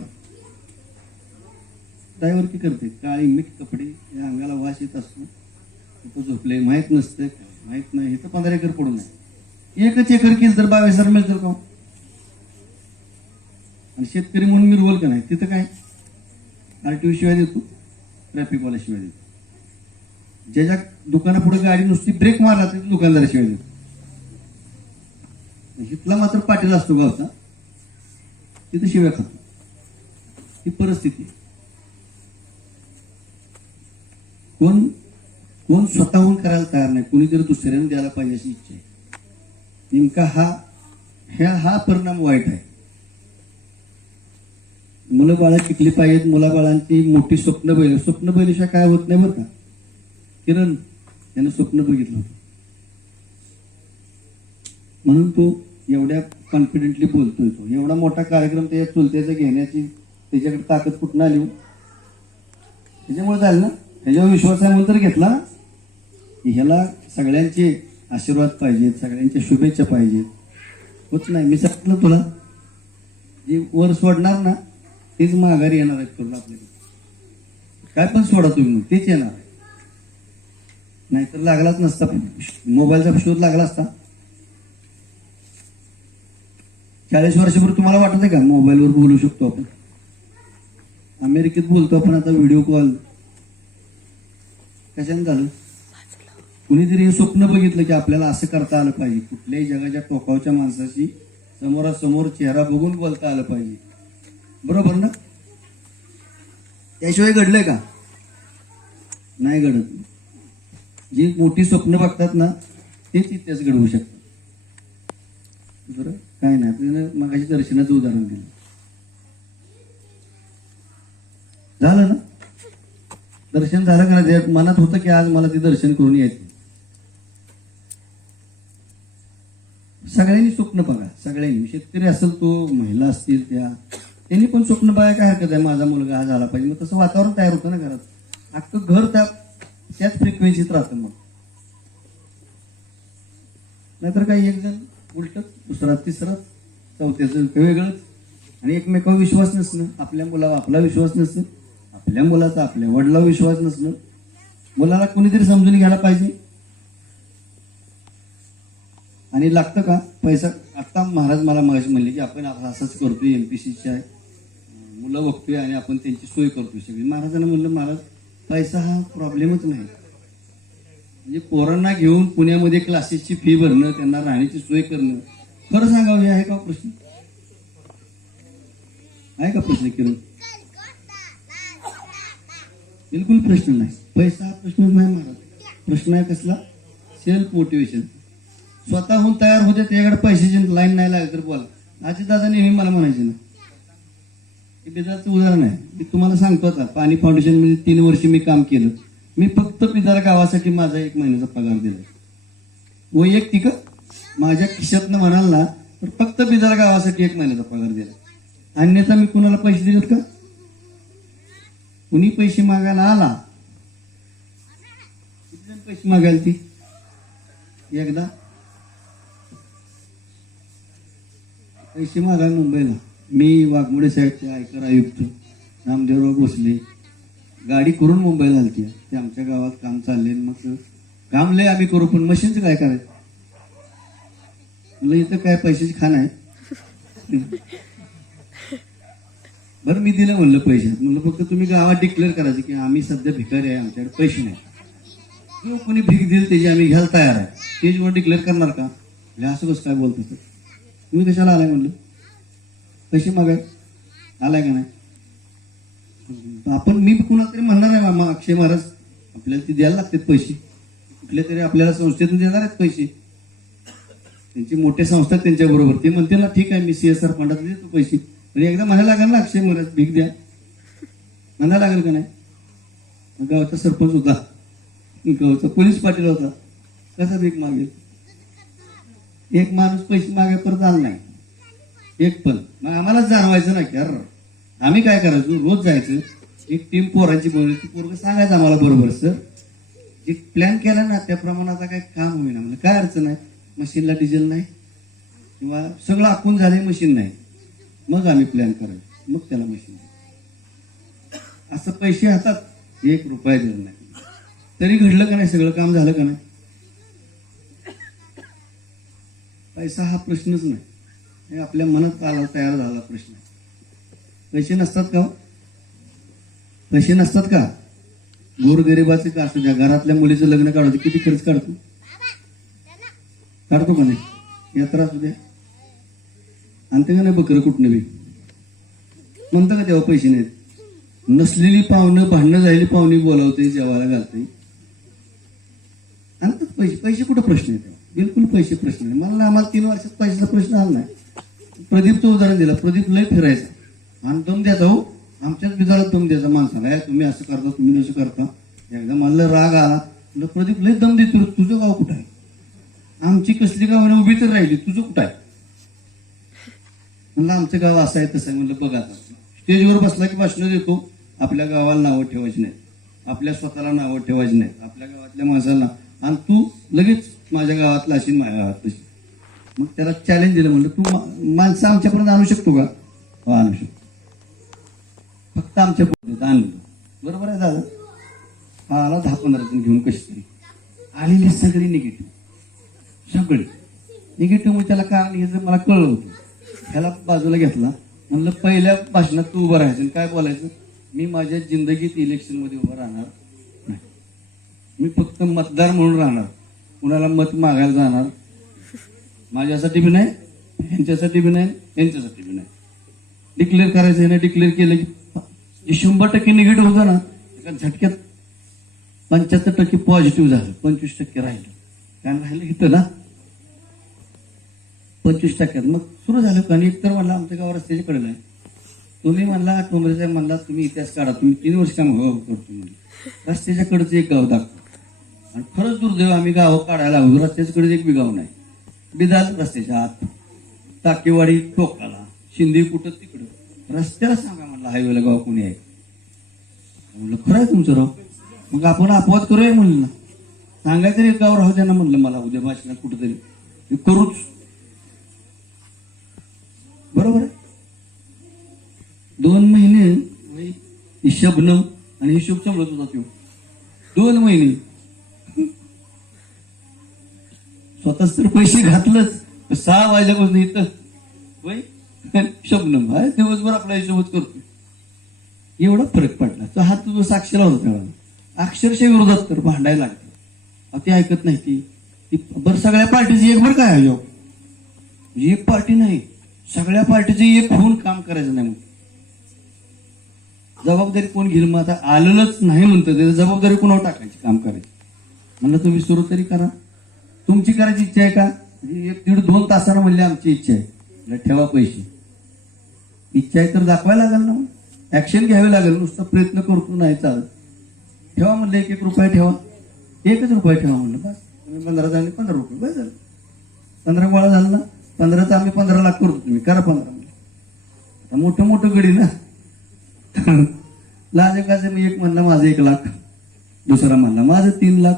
ड्रायव्हर की करते, काळी मीठ कपडे, या अंगाला वास येत असतो, तिथं झोपले, माहीत नसतं, माहीत नाही. इथं 15 एकर पडून आहे. 1 एकर केलं तर 22,000 मिळतं का? आणि शेतकरी म्हणून मी रोल का नाही, तिथं काय आरटीओ शिवाय देतो, ट्रॅफिक वाला शिवाय देतो. ज्याच्या दुकानापुढे गाडी नुसती ब्रेक मारला तर दुकानदार शिवाय देतो. इथला मात्र पाटील असतो गावचा, तिथं शिव्या खातो. ही परिस्थिती. कोण कोण स्वतःहून करायला तयार नाही, कोणीतरी दुसऱ्याने द्यायला पाहिजे अशी इच्छा आहे. नेमका हा परिणाम वाईट आहे. मुलं बाळा शिकली पाहिजेत. मुलाबाळांची मोठी स्वप्न बघितल्याशिवाय काय होत नाही बरं का. किरण त्यानं स्वप्न बघितलं होतं म्हणून तो एवढ्या कॉन्फिडेंटली बोलतोय. तो एवढा मोठा कार्यक्रम त्याच्या चुलत्याचा घेण्याची त्याच्याकडे ताकद कुठून आली? त्याच्यामुळे झालं ना. त्याच्यावर विश्वास आहे म्हणून तर घेतला ना. ह्याला सगळ्यांचे आशीर्वाद पाहिजेत, सगळ्यांच्या शुभेच्छा पाहिजेत. होत नाही. मी सांगितलं तुला, जे वर सोडणार ना तेच माघारी येणार आहेत करून आपल्याकडे. काय पण सोडा तुम्ही मग तेच येणार आहे. नाहीतर लागलाच नसता, मोबाईलचा शोध लागला असता. 40 वर्षापूर्वी तुम्हाला वाटत आहे का मोबाईलवर बोलू शकतो आपण? अमेरिकेत बोलतो आपण आता व्हिडिओ कॉल. कशाने झालं? कुणीतरी हे स्वप्न बघितलं की आपल्याला असं करता आलं पाहिजे. कुठल्याही जगाच्या टोकावच्या माणसाशी समोरासमोर चेहरा बघून बोलता आलं पाहिजे. बरोबर ना? त्याशिवाय घडलंय का? नाही घडत. जी मोठी स्वप्न बघतात ना तेच इतिहास घडवू शकतात. बरं काय नाही. त्यानं मगाशी दर्शनाचं उदाहरण दिलं. झालं ना? दर्शन झालं का नाही? मनात होतं की आज मला ते दर्शन करून यायचं. सगळ्यांनी स्वप्न बघा. सगळ्यांनी, शेतकरी असेल तो, महिला असतील त्यांनी पण स्वप्न बघायला काय हरकत आहे? माझा मुलगा हा झाला पाहिजे. मग तसं वातावरण तयार होतं ना घरात. अख्खं घर त्याच फ्रिक्वेन्सीत राहतं. मग नाहीतर काही एक जण उलट, दुसरा, तिसरा, चौथ्याचं वेगळंच. आणि एकमेकावर विश्वास नसणं. आपल्या मुलावर आपला विश्वास नसणं, आपल्या मुलाचा आपल्या वडिलावर विश्वास नसणं. मुलाला कोणीतरी समजून घ्यायला पाहिजे. आणि लागतं का पैसा? आता महाराज मला मगाशी म्हणले की आपण असंच करतोय, एमपीसीच्या मुलं बघतोय आणि आपण त्यांची सोय करतोय सगळी. महाराजांना म्हणलं, महाराज पैसा हा प्रॉब्लेमच नाही. म्हणजे पोरांना घेऊन पुण्यामध्ये क्लासेसची फी भरणं, त्यांना राहण्याची सोय करणं, खरं सांगावं हे आहे का प्रश्न? आहे का प्रश्न किरण? बिलकुल प्रश्न नाही. पैसा हा प्रश्नच नाही महाराज. प्रश्न आहे कसला? Self motivation. स्वतःहून तयार होते. त्याच्याकडे पैशाची लाईन नाही लागली तर बोला. आजी दादा नेहमी मला म्हणायचे ना, हे बिदाचं उदाहरण आहे. मी तुम्हाला सांगतो आता, पाणी फाउंडेशन मध्ये 3 वर्ष मी काम केलं. मी फक्त बिदार गावासाठी माझा 1 महिन्याचा पगार दिला. वैयक्तिक माझ्या खिशातनं म्हणाल ना तर फक्त बिदार गावासाठी 1 महिन्याचा पगार दिला. अन्यथा मी कुणाला पैसे दिलेत का? कुणी पैसे मागायला आला, किती जण पैसे मागायला ती? एकदा पैसे मागायला मुंबईला मी, वाघमोडे साहेबचे आयकर आयुक्त नामदेवराव भोसले गाडी करून मुंबईला आलती. ते आमच्या गावात काम चालले. मग काम लय आम्ही करू, पण मशीनचं काय करायचं? म्हणलं इथं काय पैशाची खाण आहे? बरं मी दिलं म्हणलं पैसे. म्हणलं फक्त तुम्ही गावात डिक्लेअर करायचं की आम्ही सध्या भिकारी आहे, आमच्याकडे पैसे नाही. जो कोणी भीक देईल त्याची आम्ही घ्यायला तयार आहे. स्टेजवर डिक्लेअर करणार का? असं कसं काय बोलतो? तर तुम्ही कशाला आलाय म्हणलं? पैसे मागाय आलाय का नाही? आपण, मी कुणाला तरी म्हणणार आहे मामा अक्षय महाराज आपल्याला ते द्यायला लागतात पैसे. कुठल्या तरी आपल्याला संस्थेतून देणार आहेत पैसे. त्यांची मोठ्या संस्था त्यांच्या बरोबर. ते म्हणते ना ठीक आहे मी CSR फंडात देतो पैसे. पण एकदा म्हणायला लागेल ना अक्षय महाराज भीक द्या, म्हणायला लागेल का नाही? गावचा सरपंच होता, गावचा पोलीस पाटील होता, कसा भीक मागेल? एक माणूस पैसे मागे परत आला नाही, एक पण. मग आम्हालाच जाणवायचं ना की अरे आम्ही काय करायचो? रोज जायचं, एक टीम पोरांची बोलली, पोरं सांगायचं आम्हाला बरोबर सर जे प्लॅन केला ना त्याप्रमाणे आता काही काम होईना. म्हणजे काय अडचण आहे? मशीनला डिझेल नाही किंवा सगळं आखून झाले, मशीन नाही. मग आम्ही प्लॅन करायचो, मग त्याला मशीन. असं पैसे हातात 1 रुपया दिला नाही तरी घडलं का नाही? सगळं काम झालं का नाही? पैसा हा प्रश्नच नाही. हे आपल्या मनात आला, तयार झाला प्रश्न. पैसे नसतात का? पैसे नसतात का? गोरगरिबाचे का असू द्या, घरातल्या मुलीचं लग्न काढतो किती खर्च काढतो का नाही? यात्रा असू द्या, आणते का नाही बकरं कुठनं बी म्हणतं का तेव्हा पैसे नाहीत नसलेली पाहुणं भांडणं झालेली पाहुणी बोलावते जेवायला घालते आणतात पैसे पैसे कुठं प्रश्न आहे बिलकुल पैसे प्रश्न नाही मला आम्हाला 3 वर्षात पैशाचा प्रश्न आला नाही प्रदीपचं उदाहरण दिलं प्रदीप लय फिरायचा आणि दम द्यायचा हो आमच्याच बिजारात दम द्यायचा माणसाला तुम्ही असं करता तुम्ही असं करता एकदा मला राग आला म्हणलं प्रदीप लय दम देतो तुझं गाव कुठं आहे आमची कसली गावाने उभी तर राहिली तुझं कुठं आहे म्हणलं आमचं गाव असं आहे तसं आहे म्हणलं बघा आता स्टेजवर बसला की भाषण देतो आपल्या गावाला नावं ठेवायची नाही आपल्या स्वतःला नावं ठेवायची नाही आपल्या गावातल्या माणसाला आणि तू लगेच माझ्या गावातला अशी माझ्या गावात तशी मग त्याला चॅलेंज दिलं म्हणलं तू माणसं आमच्यापर्यंत आणू शकतो का हो आणू शकतो फक्त आमच्या पद्धतीत आणलं बरोबर आहे दादा हा आला 10-15 जण घेऊन कशी तरी आलेली सगळी निगेटिव्ह सगळी निगेटिव्ह मग त्याला कारण हे जर मला कळलं होतं ह्याला बाजूला घेतला म्हणलं पहिल्या भाषणात तू उभं राहायचं काय बोलायचं मी माझ्या जिंदगीत इलेक्शनमध्ये उभं राहणार नाही मी फक्त मतदार म्हणून राहणार कुणाला मत मागायला जाणार माझ्यासाठी बी नाही ह्यांच्यासाठी बी नाही यांच्यासाठी बी नाही डिक्लेअर करायचं आहे डिक्लेअर केलं की जे 100% निगेटिव्ह होतं ना एका झटक्यात 75% पॉझिटिव्ह झालं 25% राहिलं कारण राहिलं इथं ना 25% मग सुरू झालं का आणि एकतर म्हणला आमच्या गावावर रस्त्याची कडेला आहे तुम्ही म्हणला टोंबरे साहेब म्हणला तुम्ही इतिहास काढा तुम्ही 3 वर्ष काम करतो म्हणजे रस्त्याच्या कडेचं एक गाव दाखवा आणि खरंच दुर्दैव आम्ही गाव काढायला हवं रस्त्याच्या कडे एक बी गाव नाही बिदाल रस्त्याच्या आत टाकेवाडी टोकाला शिंदे कुठं तिकडं रस्त्याला सांगा म्हणलं हायवेला गाव कोणी आहे म्हणलं खरं आहे तुमचं राव मग आपण अपवाद करूया म्हणलं सांगायचं एक गाव राहू द्या ना म्हणलं मला उद्या भाषणात कुठंतरी करूच बरोबर आहे 2 महिने शबनम आणि हिशोब चमलत होता तो 2 महिने स्वतःच तर पैसे घातलंच 6 वाजल्यापासून इथं वय शबनम हा दिवसभर आपला हिशोबच करतो एवढा फरक पडला तो हात तुझा साक्षीला होता तेव्हा अक्षरशः विरोधात तर भांडायला लागतं ते ऐकत नाही ती बरं सगळ्या पार्टीची एक बरं काय आहे एक पार्टी नाही सगळ्या पार्टीचे एक होऊन काम करायचं नाही मग जबाबदारी कोण घेईल मग आता आलेलंच नाही म्हणतं त्याची जबाबदारी कोणावर टाकायची काम करायची म्हणलं तुम्ही सुरू तरी करा तुमची करायची इच्छा आहे का 1-1.5-2 तासानं म्हणले आमची इच्छा आहे ठेवा पैसे इच्छा आहे तर दाखवायला लागेल ना ऍक्शन घ्यावे लागेल नुसतं प्रयत्न करतो नाही चालत ठेवा म्हणलं 1-1 रुपये ठेवा 1च रुपये ठेवा म्हणलं बस तुम्ही 15 झाले 15 रुपये बस झालं 15 गोळा झालं ना 15चा आम्ही 15 लाख करतो तुम्ही करा 15 आता मोठं गडी ना लाजकाचं मी एक म्हणला माझं 1 लाख दुसरा म्हणला माझं 3 लाख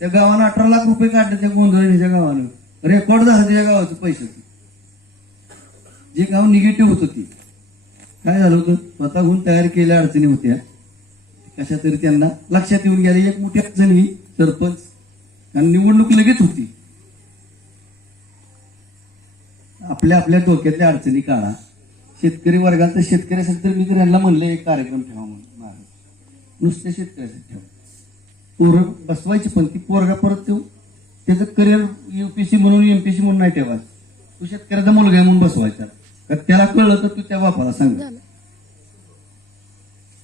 त्या गावानं 18 लाख रुपये काढले त्या गोंधळीच्या गावानं रेकॉर्ड झालं त्या गावाचं पैशाचं जे गाव निगेटिव्ह होतं ती काय झालं होतं स्वतःहून तयार केल्या अडचणी होत्या कशा तरी त्यांना लक्षात येऊन गेल्या एक मोठी अडचण ही सरपंच आणि निवडणूक लगेच होती आपल्या डोक्यातल्या अडचणी काढा शेतकरी वर्गात शेतकरी असेल तर मी तर यांना म्हणलं एक कार्यक्रम ठेवा म्हणून नुसत्या शेतकऱ्यासाठी ठेवा पोरं बसवायची पण ती पोरगा परत तो त्याचं करिअर UPSC म्हणून MPSC म्हणून नाही ठेवायचं तू शेतकऱ्याचा मुलगा आहे म्हणून बसवायचा तर त्याला कळलं तर तू त्या बापाला सांग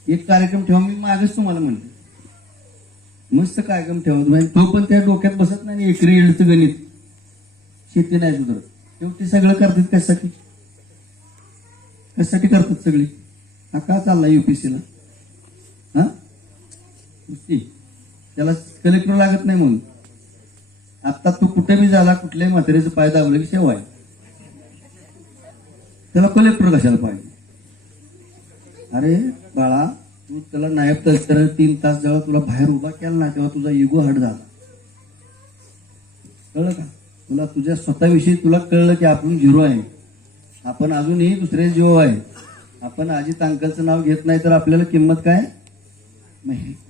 एक कार्यक्रम ठेवा मी मागच तुम्हाला म्हणतो मस्त कार्यक्रम ठेवा तो पण त्या डोक्यात बसत नाही एकरी येळचं गणित शेती नाही सुधारत शेवटी सगळं करतात कशासाठी करतात सगळी हा का चालला UPSCला हा त्याला कलेक्टर लागत नाही म्हणून आता तू कुठे बी झाला कुठल्याही म्हाताऱ्याचं पाय दाबलं की शेव आहे त्याला कलेक्टर कशाला पाहिजे अरे बाळा तू त्याला नायब तहसीलदार 3 तास जेव्हा तुला बाहेर उभा केला ना तेव्हा तुझा इगो हट झाला कळलं का तुला तुझ्या स्वतःविषयी तुला कळलं की आपण 0 आहे आपण अजूनही दुसरे जीव आहे आपण अजित अंकलचं नाव घेत नाही तर आपल्याला किंमत काय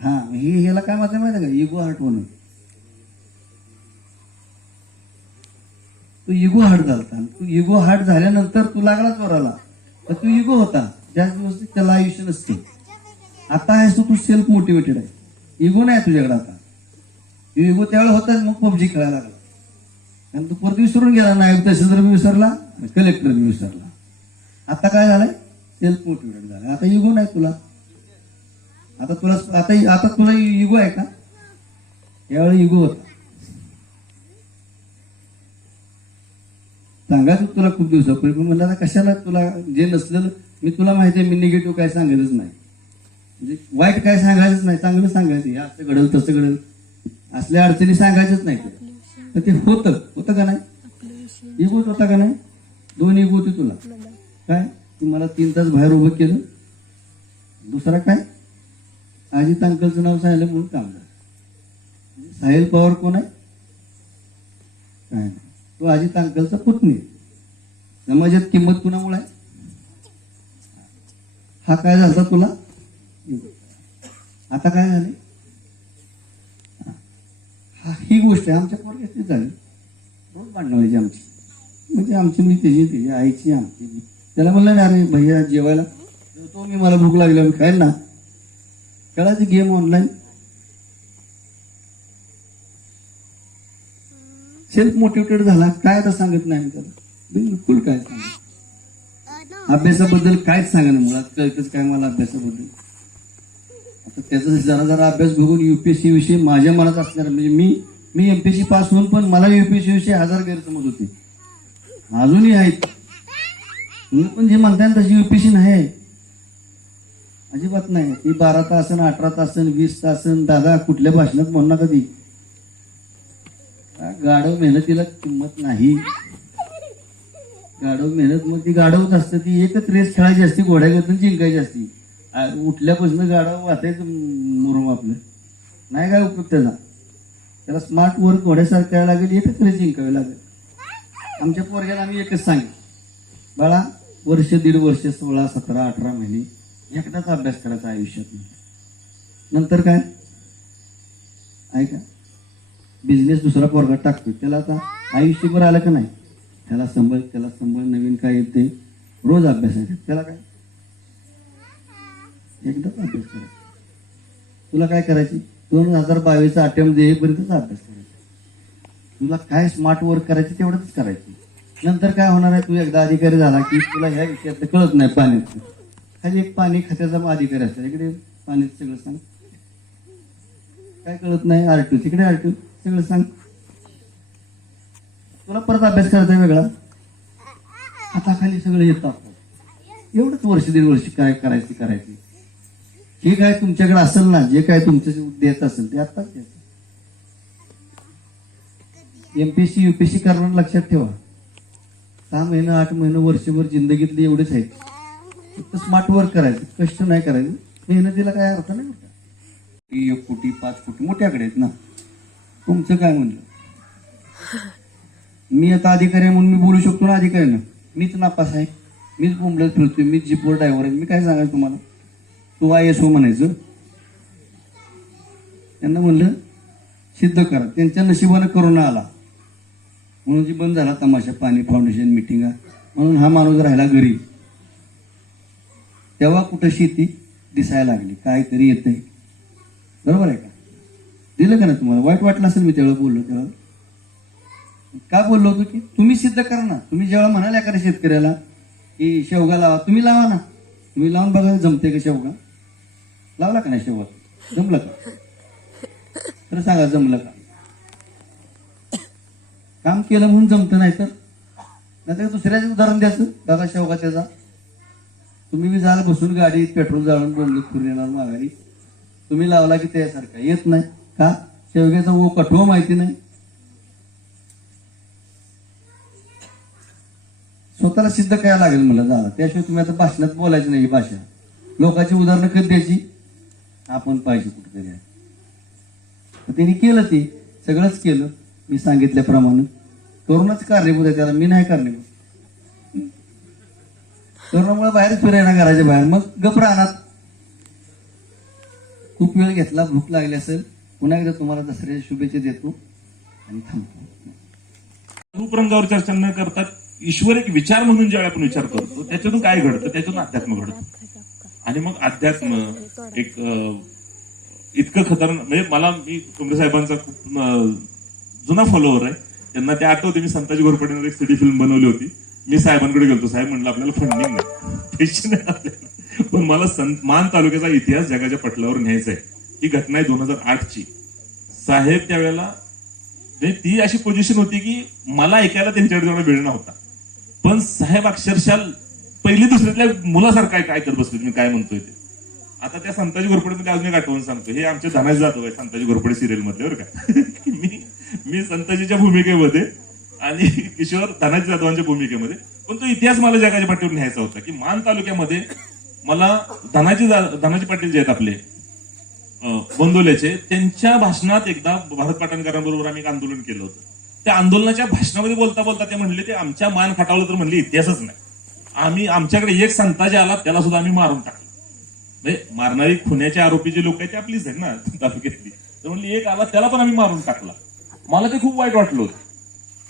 हा ह्याला काय माहिती आहे का इगो हर्ट म्हणून तू इगो हर्ट झालता तू इगो हर्ट झाल्यानंतर तू लागला चोराला तर तू इगो होता ज्या दिवस त्याला आयुष्य नसते आता आहेस तू सेल्फ मोटिवेटेड आहे इगो नाही तुझ्याकडे आता इगो त्यावेळेला होताच मग PUBG खेळायला लागला आणि तू परत विसरून गेला नायब तहसीलदार विसरला कलेक्टर विसरला. आता काय झालंय, सेल्फ मोटिवेटेड झालं. आता इगो नाही तुला, आता तुला इगो आहे का? यावेळी इगो होता. सांगायचं तुला खूप दिवसापूर्वी, पण म्हणलं आता कशाला तुला जे नसलेलं, मी तुला माहिती आहे मी निगेटिव्ह काय सांगतच नाही, म्हणजे वाईट काय सांगायचंच नाही, चांगलं सांगायचं. हे असं घडल तसं घडल असल्या अडचणी सांगायचंच नाही. तर ते होतं का नाही? इगोच होता का नाही? 2 इगो होते तुला. काय तू मला 3 तास बाहेर उभं केलं, दुसरा काय अजित अंकलचं नाव सांगितलं म्हणून काम झालं. साहिल पवार कोण आहे? काय नाही, तो अजित अंकलचा पुतणी. समाजात किंमत कुणामुळे आहे? हा काय झाला तुला? आता काय झाले? ही गोष्ट आहे. आमच्या पोरग्याची झाली, रोज भांडणं व्हायची आमची, म्हणजे आमची मी त्याची आईची आमची. त्याला म्हणलं ना, अरे भैया जेवायला तो, मी मला भूक लागली मी खाईल ना. खेळायची गेम ऑनलाईन, सेल्फ मोटिवेटेड झाला. काय आता सांगत नाही मी त्याला, बिलकुल काय सांगत. अभ्यासाबद्दल कायच सांगा ना, मुळात कळतच काय मला अभ्यासाबद्दल. आता त्याचा जरा अभ्यास बघून युपीएससी विषयी माझ्या मनात असणार, म्हणजे मी एमपीएससी पास होऊन पण मला युपीएससी विषयी 1000 गैरसमज होते, अजूनही आहेत. तुम्ही पण जे म्हणताय तशी युपीएससी नाही आहे, अजिबात नाही. ती 12 तासन 18 तासन 20 तासन. दादा कुठल्या भाषणात म्हणू नका ती गाढव मेहनतीला किंमत नाही. गाढव मेहनत मग ती गाढवच असतं. ती एकच रेस खेळायची असते, घोड्याकडून जिंकायची असती. उठल्यापासून गाढव वाचायचं मुरुम आपलं, नाही काय उपयोग त्याचा. त्याला स्मार्ट वर्क घोड्यासारखं करायला लागेल, एकच रेस जिंकावी लागेल. आमच्या पोरग्याला आम्ही एकच सांगेल, बाळा वर्ष 1.5 वर्ष 16 17 18 महिने एकदाच अभ्यास करायचा आयुष्यात, नंतर काय ऐका बिझनेस दुसरा पोरगा टाकतो, त्याला आता आयुष्यभर आलं का नाही, त्याला संभळ नवीन काय येते, रोज अभ्यास आहे. त्याला काय एकदाच अभ्यास करायचा. तुला काय करायची 2022 अटेम्प्ट देईपर्यंतच अभ्यास करायचा. तुला काय स्मार्ट वर्क करायची तेवढंच करायची. नंतर काय होणार आहे, तू एकदा अधिकारी झाला की तुला ह्या विषयात कळत नाही. पाण्याचं खाली एक पाणी खात्याचा अधिकारी असतो, इकडे पाण्याचं सगळं सांग. काय कळत नाही, आरटीओ तिकडे आरटीओ सगळं सांग. तुला परत अभ्यास करायचा वेगळा, हाताखाली सगळं येतं. एवढंच वर्ष 1.5 वर्ष काय करायची. जे काय तुमच्याकडे असेल ना, जे काय तुमचं देत असेल ते आत्ताच द्यायचं. एमपीएससी युपीएससी करणार लक्षात ठेवा, 6 महिने 8 महिने वर्षभर जिंदगीतले एवढेच आहेत. फक्त स्मार्ट वर्क करायचं, कष्ट नाही करायचं. मेहनतीला काय अर्थ नाही. 1 कोटी 5 कोटी मोठ्याकडे आहेत ना. तुमचं काय म्हणलं, मी आता अधिकारी आहे म्हणून मी बोलू शकतो ना अधिकाऱ्यांना. मीच नापास आहे, मीच बोंबलत फिरतोय, मीच जीपवर ड्रायव्हर आहे. मी काय सांगायचं तुम्हाला, तू ISO म्हणायचं. त्यांना म्हणलं सिद्ध करा. त्यांच्या नशिबानं करोना आला म्हणून जी बंद झाला तमाशा, पाणी फाउंडेशन मिटिंगा, म्हणून हा माणूस राहिला घरी. तेव्हा कुठं शेती दिसायला लागली, काहीतरी येतंय. बरोबर आहे का? दिलं का ना तुम्हाला? वाईट वाटलं असेल मी त्यावेळेला बोललो. तेव्हा का बोललो होतो की तुम्ही सिद्ध करा ना. तुम्ही जेव्हा म्हणाल एखाद्या शेतकऱ्याला की शेवगा लावा, तुम्ही लावा ना. तुम्ही लावून बघा जमते का शेवगा. लावला का नाही शेवगा? जमलं का? तर सांगा जमलं का? काम केलं म्हणून जमतं, नाही तर दुसऱ्याचं उदाहरण द्यायचं. दादा शेवगा त्याचा तुम्ही बी जाल बसून गाडीत पेट्रोल जाळून बोंबलत फिरून येणार माघारी. तुम्ही लावला की त्यासारखा येत नाही का? शेवग्याचा ओ कठो माहिती नाही. स्वतःला सिद्ध करायला लागेल मला झाला. त्याशिवाय तुम्ही आता भाषणात बोलायची नाही. ही भाषा लोकांची उदाहरणं कधी द्यायची, आपण पाहिजे कुठेतरी. त्यांनी केलं, ते सगळंच केलं मी सांगितल्याप्रमाणे. करूनच कारणीभूत आहे त्याला, मी नाही कारणीभूत. करोनामुळे बाहेर फिरायला घराच्या बाहेर, मग गप राहणार. खूप वेळ घेतला, भूक लागली असेल. पुन्हा एकदा तुम्हाला दसऱ्याच्या शुभेच्छा देतो आणि थांबतो. रूपरंगावर चर्चा न करता ईश्वर एक विचार म्हणून ज्यावेळी आपण विचार करतो, त्याच्यातून काय घडतं, त्याच्यातून अध्यात्म घडतं. आणि मग अध्यात्म एक इतकं खतरनाक, म्हणजे मी कुंभे साहेबांचा खूप जुना फॉलोअर आहे. त्यांना ते आठवते, मी संताजी घोरपडेंवर एक सिडी फिल्म बनवली होती. मी साहेबांकडे गेलो, साहेब म्हणलं आपल्याला फंडिंग नाही, पैसे नाही आपल्याला. पण मला मान तालुक्याचा इतिहास जगाच्या पटलावर न्यायचा आहे. ही घटना आहे 2008ची. साहेब त्यावेळेला म्हणजे ती अशी पोझिशन होती की मला ऐकायला त्यांच्याकडे तेवढा वेळ नव्हता, पण साहेब अक्षरशः पहिली दुसरीतल्या मुलासारखं काय करत बसले. मी काय म्हणतोय ते आता त्या संताजी घोरपडेमध्ये अजून एक आठवण सांगतो. हे आमच्या धनाजी जाधव आहे संताजी घोरपडे सिरियल मधले, बरं का. मी संताजीच्या भूमिकेमध्ये आणि किशोर धनाजी जाधवांच्या भूमिकेमध्ये. पण तो इतिहास मला जगाच्या पाठीवर न्यायचा होता की मान तालुक्यामध्ये मला धनाजी पाटील जे आहेत आपले गोंदवल्याचे, त्यांच्या भाषणात एकदा भारत पाटणकरांबरोबर आम्ही एक आंदोलन केलं होतं. त्या आंदोलनाच्या भाषणामध्ये बोलता बोलता ते म्हणले, ते आमच्या मान खाटावलं तर म्हणले इतिहासच नाही. आमच्याकडे एक संताजी आला त्याला सुद्धा आम्ही मारून टाकलं. म्हणजे मारणारी खुन्याचे आरोपी जे लोक आहेत ते आपलीच आहेत ना तालुक्यातली. तर म्हणली एक आला त्याला पण आम्ही मारून टाकला. मला ते खूप वाईट वाटलं होतं.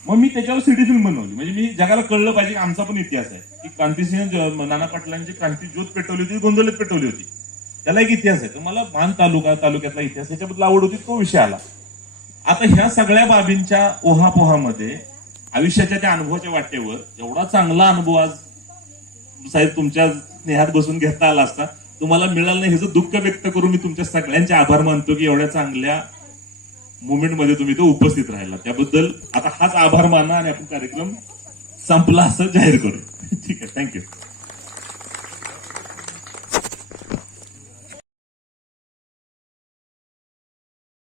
मग मी त्याच्यावर सिटी फिल्म बनवली. म्हणजे मी जगाला कळलं पाहिजे की आमचा पण इतिहास आहे की क्रांतिसिंह नाना पाटलांची क्रांती ज्योत पेटवली होती, गोंदवलेत पेटवली होती, त्याला एक इतिहास आहे. तर मला मान तालुक्यातला इतिहास याच्याबद्दल आवड होती, तो विषय आला. आता ह्या सगळ्या बाबींच्या ओहापोहामध्ये आयुष्याच्या त्या अनुभवाच्या वाटेवर एवढा चांगला अनुभव आज साहेब तुमच्या स्नेहात बसून घेता आला असता, तुम्हाला मिळालं नाही ह्याचं दुःख व्यक्त करून मी तुमच्या सगळ्यांचे आभार मानतो की एवढ्या चांगल्या मुवमेंटमध्ये तुम्ही तो उपस्थित राहिला. त्याबद्दल आता हाच आभार माना आणि आपण कार्यक्रम संपला असं जाहीर करू. ठीक आहे, थँक्यू.